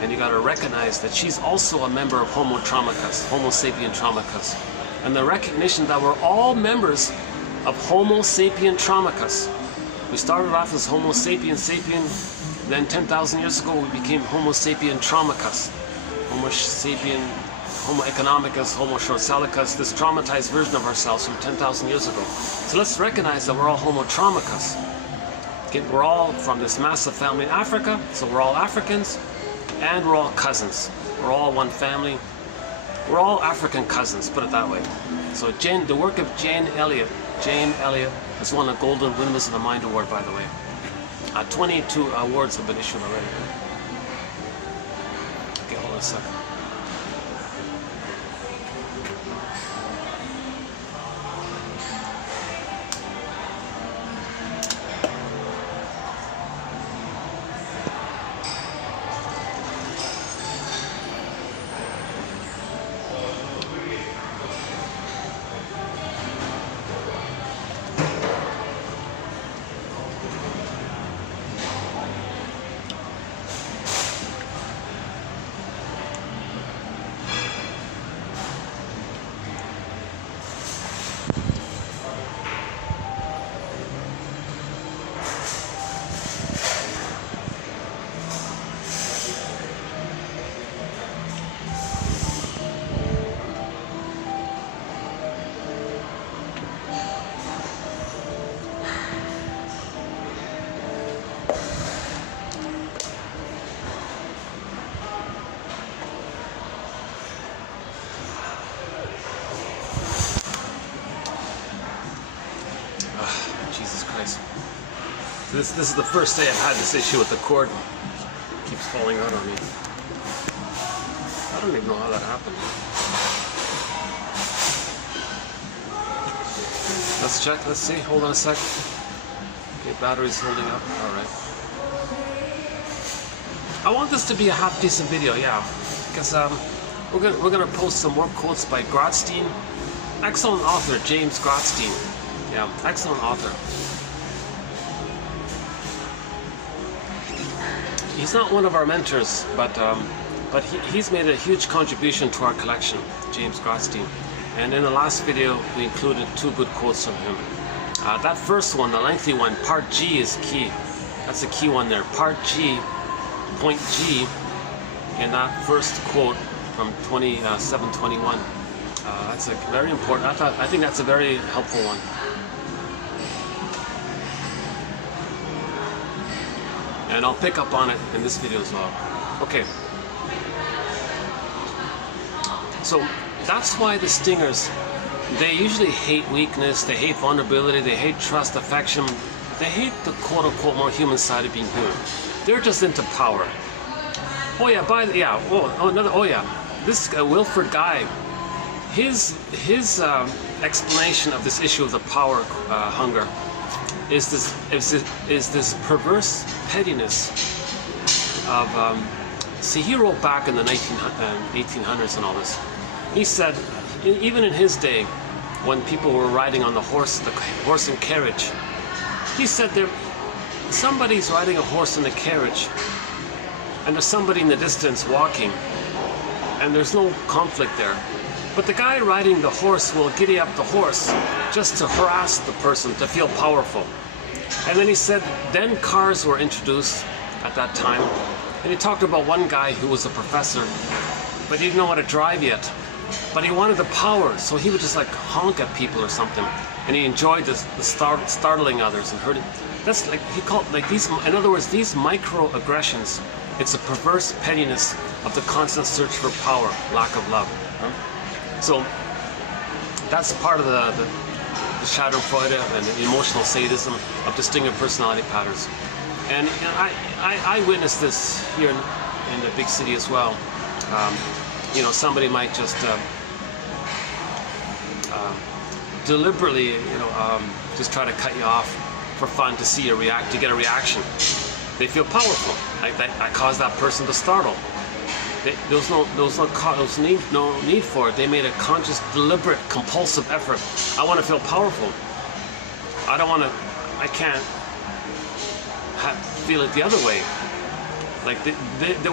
And you got to recognize that she's also a member of Homo Traumacus, Homo sapien Traumacus. And the recognition that we're all members of Homo sapien Traumacus. We started off as Homo sapien sapien, then 10,000 years ago we became Homo sapien Traumacus. Homo sapien, Homo economicus, Homo short-salicus, this traumatized version of ourselves from 10,000 years ago. So let's recognize that we're all Homo Traumacus. Okay, we're all from this massive family in Africa, so we're all Africans, and we're all cousins. We're all one family. We're all African cousins, put it that way. So the work of Jane Elliott has won a Golden Windmills of the Mind Award, by the way. 22 awards have been issued already. Okay, hold on a second. This is the first day I've had this issue with the cord. It keeps falling out on me. I don't even know how that happened. Let's check, let's see, hold on a sec. Okay, battery's holding up, alright. I want this to be a half decent video, yeah. Because we're gonna post some more quotes by Christie. Excellent author, James Christie. Yeah, excellent author. He's not one of our mentors, but he's made a huge contribution to our collection, James Christie. And in the last video, we included 2 good quotes from him. That first one, the lengthy one, part G is key. That's a key one there. Part G, point G, in that first quote from 721. That's a very important. I think that's a very helpful one. And I'll pick up on it in this video as well. Okay. So that's why the stingers, they usually hate weakness, they hate vulnerability, they hate trust, affection, they hate the quote-unquote more human side of being human. They're just into power. Oh yeah, this Wilford guy, his explanation of this issue of the power hunger is this perverse pettiness of see, he wrote back in the 1800s and all this. He said, even in his day, when people were riding on the horse and carriage, he said somebody's riding a horse in a carriage, and there's somebody in the distance walking, and there's no conflict there. But the guy riding the horse will giddy up the horse just to harass the person, to feel powerful. And then he said, then cars were introduced at that time, and he talked about one guy who was a professor, but he didn't know how to drive yet. But he wanted the power, so he would just like honk at people or something, and he enjoyed the startling others and hurting. That's like he called like these. In other words, these microaggressions. It's a perverse pettiness of the constant search for power, lack of love. So that's part of the Schadenfreude and the emotional sadism of distinctive personality patterns. And you know, I witnessed this here in the big city as well. You know, somebody might just deliberately, you know, just try to cut you off for fun to see you react, to get a reaction. They feel powerful. I caused that person to startle. There was no need for it. They made a conscious, deliberate, compulsive effort. I want to feel powerful. I don't want to. I can't feel it the other way. Like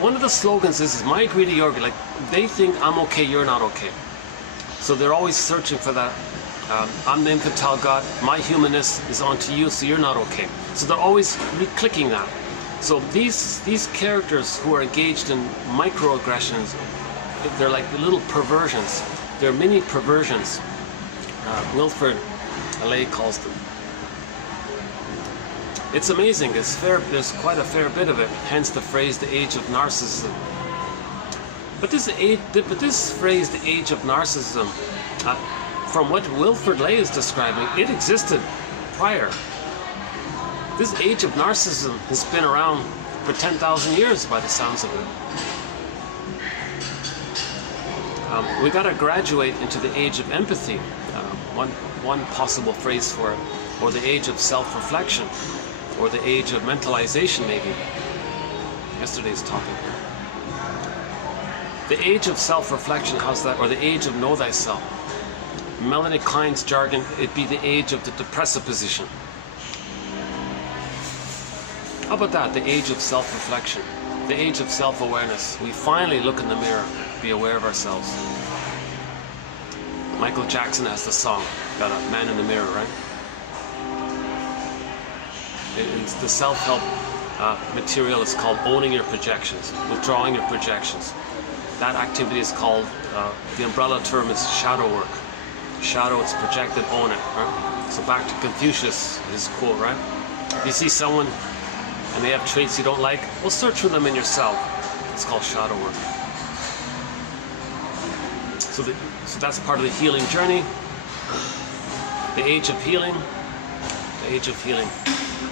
one of the slogans is my greedy yogi. Like they think I'm okay, you're not okay. So they're always searching for that. I'm the infantile God. My humanness is onto you, so you're not okay. So they're always reclicking that. So these characters who are engaged in microaggressions, they're like little perversions. They're mini perversions. Wilfred LA calls them. It's amazing. There's quite a fair bit of it. Hence the phrase, "the age of narcissism." But this phrase, "the age of narcissism," from what Wilfred Lay is describing, it existed prior. This age of narcissism has been around for 10,000 years by the sounds of it. We got to graduate into the age of empathy, one possible phrase for it, or the age of self-reflection, or the age of mentalization maybe. Yesterday's topic. The age of self-reflection, how's that? Or the age of know thyself. Melanie Klein's jargon, it'd be the age of the depressive position. How about that? The age of self-reflection, the age of self-awareness. We finally look in the mirror, be aware of ourselves. Michael Jackson has the song, got a man in the mirror, right? It's the self-help material is called owning your projections, withdrawing your projections. That activity is called, the umbrella term is shadow work. Shadow, it's projected, own it, right? So back to Confucius, his quote, right? If you see someone and they have traits you don't like, well, search for them in yourself. It's called shadow work. So that's part of the healing journey. The age of healing. The age of healing.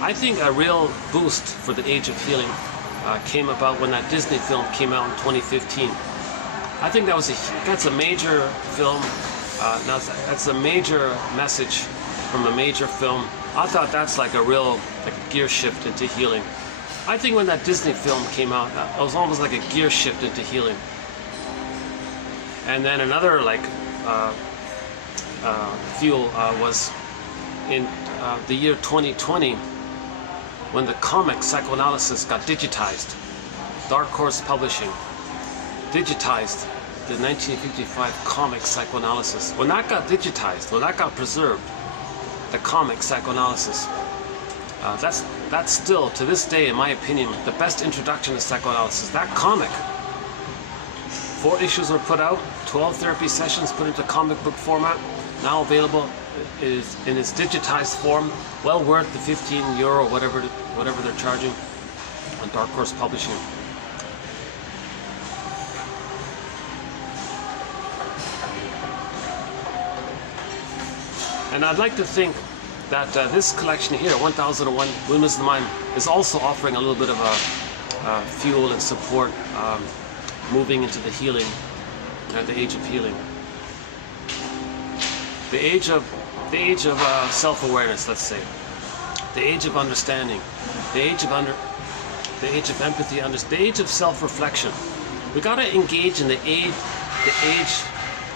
I think a real boost for the age of healing came about when that Disney film came out in 2015. I think that's a major film. That's a major message from a major film. I thought that's like a real gear shift into healing. I think when that Disney film came out, it was almost like a gear shift into healing. And then another fuel was in the year 2020 when the comic Psychoanalysis got digitized. Dark Horse Publishing digitized the 1955 comic Psychoanalysis. When that got digitized, when that got preserved, the comic Psychoanalysis, that's still, to this day, in my opinion, the best introduction to psychoanalysis. That comic. 4 issues were put out, 12 therapy sessions put into comic book format, now available is in its digitized form, well worth the €15, whatever they're charging on Dark Horse Publishing. And I'd like to think that this collection here, 1001 Windmills of the Mind, is also offering a little bit of fuel and support moving into the healing, the age of healing. The age of self-awareness, let's say. The age of understanding. The age of empathy, the age of self-reflection. We got to engage in the age.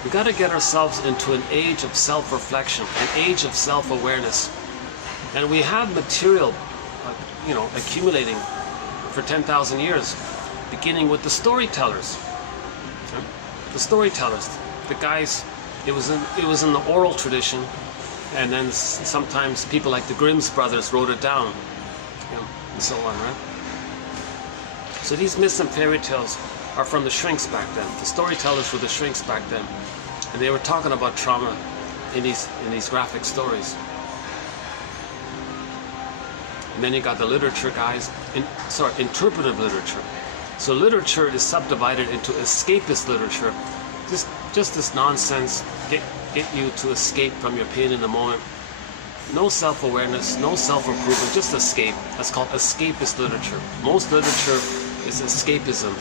We got to get ourselves into an age of self-reflection, an age of self-awareness. And we have material, accumulating for 10,000 years, beginning with the storytellers. The storytellers, the guys. It was in the oral tradition, and then sometimes people like the Grimm's brothers wrote it down, and so on, right? So these myths and fairy tales are from the shrinks back then. The storytellers were the shrinks back then, and they were talking about trauma in these graphic stories. And then you got the literature guys, interpretive literature. So literature is subdivided into escapist literature, just this nonsense, get you to escape from your pain in the moment. No self-awareness, no self-improvement, just escape. That's called escapist literature. Most literature is escapism.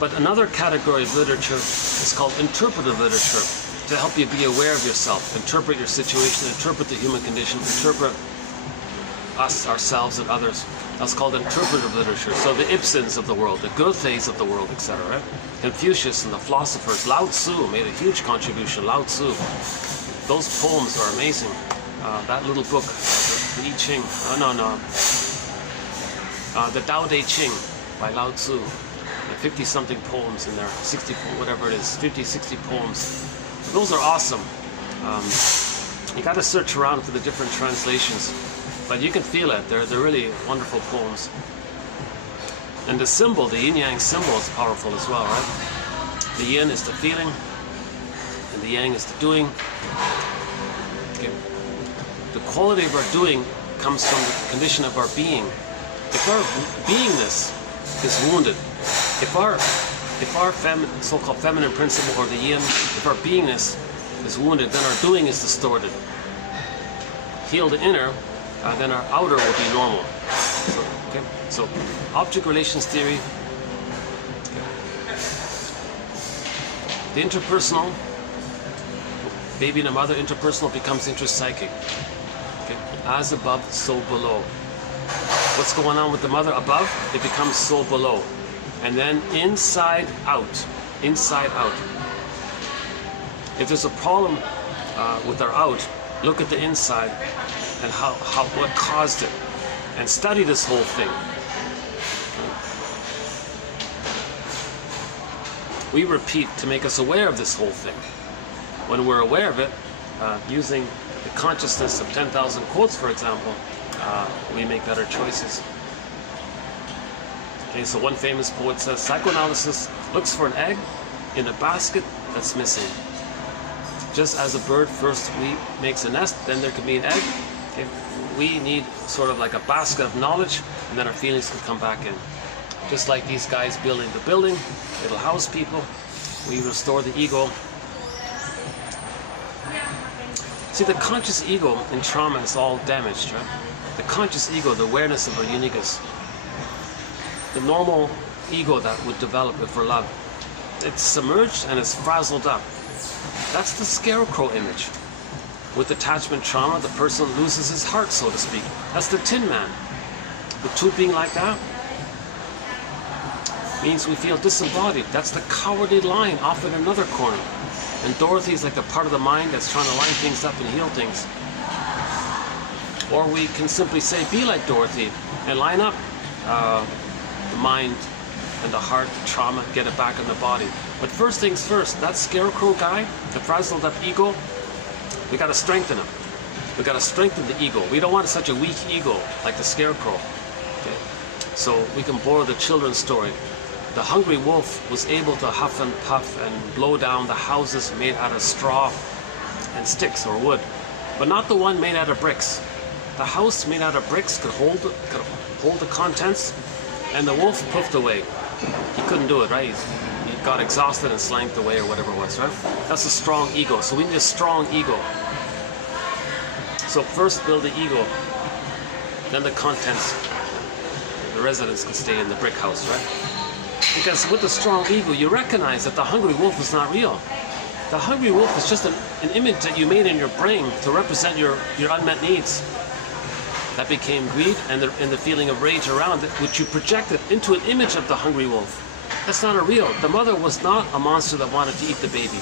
But another category of literature is called interpretive literature, to help you be aware of yourself, interpret your situation, interpret the human condition, interpret us, ourselves, and others. That's called interpretive literature. So the Ibsens of the world, the Goethes of the world, etc. Right? Confucius and the philosophers. Lao Tzu made a huge contribution. Lao Tzu. Those poems are amazing. That little book, the I Ching. The Tao Te Ching by Lao Tzu. 50-something poems in there, 60, whatever it is, 50, 60 poems. Those are awesome. You got to search around for the different translations, but you can feel it. They're really wonderful poems. And the symbol, the yin-yang symbol, is powerful as well, right? The yin is the feeling, and the yang is the doing. Okay. The quality of our doing comes from the condition of our being. If our beingness is wounded, if our so-called feminine principle, or the yin, if our beingness is wounded, then our doing is distorted. Heal the inner, then our outer will be normal. So object relations theory. The interpersonal, baby and a mother, interpersonal becomes intrapsychic. Okay? As above, so below. What's going on with the mother above? It becomes so below. And then inside out. Inside out. If there's a problem with our out, look at the inside and what caused it. And study this whole thing. We repeat to make us aware of this whole thing. When we're aware of it, using the consciousness of 10,000 quotes, for example, we make better choices. Okay, so one famous poet says, psychoanalysis looks for an egg in a basket that's missing. Just as a bird first makes a nest, then there can be an egg. Okay, we need sort of like a basket of knowledge, and then our feelings can come back in. Just like these guys building the building, it'll house people. We restore the ego. See, the conscious ego in trauma is all damaged, right? The conscious ego, the awareness of our uniqueness. The normal ego that would develop if we're loved. It's submerged and it's frazzled up. That's the scarecrow image. With attachment trauma, the person loses his heart, so to speak. That's the Tin Man. The truth being like that means we feel disembodied. That's the cowardly lion off in another corner. And Dorothy's like the part of the mind that's trying to line things up and heal things. Or we can simply say, be like Dorothy and line up the mind and the heart, the trauma, get it back in the body. But first things first, that scarecrow guy, the frazzled up ego, we got to strengthen him. We got to strengthen the ego. We don't want such a weak ego like the scarecrow. Okay? So we can borrow the children's story. The hungry wolf was able to huff and puff and blow down the houses made out of straw and sticks or wood, but not the one made out of bricks. The house made out of bricks could hold the contents, and the wolf puffed away. He couldn't do it, right? He got exhausted and slanked away or whatever it was, right? That's a strong ego. So we need a strong ego. So first build the ego, then the contents, the residents could stay in the brick house, right? Because with the strong ego, you recognize that the hungry wolf is not real. The hungry wolf is just an image that you made in your brain to represent your unmet needs. That became greed and the feeling of rage around it, which you projected into an image of the hungry wolf. That's not a real. The mother was not a monster that wanted to eat the baby.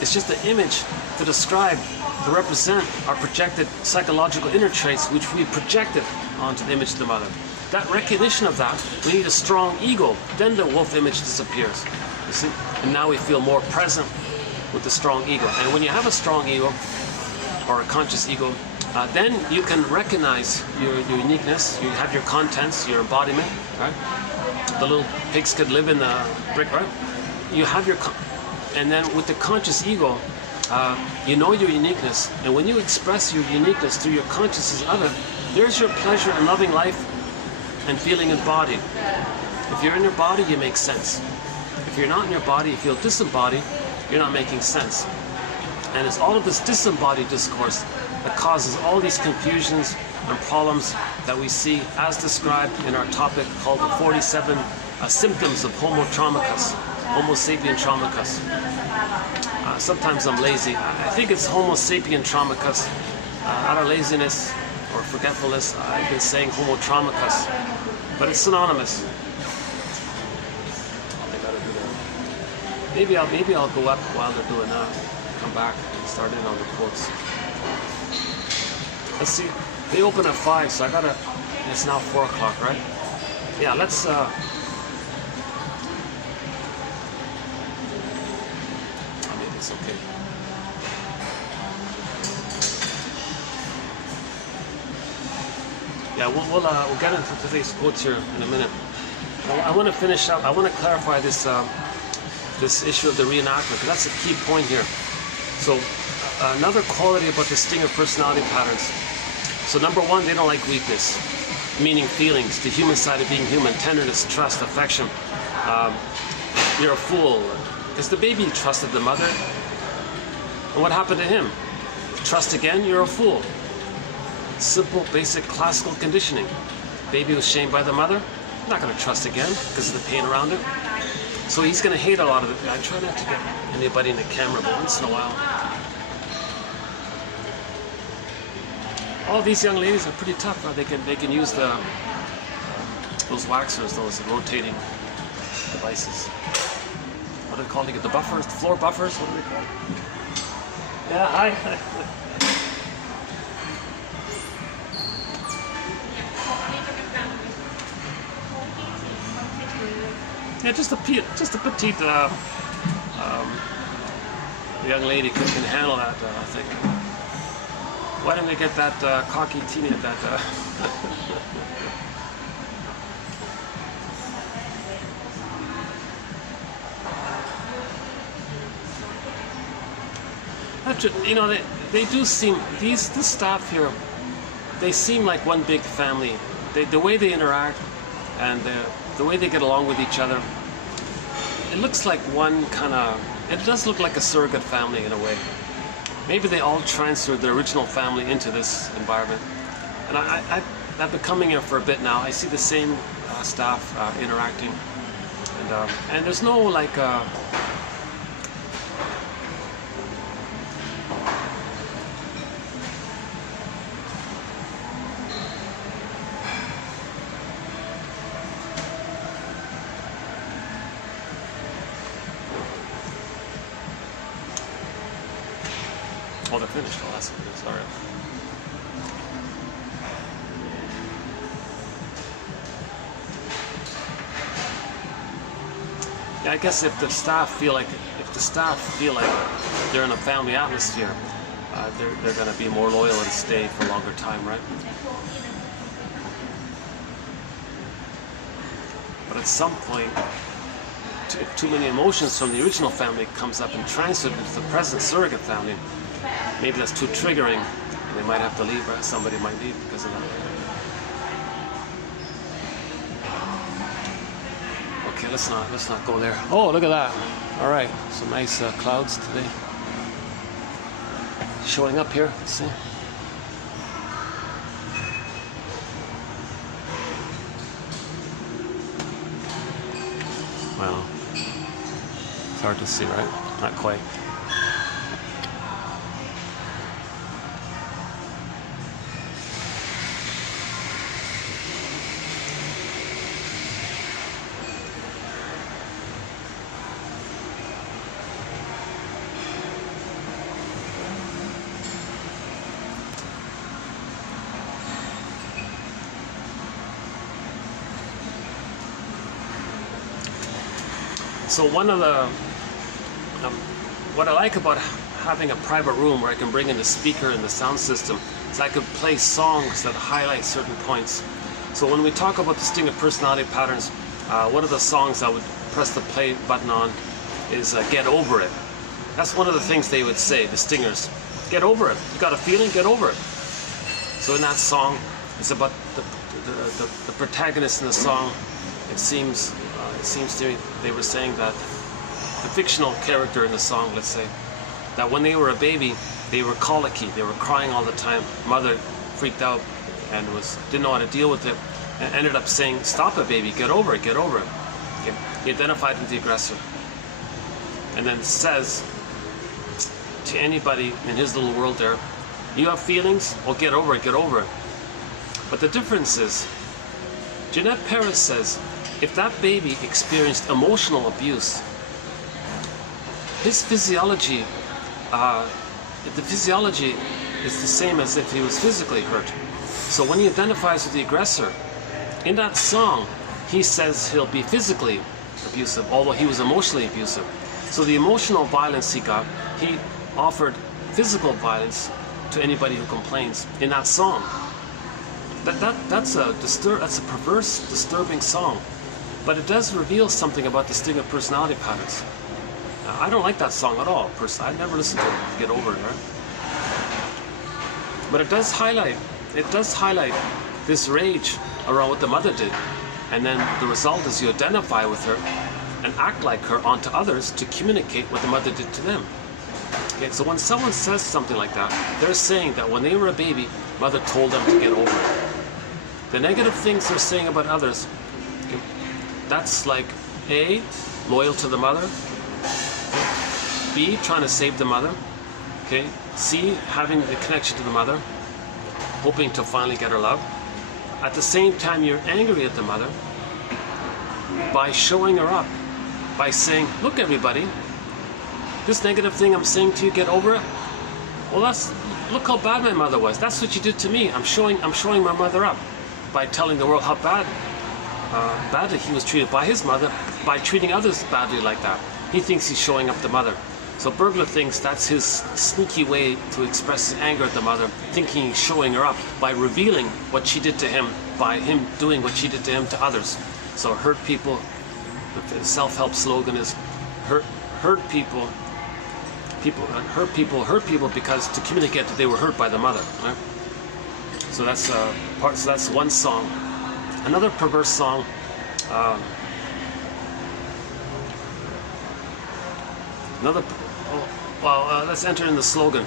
It's just an image to describe, to represent our projected psychological inner traits, which we projected onto the image of the mother. That recognition of that, we need a strong ego. Then the wolf image disappears. You see? And now we feel more present with the strong ego. And when you have a strong ego, or a conscious ego, then you can recognize your uniqueness. You have your contents, your embodiment, right? The little pigs could live in the brick, right? You have your, and then with the conscious ego, you know your uniqueness. And when you express your uniqueness through your consciousness of it, there's your pleasure in loving life and feeling embodied. If you're in your body, you make sense. If you're not in your body, you feel disembodied, you're not making sense. And it's all of this disembodied discourse that causes all these confusions and problems that we see as described in our topic called the 47 symptoms of Homo traumicus, Homo sapien traumicus. Sometimes I'm lazy. I think it's Homo sapien traumicus. Out of laziness or forgetfulness, I've been saying Homo traumicus, but it's synonymous. I gotta do that. Maybe I'll go up while they're doing that. Come back and start in on the quotes. Let's see. They open at 5, so I gotta. It's now 4 o'clock, right? Yeah. Let's. Maybe it's okay. Yeah, we'll get into today's quotes here in a minute. I want to finish up. I want to clarify this this issue of the reenactment, because that's a key point here. So another quality about the Stinger personality patterns. So number 1, they don't like weakness, meaning feelings, the human side of being human, tenderness, trust, affection. You're a fool, because the baby trusted the mother. And what happened to him? Trust again, you're a fool. Simple, basic, classical conditioning. Baby was shamed by the mother. I'm not going to trust again because of the pain around it. So he's going to hate a lot of it. I try not to get anybody in the camera, but once in a while. All these young ladies are pretty tough. They can use those waxers, those rotating devices. What are they called? You get the buffers, the floor buffers. What are they called? Yeah, hi. Yeah, just a petite young lady can handle that thing. Why don't they get that cocky teenage that? You know, they do seem this staff here. They seem like one big family. The way they interact and the way they get along with each other, it looks like one kind of, it does look like a surrogate family in a way. Maybe they all transferred their original family into this environment. And I've been coming here for a bit now. I see the same staff interacting. And there's no like, oh, they're finished. Oh, that's good. Sorry. Yeah, I guess if the staff feel like they're in a family atmosphere, they're going to be more loyal and stay for a longer time, right? But at some point, if too many emotions from the original family comes up and transferred into the present surrogate family, maybe that's too triggering, and they might have to leave, right? Somebody might leave because of that. Okay, let's not go there. Oh, look at that. All right, some nice clouds today. Showing up here, let's see. Well, it's hard to see, right? Not quite. So one of the, what I like about having a private room where I can bring in the speaker and the sound system is I could play songs that highlight certain points. So when we talk about distinctive personality patterns, one of the songs I would press the play button on is Get Over It. That's one of the things they would say, the stingers. Get over it. You got a feeling? Get over it. So in that song, it's about the protagonist in the song. It seems to me they were saying that the fictional character in the song, let's say, that when they were a baby, they were colicky, they were crying all the time. Mother freaked out and didn't know how to deal with it, and ended up saying, "Stop it, baby, get over it, get over it." Okay. He identified with the aggressor, and then says to anybody in his little world there, "You have feelings? Well, get over it, get over it." But the difference is, Jeanette Paris says, if that baby experienced emotional abuse, his physiology, the physiology is the same as if he was physically hurt. So when he identifies with the aggressor, in that song, he says he'll be physically abusive, although he was emotionally abusive. So the emotional violence he got, he offered physical violence to anybody who complains in that song. That's a perverse, disturbing song. But it does reveal something about distinctive personality patterns. I don't like that song at all. I never listened to it to get over it, right? But it does highlight this rage around what the mother did. And then the result is you identify with her and act like her onto others to communicate what the mother did to them. Okay, so when someone says something like that, they're saying that when they were a baby, mother told them to get over it. The negative things they're saying about others, that's like A, loyal to the mother, B, trying to save the mother, okay, C, having the connection to the mother, hoping to finally get her love. At the same time, you're angry at the mother by showing her up, by saying, "Look, everybody, this negative thing I'm saying to you, get over it. Well, look how bad my mother was. That's what you did to me. I'm showing my mother up by telling the world how badly he was treated by his mother, by treating others badly like that. He thinks he's showing up the mother. So Burglar thinks that's his sneaky way to express his anger at the mother, thinking he's showing her up by revealing what she did to him, by him doing what she did to him to others. So hurt people, the self-help slogan is hurt people because to communicate that they were hurt by the mother. Right? So that's that's one song. Another perverse song. Let's enter in the slogan.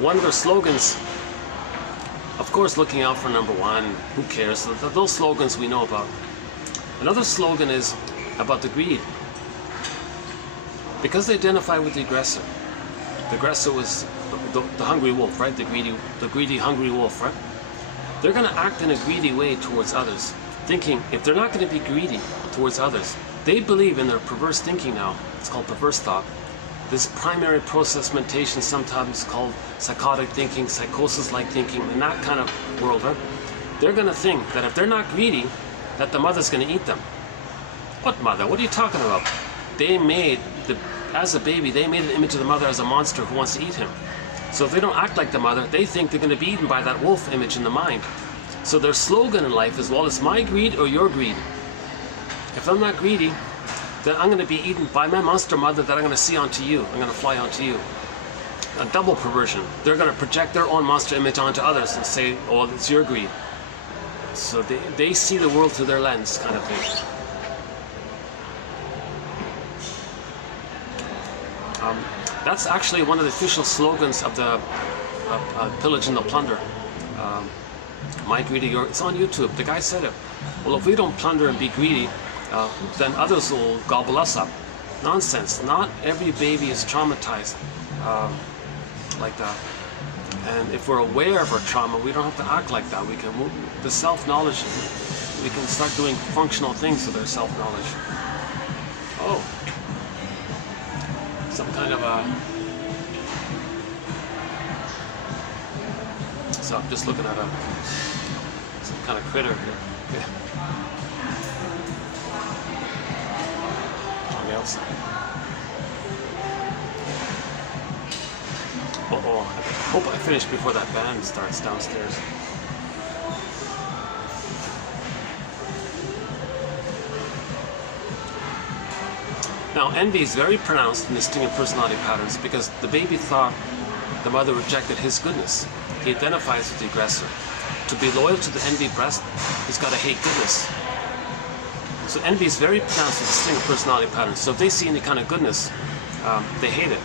One of their slogans, of course, looking out for number one. Who cares? Those slogans we know about. Another slogan is about the greed. Because they identify with the aggressor. The aggressor was the hungry wolf, right? The greedy, hungry wolf, right? They're going to act in a greedy way towards others, thinking if they're not going to be greedy towards others, they believe in their perverse thinking now. It's called perverse thought. This primary process mentation, sometimes called psychotic thinking, psychosis-like thinking, in that kind of world, right? They're going to think that if they're not greedy, that the mother's going to eat them. What mother? What are you talking about? As a baby, they made an image of the mother as a monster who wants to eat him. So if they don't act like the mother, they think they're going to be eaten by that wolf image in the mind. So their slogan in life is, well, it's my greed or your greed. If I'm not greedy, then I'm going to be eaten by my monster mother that I'm going to see onto you. I'm going to fly onto you. A double perversion. They're going to project their own monster image onto others and say, oh, it's your greed. So they see the world through their lens, kind of thing. That's actually one of the official slogans of the Pillage and the Plunder. My greedy, it's on YouTube. The guy said it. Well, if we don't plunder and be greedy, then others will gobble us up. Nonsense. Not every baby is traumatized like that. And if we're aware of our trauma, we don't have to act like that. We can move the self-knowledge. We can start doing functional things with our self-knowledge. Oh, some kind of a. So I'm just looking at some kind of critter here. Okay. On the outside. Oh, I hope I finish before that band starts downstairs. Now, envy is very pronounced in distinct personality patterns because the baby thought the mother rejected his goodness. He identifies with the aggressor. To be loyal to the envy breast, he's got to hate goodness. So envy is very pronounced in distinct personality patterns. So if they see any kind of goodness, they hate it.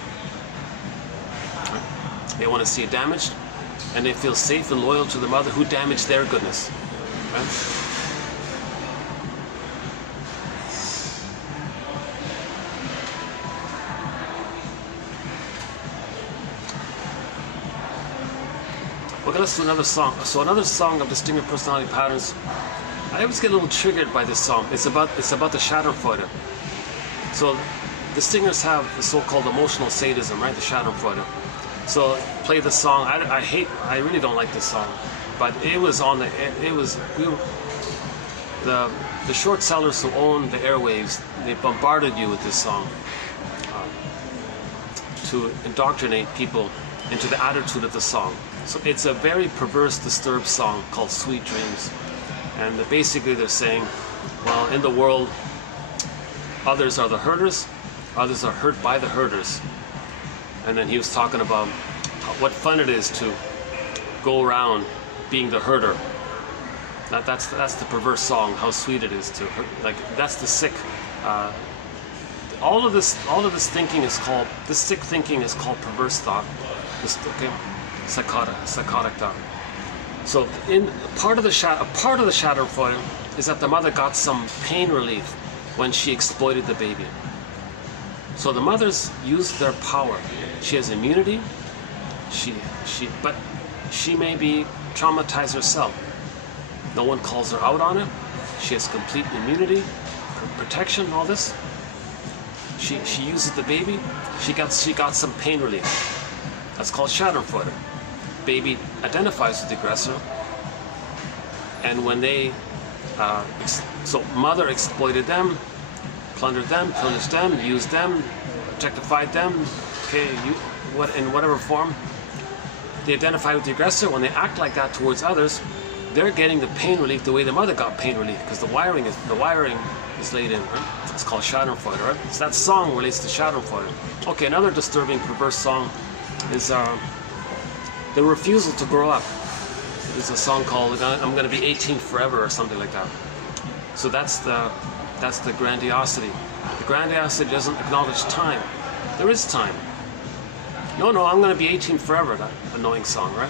They want to see it damaged, and they feel safe and loyal to the mother who damaged their goodness. Right? Okay, let's do another song. So another song of distinct personality patterns. I always get a little triggered by this song. It's about the Schadenfreude. So the singers have the so-called emotional sadism, right? The Schadenfreude. So play the song. I really don't like this song, but it was the short sellers who own the airwaves. They bombarded you with this song to indoctrinate people into the attitude of the song. So it's a very perverse, disturbed song called Sweet Dreams. And basically they're saying, well, in the world, others are the hurters, others are hurt by the hurters. And then he was talking about what fun it is to go around being the herder. That's the perverse song, how sweet it is to hurt. Like, that's the sick. All of this thinking is called, this sick thinking is called perverse thought. Psychotic thought. So in part of the Schadenfreude is that the mother got some pain relief when she exploited the baby. So the mothers use their power. She has immunity. But she may be traumatized herself. No one calls her out on it. She has complete immunity, protection, all this. She uses the baby. She got some pain relief. That's called Schadenfreude. Baby identifies with the aggressor, and when they so mother exploited them, plundered them, pillaged them, used them, objectified them. Okay, in whatever form they identify with the aggressor. When they act like that towards others, they're getting the pain relief the way the mother got pain relief, because the wiring is laid in. Right? It's called Schadenfreude. Right? So that song relates to Schadenfreude. Okay, another disturbing, perverse song is the refusal to grow up. There's a song called "I'm going to be 18 forever" or something like that. So that's the grandiosity. The grandiosity doesn't acknowledge time. There is time. No, I'm going to be 18 forever. That annoying song, right?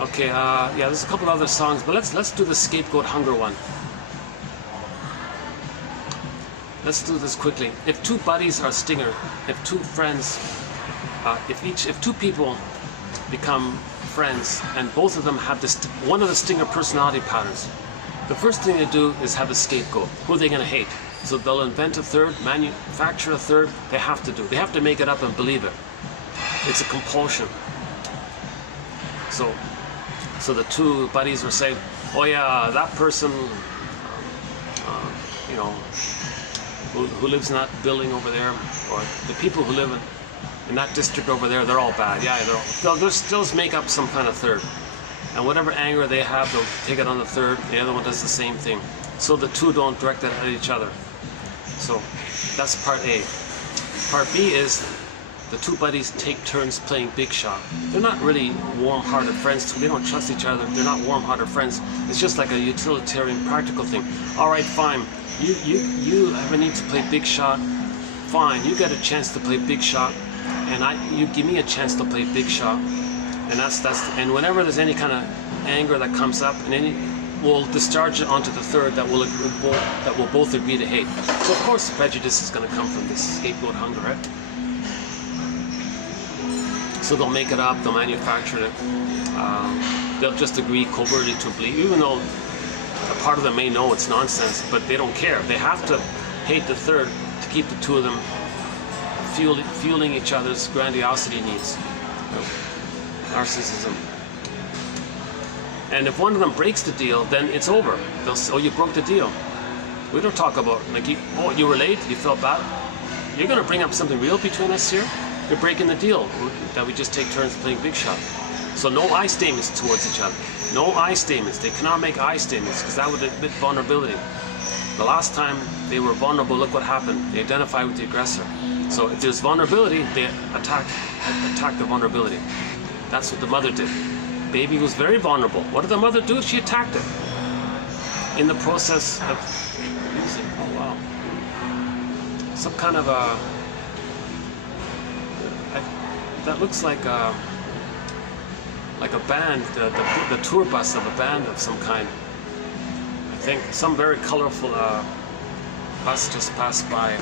Okay, yeah, there's a couple other songs, but let's do the scapegoat hunger one. Let's do this quickly. If two buddies are stinger, if two friends, if two people become friends and both of them have one of the stinger personality patterns, the first thing they do is have a scapegoat. Who are they going to hate? So they'll invent a third, manufacture a third. They have to make it up and believe it. It's a compulsion. So the two buddies will say, oh yeah, that person, who lives in that building over there, or the people who live in that district over there, they're all bad. Yeah, they'll still make up some kind of third. And whatever anger they have, they'll take it on the third. The other one does the same thing. So the two don't direct it at each other. So that's part A. Part B is the two buddies take turns playing big shot. They're not really warm-hearted friends. They don't trust each other. They're not warm-hearted friends. It's just like a utilitarian, practical thing. All right, fine. You have a need to play big shot. Fine, you get a chance to play big shot, and you give me a chance to play big shot, And and whenever there's any kind of anger that comes up, we'll discharge it onto the third that will both agree to hate. So of course the prejudice is going to come from this scapegoat hunger, right? So they'll make it up, they'll manufacture it. They'll just agree covertly to believe, even though a part of them may know it's nonsense, but they don't care. They have to hate the third to keep the two of them fueling each other's grandiosity needs. Narcissism. And if one of them breaks the deal, then it's over. They'll say, oh, you broke the deal. We don't talk about, like, you were late, you felt bad. You're going to bring up something real between us here? You're breaking the deal that we just take turns playing big shot. So no I statements towards each other. No I statements. They cannot make I statements because that would admit vulnerability. The last time they were vulnerable, look what happened. They identify with the aggressor. So if there's vulnerability, they attack the vulnerability. That's what the mother did. Baby was very vulnerable. What did the mother do? She attacked it. In the process of using, oh wow, some kind of a, that looks like a band, the tour bus of a band of some kind. I think some very colorful bus just passed by,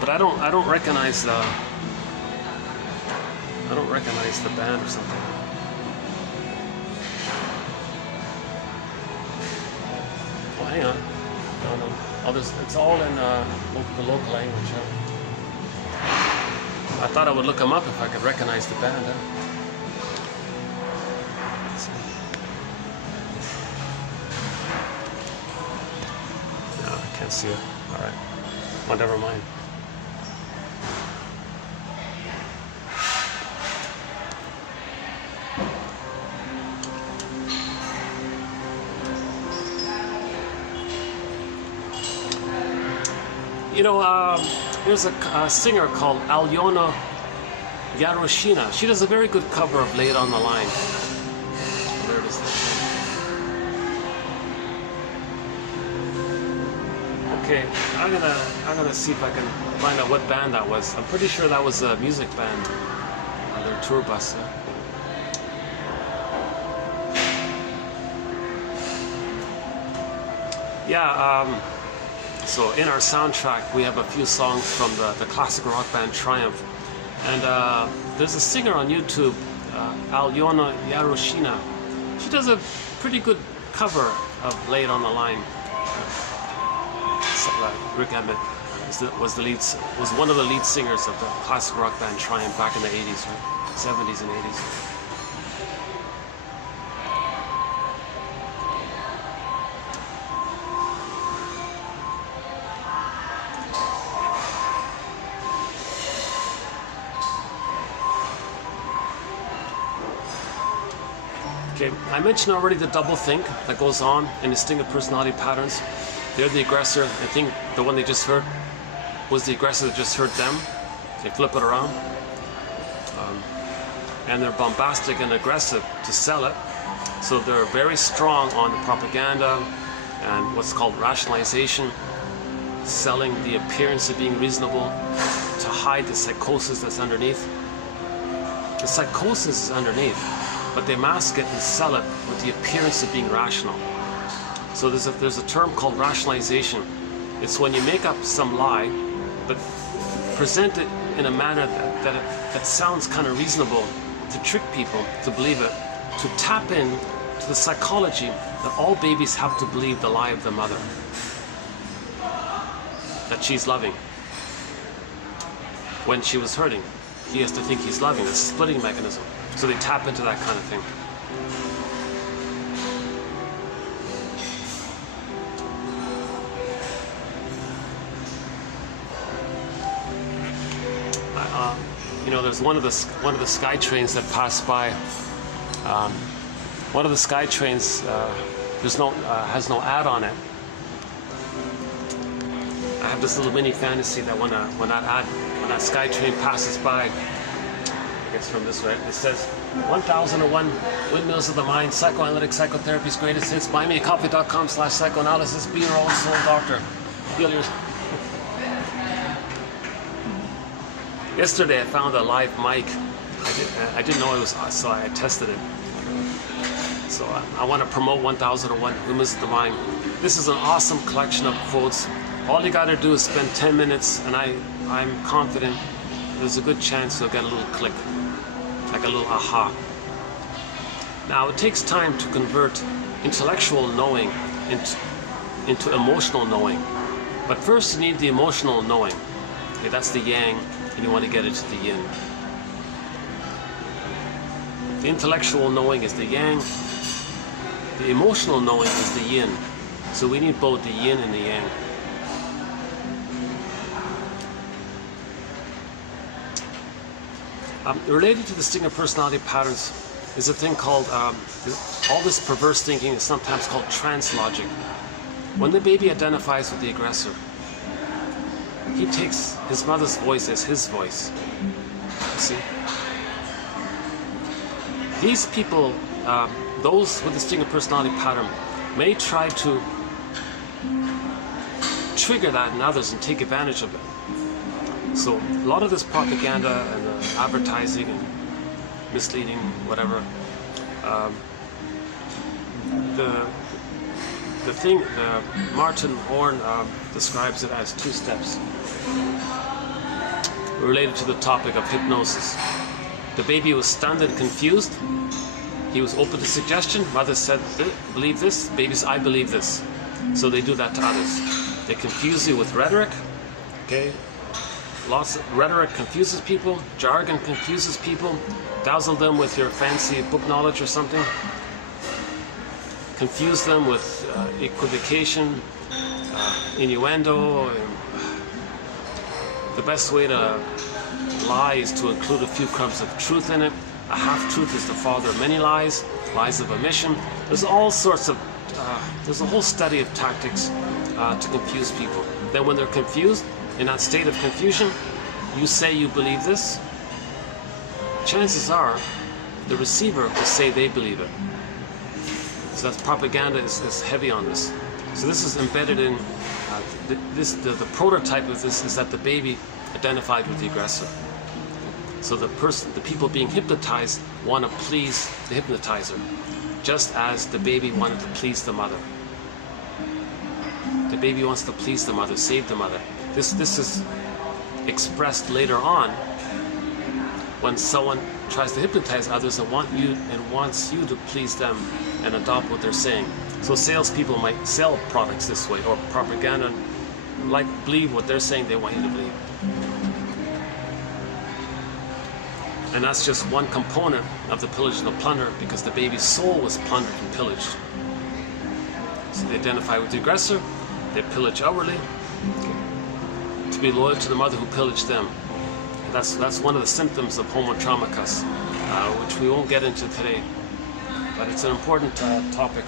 but I don't recognize the band or something. Oh, hang on. No. Oh, it's all in the local language. Huh? I thought I would look them up if I could recognize the band. Huh? No, I can't see it. All right. Well, never mind. You know, there's a singer called Alyona Yaroshina. She does a very good cover of Lay It On the Line. There it is. Okay, I'm gonna see if I can find out what band that was. I'm pretty sure that was a music band. Their tour bus. So in our soundtrack, we have a few songs from the classic rock band Triumph. And there's a singer on YouTube, Alyona Yaroshina. She does a pretty good cover of Lay It On the Line. Rick Emmett was one of the lead singers of the classic rock band Triumph back in the 80s, right? 70s and 80s. Okay, I mentioned already the double think that goes on in distinctive personality patterns. They're the aggressor. I think the one they just heard was the aggressor that just hurt them. They flip it around. And they're bombastic and aggressive to sell it. So they're very strong on the propaganda and what's called rationalization, selling the appearance of being reasonable to hide the psychosis that's underneath. The psychosis is underneath, but they mask it and sell it with the appearance of being rational. So there's a term called rationalization. It's when you make up some lie, but present it in a manner that sounds kind of reasonable to trick people to believe it, to tap in to the psychology that all babies have to believe the lie of the mother, that she's loving. When she was hurting, he has to think he's loving. It's a splitting mechanism. So they tap into that kind of thing. You know, there's one of the sky trains that passed by. One of the sky trains has no ad on it. I have this little mini fantasy that when that sky train passes by, I guess from this way, it says 1001 Windmills of the Mind, Psychoanalytic Psychotherapy's Greatest Hits. Buymeacoffee.com/psychoanalysis. Be your own soul doctor. Heal your... Yesterday I found a live mic I didn't know it was, so I tested it. So I want to promote 1001 Windmills of the Mind. This is an awesome collection of quotes. All you got to do is spend 10 minutes, and I'm confident there's a good chance you'll get a little click, like a little aha. Now, it takes time to convert intellectual knowing into emotional knowing. But first you need the emotional knowing. Okay, that's the yang, and you want to get it to the yin. The intellectual knowing is the yang. The emotional knowing is the yin. So we need both the yin and the yang. Related to the distinct personality patterns is a thing called, all this perverse thinking is sometimes called trance logic. When the baby identifies with the aggressor, he takes his mother's voice as his voice. You see? These people, those with distinct personality pattern, may try to trigger that in others and take advantage of it. So a lot of this propaganda and advertising and misleading, whatever, the thing, Martin Horn describes it as 2 steps related to the topic of hypnosis. The baby was stunned and confused. He was open to suggestion. Mother said, believe this. Baby says, I believe this. So they do that to others. They confuse you with rhetoric. Okay? Lots of rhetoric confuses people. Jargon confuses people. Dazzle them with your fancy book knowledge or something. Confuse them with equivocation, innuendo. The best way to lie is to include a few crumbs of truth in it. A half-truth is the father of many lies, lies of omission. There's all sorts of, there's a whole study of tactics to confuse people. Then when they're confused, in that state of confusion, you say you believe this, chances are the receiver will say they believe it. So that's propaganda is heavy on this. So this is embedded in, the prototype of this is that the baby identified with the aggressor. So the people being hypnotized want to please the hypnotizer, just as the baby wanted to please the mother. The baby wants to please the mother, save the mother. This is expressed later on when someone tries to hypnotize others and wants you to please them and adopt what they're saying. So salespeople might sell products this way, or propaganda, believe what they're saying they want you to believe. And that's just one component of the pillage and the plunder, because the baby's soul was plundered and pillaged. So they identify with the aggressor, they pillage outwardly, to be loyal to the mother who pillaged them. That's one of the symptoms of homo traumicus, which we won't get into today, but it's an important topic.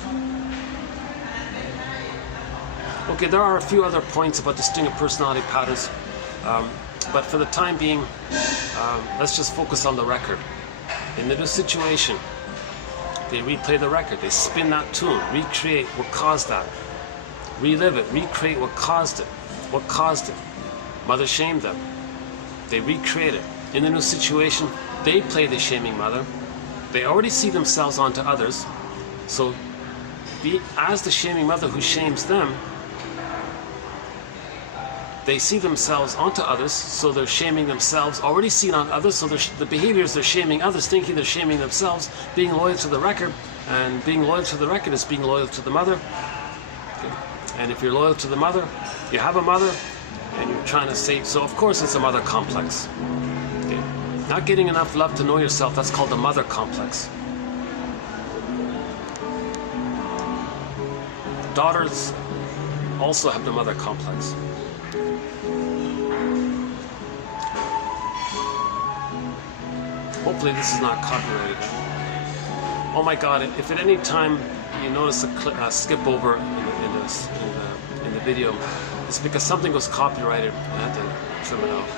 Okay, there are a few other points about distinct personality patterns, but for the time being, let's just focus on the record. In the situation, they replay the record, they spin that tune, recreate what caused that, relive it, recreate what caused it. What caused it? Mother shamed them. They recreate it. In the new situation, they play the shaming mother. They already see themselves onto others. So, as the shaming mother who shames them, they see themselves onto others, so they're shaming themselves, already seen on others, so the behaviors they're shaming others, thinking they're shaming themselves, being loyal to the record, and being loyal to the record is being loyal to the mother. Okay. And if you're loyal to the mother, you have a mother, and you're trying to save, so of course it's a mother complex. Okay. Not getting enough love to know yourself, that's called the mother complex. Daughters also have the mother complex. Hopefully this is not copyrighted. Oh my God, if at any time you notice a skip over in the video, it's because something was copyrighted and I had to trim it out.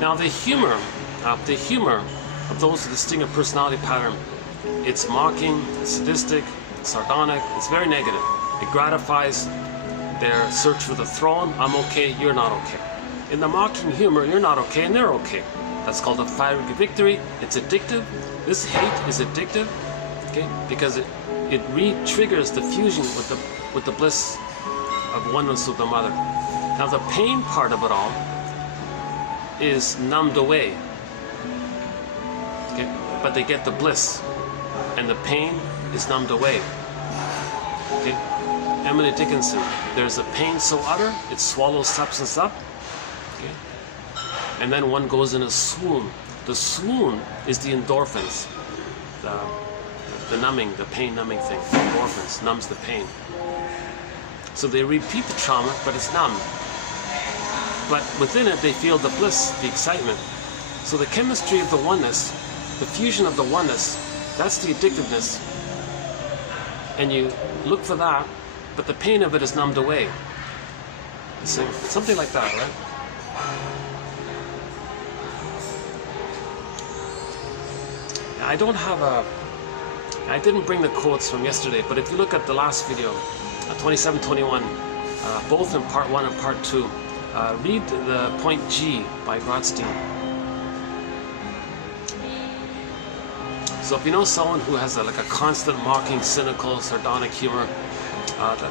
Now the humor of those with the stinger personality pattern, it's mocking, it's sadistic, it's sardonic, it's very negative. It gratifies their search for the throne. I'm okay, you're not okay. In the mocking humor, you're not okay and they're okay. That's called a fiery victory. It's addictive. This hate is addictive, okay, because it re-triggers the fusion with the bliss of oneness with the mother. Now the pain part of it all is numbed away, okay, but they get the bliss, and the pain is numbed away. Okay, Emily Dickinson. There's a pain so utter it swallows substance up. Okay, and then one goes in a swoon. The swoon is the endorphins, the numbing, the pain numbing thing. Endorphins numbs the pain. So they repeat the trauma, but it's numb. But within it, they feel the bliss, the excitement. So the chemistry of the oneness, the fusion of the oneness, that's the addictiveness. And you look for that, but the pain of it is numbed away. So something like that, right? I didn't bring the quotes from yesterday, but if you look at the last video, 27-21, both in part 1 and part 2, read the point G by Christie. So if you know someone who has like a constant mocking, cynical, sardonic humor,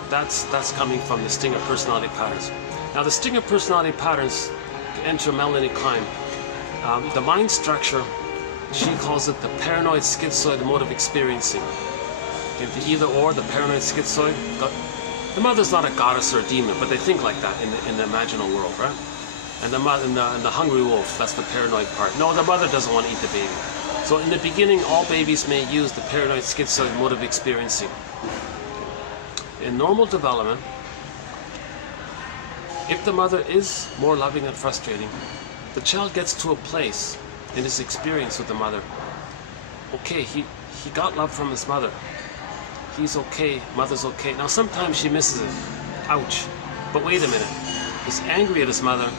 that's coming from the stinger personality patterns. Now the stinger personality patterns enter Melanie Klein. The mind structure, she calls it the paranoid schizoid mode of experiencing. Okay, the either or, the paranoid schizoid. The mother's not a goddess or a demon, but they think like that in the imaginal world, right? And the mother, and the hungry wolf, that's the paranoid part. No, the mother doesn't want to eat the baby. So in the beginning, all babies may use the paranoid schizoid mode of experiencing. In normal development, if the mother is more loving and frustrating, the child gets to a place in his experience with the mother. Okay, he got love from his mother. He's okay, mother's okay. Now sometimes she misses it. Ouch. But wait a minute. He's angry at his mother,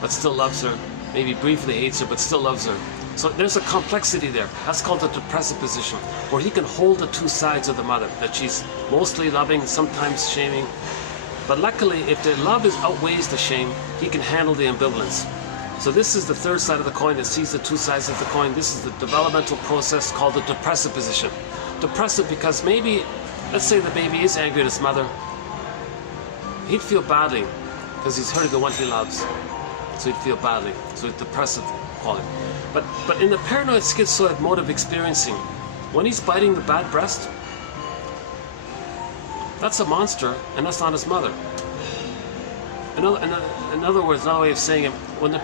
but still loves her. Maybe briefly hates her, but still loves her. So there's a complexity there. That's called the depressive position, where he can hold the two sides of the mother, that she's mostly loving, sometimes shaming. But luckily, if the love outweighs the shame, he can handle the ambivalence. So this is the third side of the coin that sees the two sides of the coin. This is the developmental process called the depressive position. Depressive because maybe, let's say the baby is angry at his mother. He'd feel badly because he's hurting the one he loves. So he'd feel badly. So it's depressive quality. But in the paranoid schizoid mode of experiencing, when he's biting the bad breast, that's a monster and that's not his mother. In other words, another way of saying it, when the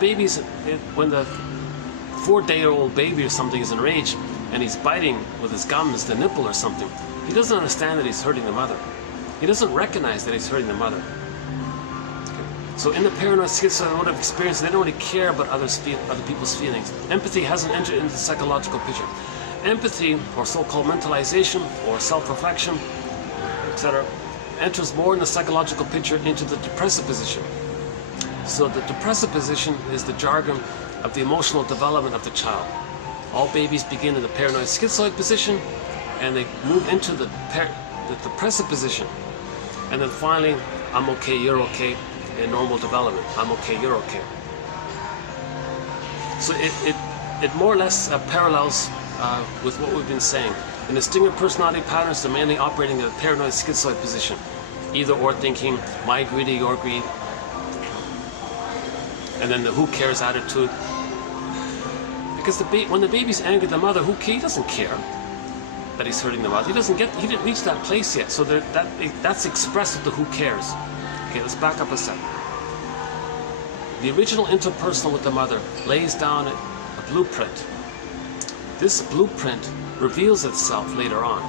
4-day-old baby or something is enraged and he's biting with his gums the nipple or something, he doesn't understand that he's hurting the mother. He doesn't recognize that he's hurting the mother. Okay. So in the paranoid schizoid mode of experience, they don't really care about other people's feelings. Empathy hasn't entered into the psychological picture. Empathy, or so-called mentalization, or self-reflection, etc., enters more in the psychological picture into the depressive position. So the depressive position is the jargon of the emotional development of the child. All babies begin in the paranoid schizoid position and they move into the depressive position. And then finally, I'm okay, you're okay, in normal development. I'm okay, you're okay. So it more or less parallels with what we've been saying. In the stinger personality patterns, they're mainly operating in the paranoid schizoid position. Either or thinking, my greedy, your greed. And then the who cares attitude. Because when the baby's angry at the mother, he doesn't care that he's hurting the mother. He didn't reach that place yet. So that's expressed with the who cares. Okay, let's back up a second. The original interpersonal with the mother lays down a blueprint. This blueprint reveals itself later on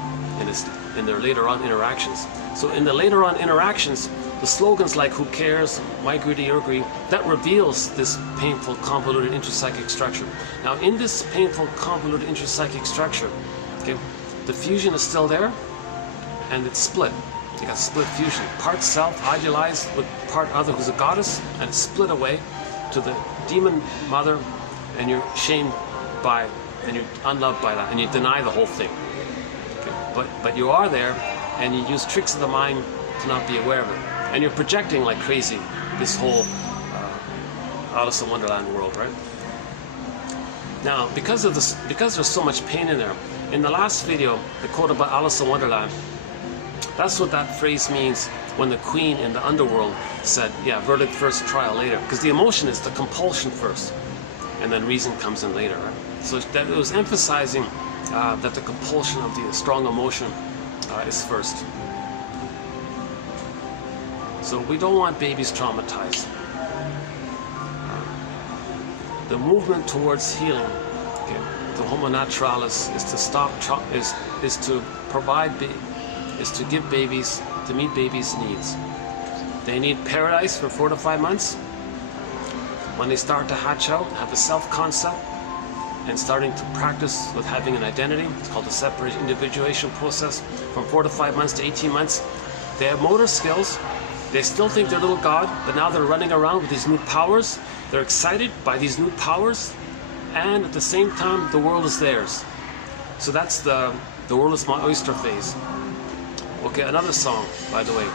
in their later on interactions. So in the later on interactions, the slogans like who cares, my greedy, your greed, that reveals this painful, convoluted intrapsychic structure. Now in this painful, convoluted intrapsychic structure, okay, the fusion is still there and it's split. You got split fusion. Part self idealized with part other who's a goddess, and it's split away to the demon mother, and you're shamed by, and you're unloved by that, and you deny the whole thing. Okay? But you are there, and you use tricks of the mind to not be aware of it. And you're projecting like crazy this whole Alice in Wonderland world, right? Now, because there's so much pain in there, in the last video, the quote about Alice in Wonderland, that's what that phrase means when the queen in the underworld said, yeah, verdict first, trial later. Because the emotion is the compulsion first, and then reason comes in later, right? So that it was emphasizing that the compulsion of the strong emotion is first. So we don't want babies traumatized. The movement towards healing, okay, the homo naturalis, is to stop, is to provide, is to give babies, to meet babies' needs. They need paradise for 4 to 5 months. When they start to hatch out, have a self-concept, and starting to practice with having an identity, it's called the separate individuation process, from 4 to 5 months to 18 months. They have motor skills. They still think they're little God, but now they're running around with these new powers. They're excited by these new powers, and at the same time, the world is theirs. So that's the world is my oyster phase. Okay, another song, by the way.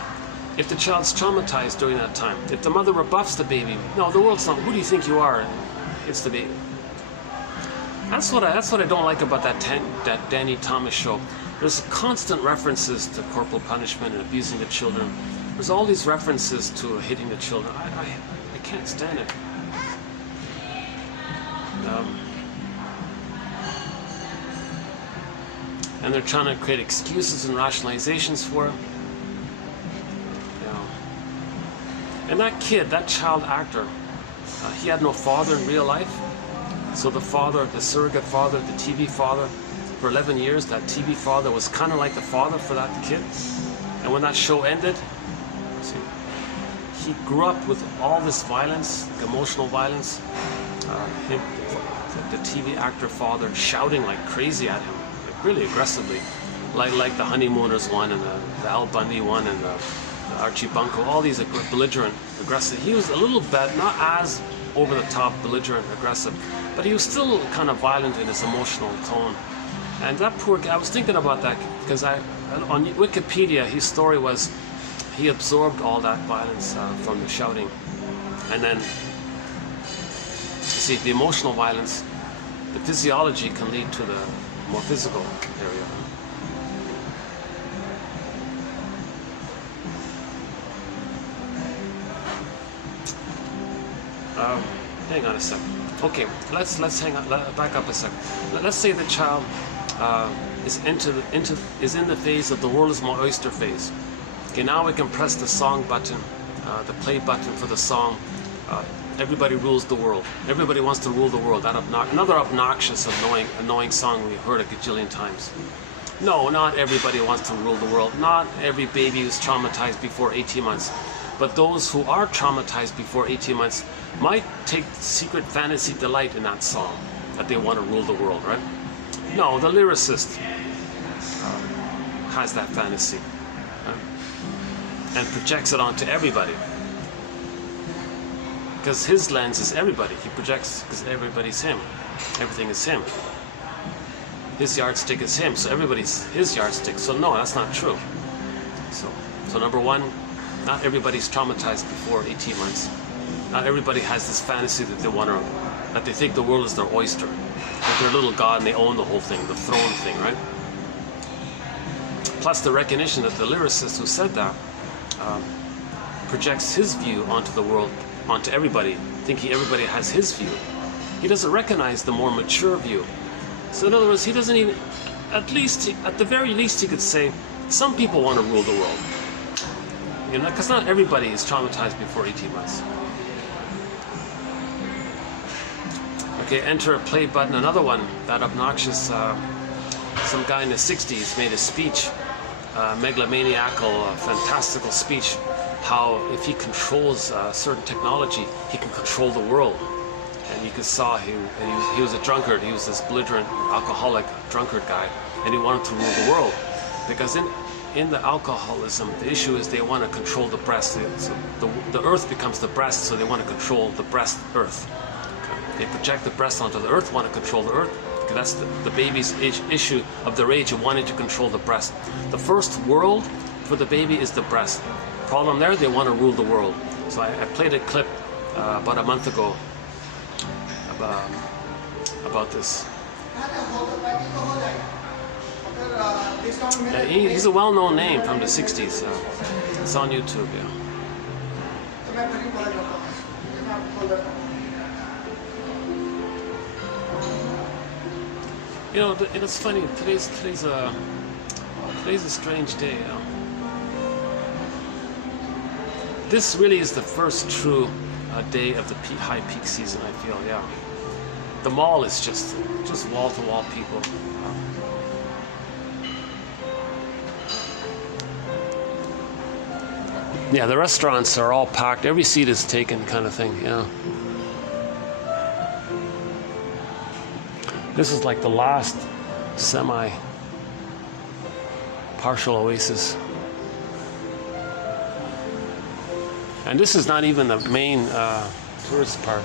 If the child's traumatized during that time, if the mother rebuffs the baby, no, the world's not. Who do you think you are? It's the baby. That's what I don't like about that Danny Thomas show. There's constant references to corporal punishment and abusing the children. There's all these references to hitting the children. I can't stand it. And they're trying to create excuses and rationalizations for it. And that kid, that child actor, he had no father in real life. So the father, the surrogate father, the TV father, for 11 years, that TV father was kind of like the father for that kid. And when that show ended, he grew up with all this violence, emotional violence. The TV actor father shouting like crazy at him, like really aggressively, like the Honeymooners one and the Al Bundy one and the Archie Bunko, all these belligerent, aggressive. He was a little bit, not as over the top, belligerent, aggressive, but he was still kind of violent in his emotional tone. And that poor guy, I was thinking about that because on Wikipedia, his story was he absorbed all that violence from the shouting. And then, you see, the emotional violence, the physiology can lead to the more physical area. Hang on a second. Okay, let's hang on. Back up a second. Let's say the child is in the phase of the world is my oyster phase. Okay, now we can press the song button, the play button for the song. Everybody rules the world. Everybody wants to rule the world. Another obnoxious, annoying song we heard a gajillion times. No, not everybody wants to rule the world. Not every baby is traumatized before 18 months. But those who are traumatized before 18 months might take secret fantasy delight in that song, that they want to rule the world, right? No, the lyricist has that fantasy and projects it onto everybody. Because his lens is everybody. He projects because everybody's him. Everything is him. His yardstick is him, so everybody's his yardstick. So no, that's not true. So number one, not everybody's traumatized before 18 months. Not everybody has this fantasy that that they think the world is their oyster. That they're a little god and they own the whole thing, the throne thing, right? Plus the recognition that the lyricist who said that projects his view onto the world, onto everybody, thinking everybody has his view. He doesn't recognize the more mature view. So in other words, he doesn't even, at the very least, he could say, some people want to rule the world. You know, because not everybody is traumatized before 18 months. Okay, enter a play button. Another one, that obnoxious, some guy in the 60s made a speech, megalomaniacal, fantastical speech, how if he controls certain technology, he can control the world. And you saw he was a drunkard. He was this belligerent, alcoholic, drunkard guy, and he wanted to rule the world. Because in the alcoholism, the issue is they want to control the breast. So the earth becomes the breast, so they want to control the breast earth. Okay. They project the breast onto the earth, want to control the earth. Okay. That's the baby's issue of their age of wanting to control the breast. The first world for the baby is the breast. Problem there, they want to rule the world. So I played a clip about a month ago about this. Yeah, he's a well-known name from the 60s. It's on YouTube, yeah. You know, it's funny. Today's a strange day. You know? This really is the first true day of the high peak season. I feel, yeah. The mall is just wall-to-wall people. Yeah, the restaurants are all packed. Every seat is taken, kind of thing. Yeah. This is like the last semi-partial oasis. And this is not even the main tourist part.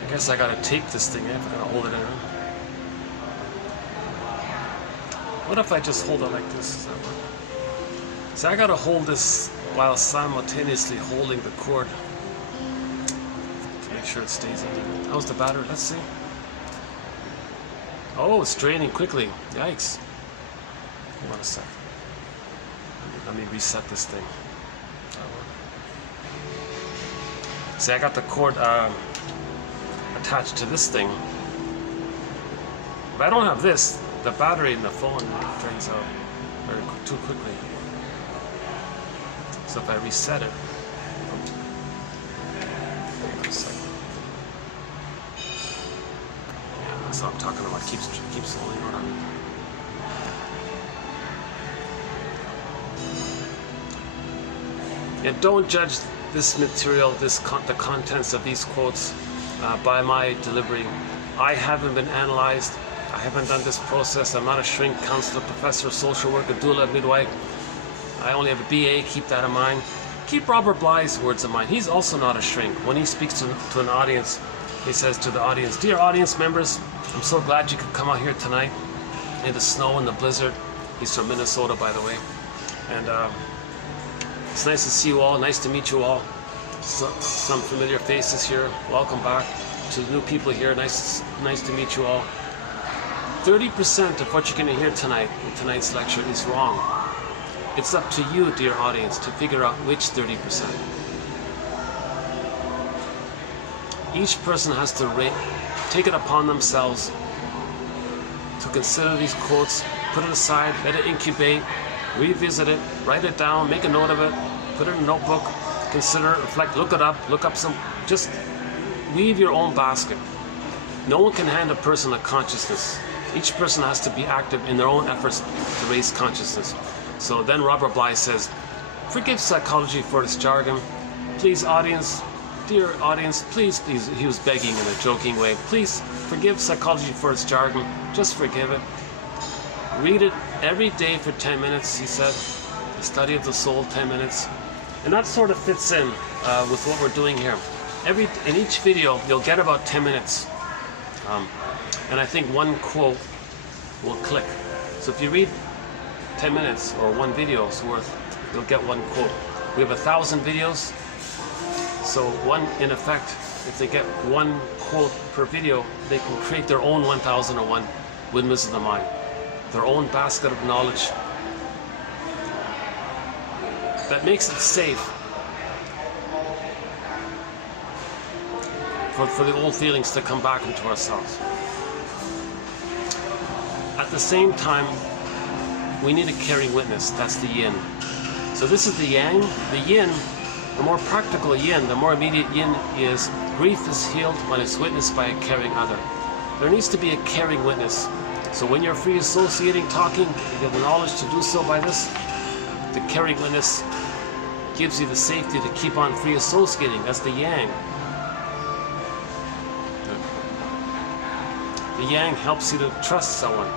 I guess I gotta take this thing in if I gotta hold it in. What if I just hold it like this? Does that work? So I gotta hold this while simultaneously holding the cord to make sure it stays in. How's the battery? Let's see. Oh, it's draining quickly. Yikes. Hold on a sec. Let me reset this thing. See, I got the cord attached to this thing. If I don't have this, the battery in the phone drains out too quickly. So if I reset it, yeah, that's what I'm talking about. Keeps holding on. And don't judge this material, the contents of these quotes by my delivery. I haven't been analyzed. I haven't done this process. I'm not a shrink, counselor, professor, social worker, doula, midwife. I only have a BA, keep that in mind. Keep Robert Bly's words in mind. He's also not a shrink. When he speaks to an audience, he says to the audience, "Dear audience members, I'm so glad you could come out here tonight in the snow and the blizzard." He's from Minnesota, by the way. And it's nice to see you all, nice to meet you all. Some familiar faces here. Welcome back. To the new people here, nice to meet you all. 30% of what you're going to hear tonight in tonight's lecture is wrong. It's up to you, dear audience, to figure out which 30%. Each person has to take it upon themselves to consider these quotes, put it aside, let it incubate, revisit it, write it down, make a note of it, put it in a notebook, consider it, reflect, look it up, just weave your own basket. No one can hand a person a consciousness. Each person has to be active in their own efforts to raise consciousness. So then Robert Bly says, "Forgive psychology for its jargon. Please, audience, dear audience, please," he was begging in a joking way, "please forgive psychology for its jargon. Just forgive it. Read it every day for 10 minutes, he said. The study of the soul, 10 minutes. And that sort of fits in with what we're doing here. In each video, you'll get about 10 minutes. And I think one quote will click. So if you read 10 minutes or one video's worth, you'll get one quote. We have 1,000 videos. So in effect, if they get one quote per video, they can create their own 1001 windmills of the mind, their own basket of knowledge. That makes it safe for the old feelings to come back into ourselves. At the same time, we need a caring witness. That's the yin. So this is the yang. The yin, the more practical yin, the more immediate yin is grief is healed when it's witnessed by a caring other. There needs to be a caring witness. So when you're free associating, talking, you have the knowledge to do so by this, The caring witness gives you the safety to keep on free associating. That's the yang. The yang helps you to trust someone.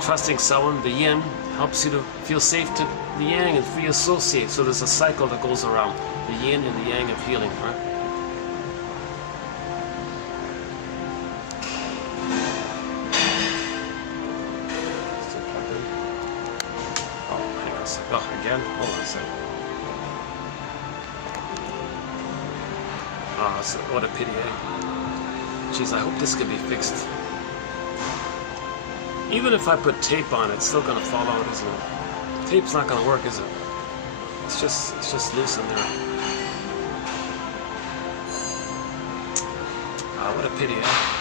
Trusting someone, the yin, helps you to feel safe to the yang and free associate. So there's a cycle that goes around. The yin and the yang of healing, right? Oh, again? Hold on a second. Oh, what a pity, eh? Jeez, I hope this can be fixed. Even if I put tape on it, it's still gonna fall out, isn't it? Tape's not gonna work, is it? It's just loose in there. Ah, what a pity, eh?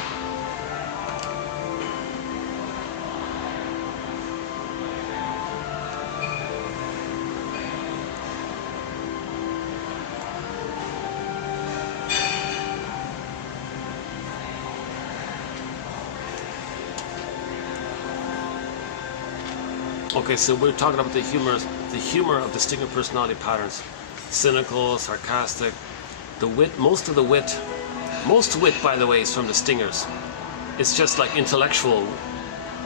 Okay, so we're talking about the humor of distinct personality patterns. Cynical, sarcastic, the wit, most wit, by the way, is from the stingers. It's just like intellectual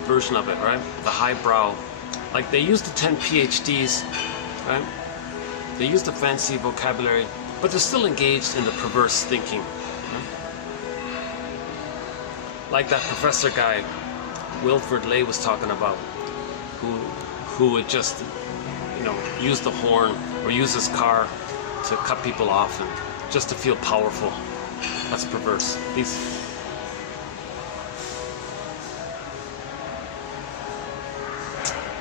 version of it, right? The highbrow. Like they use the 10 PhDs, right? They use the fancy vocabulary, but they're still engaged in the perverse thinking. Right? Like that professor guy, Wilfred Lay was talking about, who would just, use the horn or use his car to cut people off and just to feel powerful. That's perverse.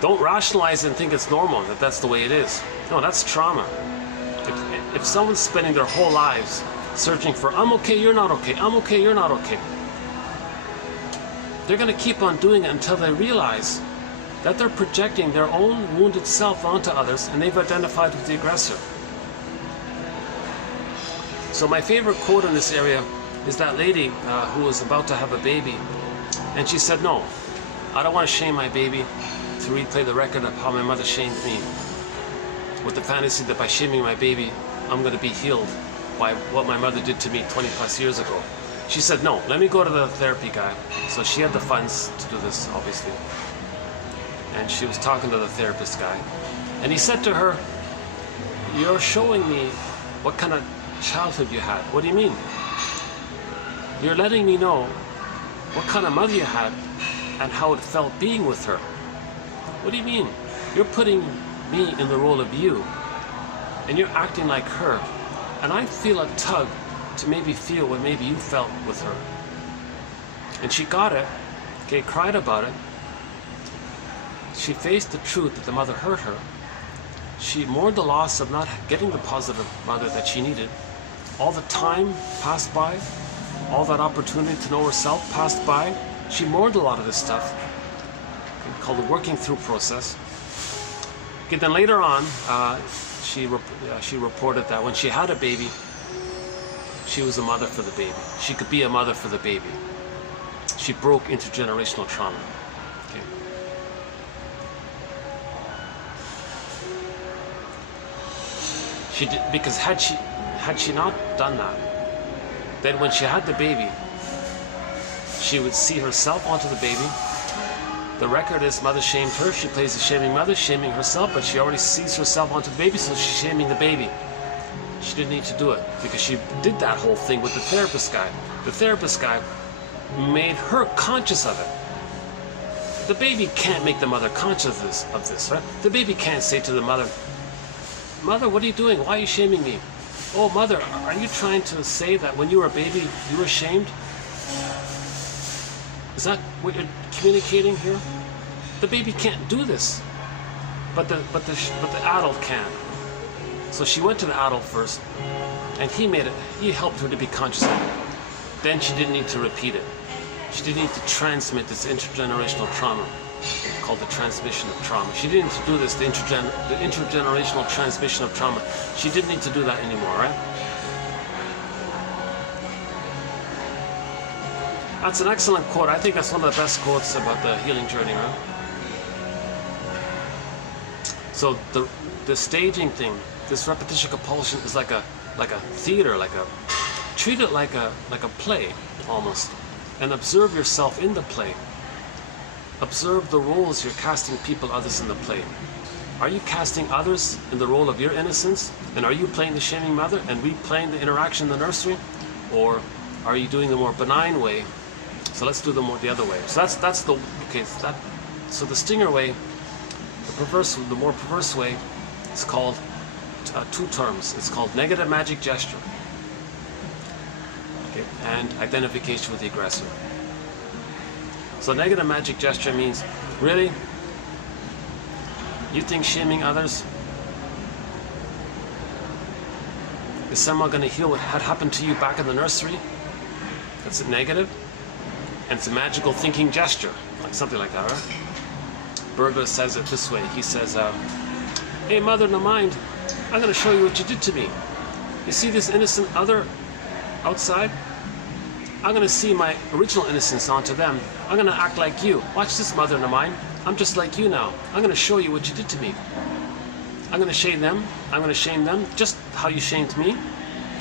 Don't rationalize and think it's normal, that that's the way it is. No, that's trauma. If someone's spending their whole lives searching for, I'm okay, you're not okay, I'm okay, you're not okay, they're going to keep on doing it until they realize that they're projecting their own wounded self onto others, and they've identified with the aggressor. So my favorite quote in this area is that lady who was about to have a baby, and she said, no, I don't want to shame my baby to replay the record of how my mother shamed me, with the fantasy that by shaming my baby, I'm going to be healed by what my mother did to me 20 plus years ago. She said, no, let me go to the therapy guy. So she had the funds to do this, obviously. And she was talking to the therapist guy. And he said to her, you're showing me what kind of childhood you had. What do you mean? You're letting me know what kind of mother you had and how it felt being with her. What do you mean? You're putting me in the role of you, and you're acting like her. And I feel a tug to maybe feel what maybe you felt with her. And she got it, okay, cried about it. She faced the truth that the mother hurt her. She mourned the loss of not getting the positive mother that she needed. All the time passed by, all that opportunity to know herself passed by. She mourned a lot of this stuff, called the working through process. Okay, then later on, she reported that when she had a baby, she was a mother for the baby. She could be a mother for the baby. She broke intergenerational trauma. Okay. She did, because had she not done that, then when she had the baby, she would see herself onto the baby. The record is mother shamed her. She plays the shaming mother, shaming herself, but she already sees herself onto the baby, so she's shaming the baby. She didn't need to do it because she did that whole thing with the therapist guy. The therapist guy made her conscious of it. The baby can't make the mother conscious of this, right? The baby can't say to the mother, Mother, what are you doing? Why are you shaming me? Oh, mother, are you trying to say that when you were a baby, you were shamed? Is that what you're communicating here? The baby can't do this, but the adult can. So she went to the adult first, and he helped her to be conscious of it. Then she didn't need to repeat it. She didn't need to transmit this intergenerational trauma, called the transmission of trauma. She didn't need to do this, the intergenerational transmission of trauma. She didn't need to do that anymore, right? That's an excellent quote. I think that's one of the best quotes about the healing journey, right? So the staging thing, this repetition compulsion is like a theater, treat it like a play almost, and observe yourself in the play. Observe the roles you're casting people, others in the play. Are you casting others in the role of your innocence, and are you playing the shaming mother and replaying the interaction in the nursery, or are you doing the more benign way? So let's do the other way. So that's the okay. So the stinger way, the more perverse way, is called two terms. It's called negative magic gesture, okay, and identification with the aggressor. So negative magic gesture means, really? You think shaming others is somehow going to heal what had happened to you back in the nursery? That's a negative, and it's a magical thinking gesture, like something like that, right? Berger says it this way. He says, hey, mother in the mind, I'm going to show you what you did to me. You see this innocent other outside? I'm going to see my original innocence onto them. I'm going to act like you. Watch this, mother in the mind. I'm just like you now. I'm going to show you what you did to me. I'm going to shame them. I'm going to shame them just how you shamed me.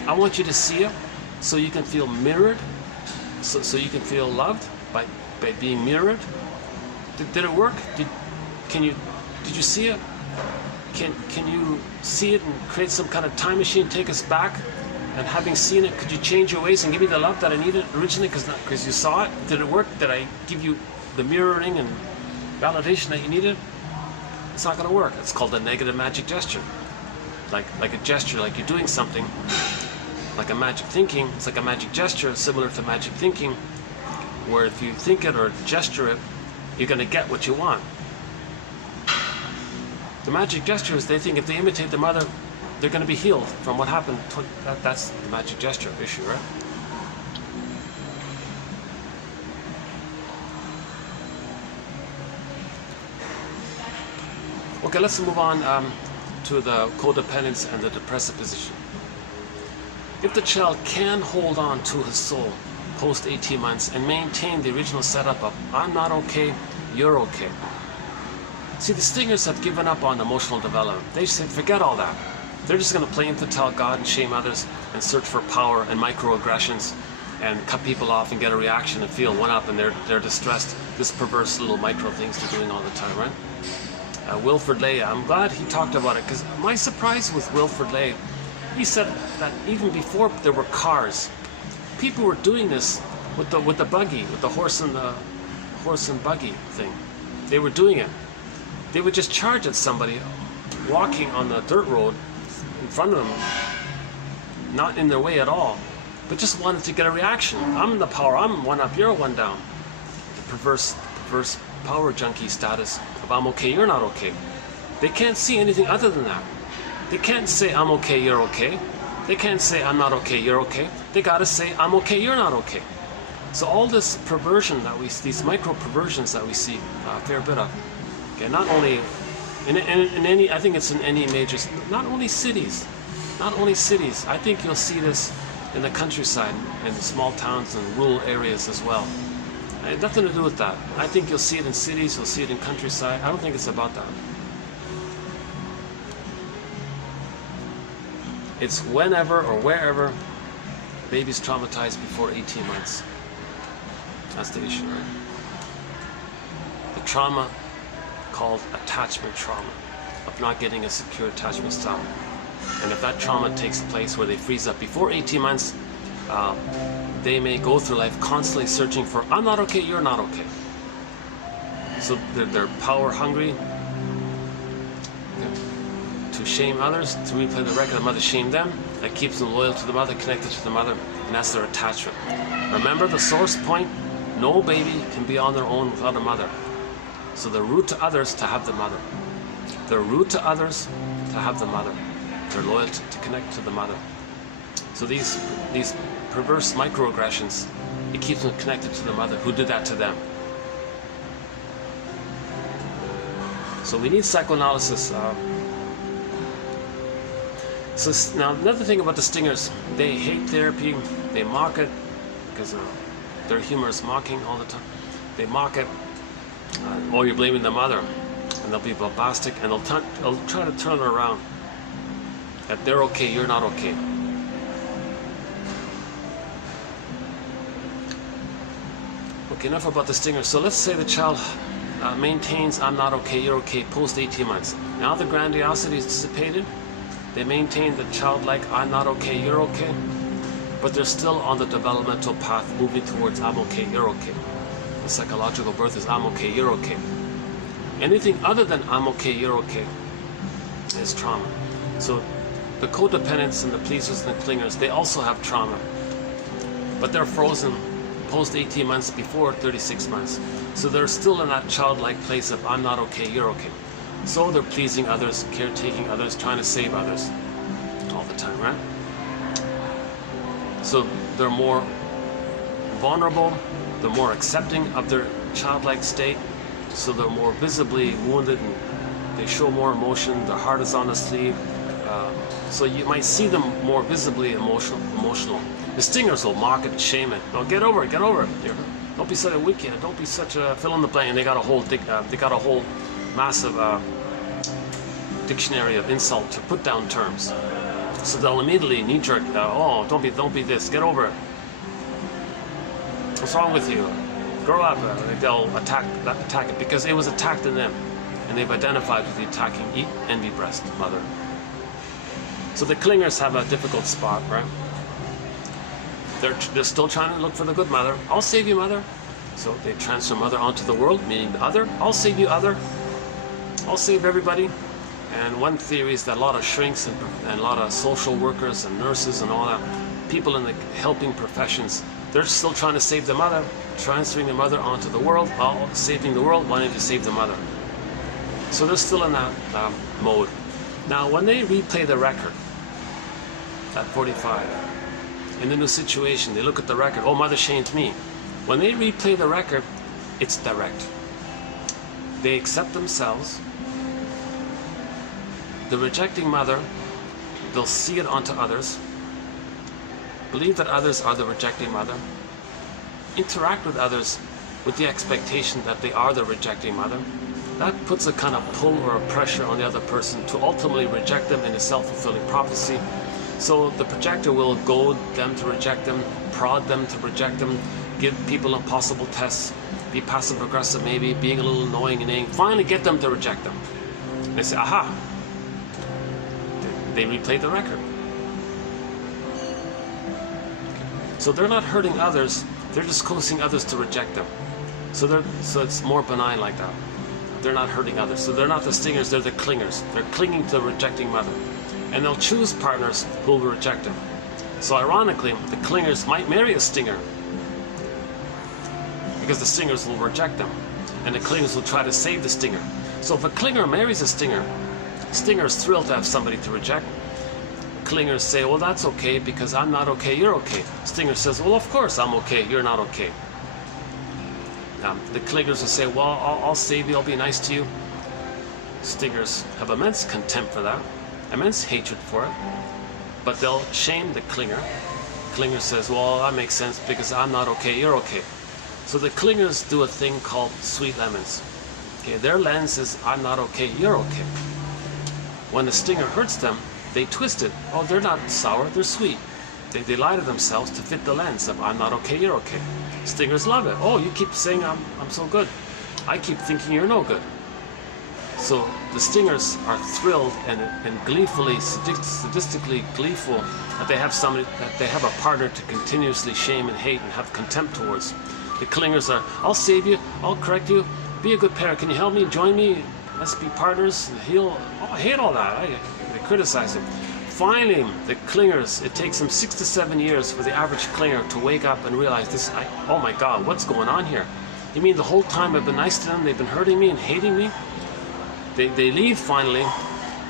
I want you to see it so you can feel mirrored, so you can feel loved by being mirrored. Did it work? Did you see it? Can you see it and create some kind of time machine, take us back? And having seen it, could you change your ways and give me the love that I needed originally because you saw it? Did it work? Did I give you the mirroring and validation that you needed? It's not going to work. It's called a negative magic gesture. Like a gesture, like you're doing something, like a magic thinking. It's like a magic gesture, similar to magic thinking, where if you think it or gesture it, you're going to get what you want. The magic gesture is they think if they imitate the mother, they're going to be healed from what happened. That's the magic gesture issue, right? Okay, let's move on to the codependence and the depressive position. If the child can hold on to his soul post 18 months and maintain the original setup of I'm not okay, you're okay. See, the stingers have given up on emotional development. They said, forget all that. They're just going to play into tell God and shame others and search for power and microaggressions and cut people off and get a reaction and feel one up and they're distressed. This perverse little micro things they're doing all the time, right? Wilfred Lay, I'm glad he talked about it because my surprise with Wilfred Lay, he said that even before there were cars, people were doing this with the buggy, with the horse and buggy thing. They were doing it. They would just charge at somebody walking on the dirt road in front of them, not in their way at all, but just wanted to get a reaction. I'm the power, I'm one up, you're one down. The perverse power junkie status of I'm okay, you're not okay. They can't see anything other than that. They can't say I'm okay, you're okay. They can't say I'm not okay, you're okay. They gotta say I'm okay, you're not okay. So all this perversion that these micro perversions that we see a fair bit of. Okay, not only in any, I think it's in any major, not only cities. I think you'll see this in the countryside, in the small towns and rural areas as well. It has nothing to do with that. I think you'll see it in cities, you'll see it in countryside. I don't think it's about that. It's whenever or wherever baby's traumatized before 18 months. That's the issue, right? The trauma called attachment trauma, of not getting a secure attachment style. And if that trauma takes place where they freeze up before 18 months, they may go through life constantly searching for I'm not okay, you're not okay. So they're power hungry, to shame others, to replay the record of mother shamed them. That keeps them loyal to the mother, connected to the mother, and that's their attachment. Remember the source point, no baby can be on their own without a mother. So they're rude to others to have the mother. They're rude to others to have the mother. They're loyal to connect to the mother. So these perverse microaggressions, it keeps them connected to the mother who did that to them. So we need psychoanalysis. So now another thing about the stingers, they hate therapy, they mock it, because their humor is mocking all the time. They mock it, or you're blaming the mother. and they'll be bombastic, and they'll try to turn it around. That they're okay, you're not okay. Okay, enough about the stinger. So let's say the child maintains I'm not okay, you're okay post 18 months. Now the grandiosity is dissipated. They maintain the childlike I'm not okay, you're okay. But they're still on the developmental path moving towards I'm okay, you're okay. The psychological birth is I'm okay, you're okay. Anything other than I'm okay, you're okay is trauma. So the codependents and the pleasers and the clingers, they also have trauma. But they're frozen post 18 months before 36 months. So they're still in that childlike place of I'm not okay, you're okay. So they're pleasing others, caretaking others, trying to save others all the time, right? So they're more vulnerable, they're more accepting of their childlike state, so they're more visibly wounded and they show more emotion, their heart is on the sleeve. So you might see them more visibly emotional. The stingers will mock it, shame it. No, get over it, get over it. Don't be such a wicked, don't be such a fill in the blank. And they got a whole massive dictionary of insult to put down terms. So they'll immediately knee-jerk, oh, don't be this, get over it. What's wrong with you? Grow up. They'll attack it because it was attacked in them, and they've identified with the attacking envy breast mother. So the clingers have a difficult spot, right? They're still trying to look for the good mother. I'll save you, mother. So they transfer mother onto the world, meaning the other. I'll save you, other. I'll save everybody. And one theory is that a lot of shrinks and a lot of social workers and nurses and all that, people in the helping professions, they're still trying to save the mother, transferring the mother onto the world, saving the world, wanting to save the mother. So they're still in that mode. Now, when they replay the record at 45, in the new situation, they look at the record, oh, mother shamed me. When they replay the record, it's direct. They accept themselves. The rejecting mother, they'll see it onto others, believe that others are the rejecting mother, interact with others with the expectation that they are the rejecting mother. That puts a kind of pull or a pressure on the other person to ultimately reject them in a self-fulfilling prophecy. So the projector will goad them to reject them, prod them to reject them, give people impossible tests, be passive-aggressive maybe, being a little annoying and finally get them to reject them. They say, aha, they replay the record. So they're not hurting others, they're just causing others to reject them. So it's more benign like that. They're not hurting others. So they're not the stingers, they're the clingers. They're clinging to the rejecting mother. And they'll choose partners who will reject them. So ironically, the clingers might marry a stinger because the stingers will reject them. And the clingers will try to save the stinger. So if a clinger marries a stinger, stinger is thrilled to have somebody to reject. Clingers say, well, that's okay because I'm not okay, you're okay. Stinger says, well, of course I'm okay, you're not okay. The clingers will say, well, I'll save you, I'll be nice to you. Stingers have immense contempt for that, immense hatred for it, but they'll shame the clinger. Clinger says, well, that makes sense because I'm not okay, you're okay. So the clingers do a thing called sweet lemons. Okay, their lens is I'm not okay, you're okay. When the stinger hurts them, they twist it. Oh, they're not sour, they're sweet. They lie to themselves to fit the lens of I'm not okay, you're okay. Stingers love it. Oh, you keep saying I'm so good. I keep thinking you're no good. So the stingers are thrilled and gleefully, sadistically gleeful that they have somebody, that they have a partner to continuously shame and hate and have contempt towards. The clingers are, I'll save you, I'll correct you, be a good parent, can you help me, join me, let's be partners, I hate all that, they criticize him. Finally, the clingers, it takes them 6 to 7 years for the average clinger to wake up and realize this, oh my God, what's going on here? You mean the whole time I've been nice to them, they've been hurting me and hating me? They leave finally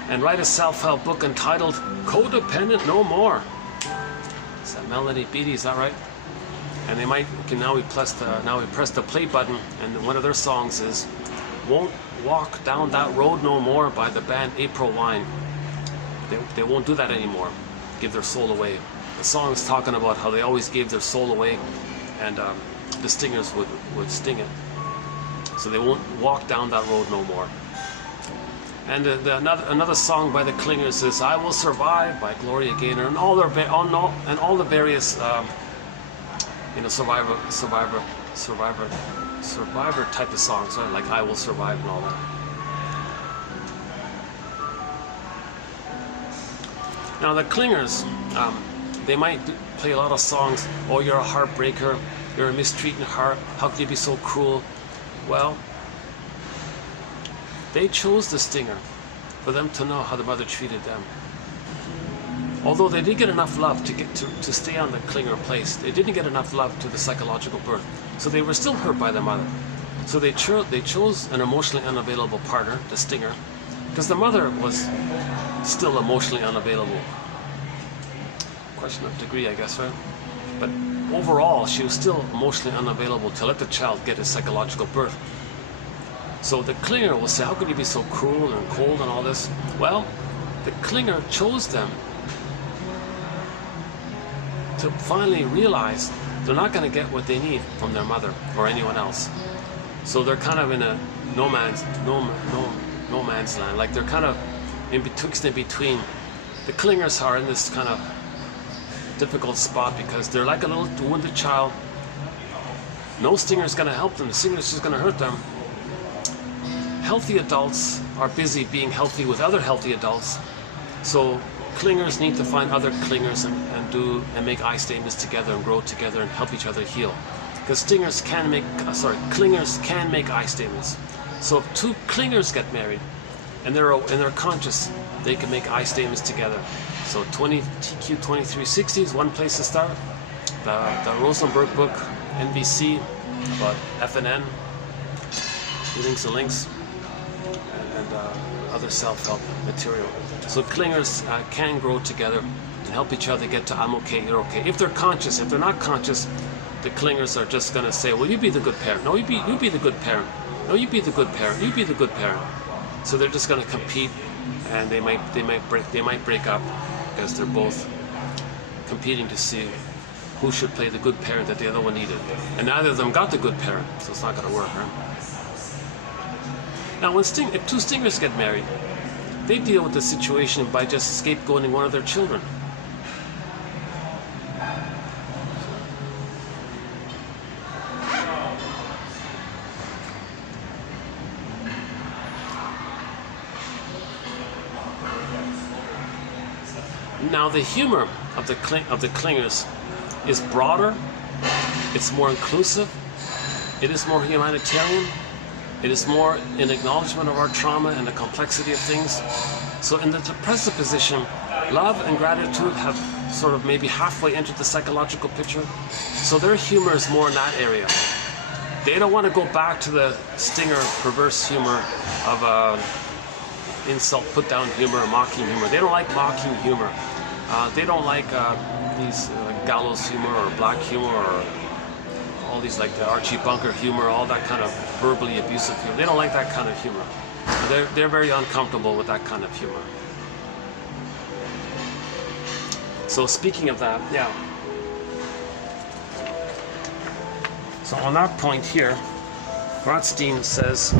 and write a self-help book entitled Codependent No More. Is that Melody Beattie, is that right? And they might, okay, now we press the play button, and one of their songs is Won't Walk Down That Road No More by the band April Wine. They won't do that anymore, give their soul away. The song is talking about how they always gave their soul away, and the stingers would sting it. So they won't walk down that road no more. And another song by the Clingers is "I Will Survive" by Gloria Gaynor, and all the various survivor type of songs, right? Like "I Will Survive" and all that. Now the Clingers, they might play a lot of songs. Oh, you're a heartbreaker. You're a mistreating heart. How could you be so cruel? Well, they chose the stinger for them to know how the mother treated them. Although they did get enough love to stay on the clinger place, they didn't get enough love to the psychological birth. So they were still hurt by their mother. So they chose an emotionally unavailable partner, the stinger, because the mother was still emotionally unavailable. Question of degree, I guess, right? But overall, she was still emotionally unavailable to let the child get his psychological birth. So the clinger will say, how could you be so cruel and cold and all this? Well, the clinger chose them to finally realize they're not going to get what they need from their mother or anyone else. So they're kind of in a no man's land. Like they're kind of in between. The clingers are in this kind of difficult spot because they're like a little wounded child. No stinger's going to help them. The stinger's just going to hurt them. Healthy adults are busy being healthy with other healthy adults. So clingers need to find other clingers and make I statements together and grow together and help each other heal. Because clingers can make I statements. So if two clingers get married and they're conscious, they can make I statements together. So TQ 2360 is one place to start. The Rosenberg book, NVC, about FNN, links, and other self-help material. So clingers can grow together and help each other get to I'm okay, you're okay. If they're conscious, if they're not conscious, the clingers are just going to say, well, you be the good parent. No, you be the good parent. No, you be the good parent. You be the good parent. So they're just going to compete, and they might break up because they're both competing to see who should play the good parent that the other one needed. And neither of them got the good parent, so it's not going to work, right? Now, if two stingers get married, they deal with the situation by just scapegoating one of their children. Now, the humor of the clingers is broader, it's more inclusive, it is more humanitarian, it is more in acknowledgement of our trauma and the complexity of things. So in the depressive position, love and gratitude have sort of maybe halfway entered the psychological picture. So their humor is more in that area. They don't want to go back to the stinger, perverse humor of insult, put down humor, mocking humor. They don't like mocking humor. They don't like these gallows humor or black humor or all these like the Archie Bunker humor, all that kind of verbally abusive humor. They don't like that kind of humor. They're very uncomfortable with that kind of humor. So speaking of that, yeah. So on that point here, Rothstein says,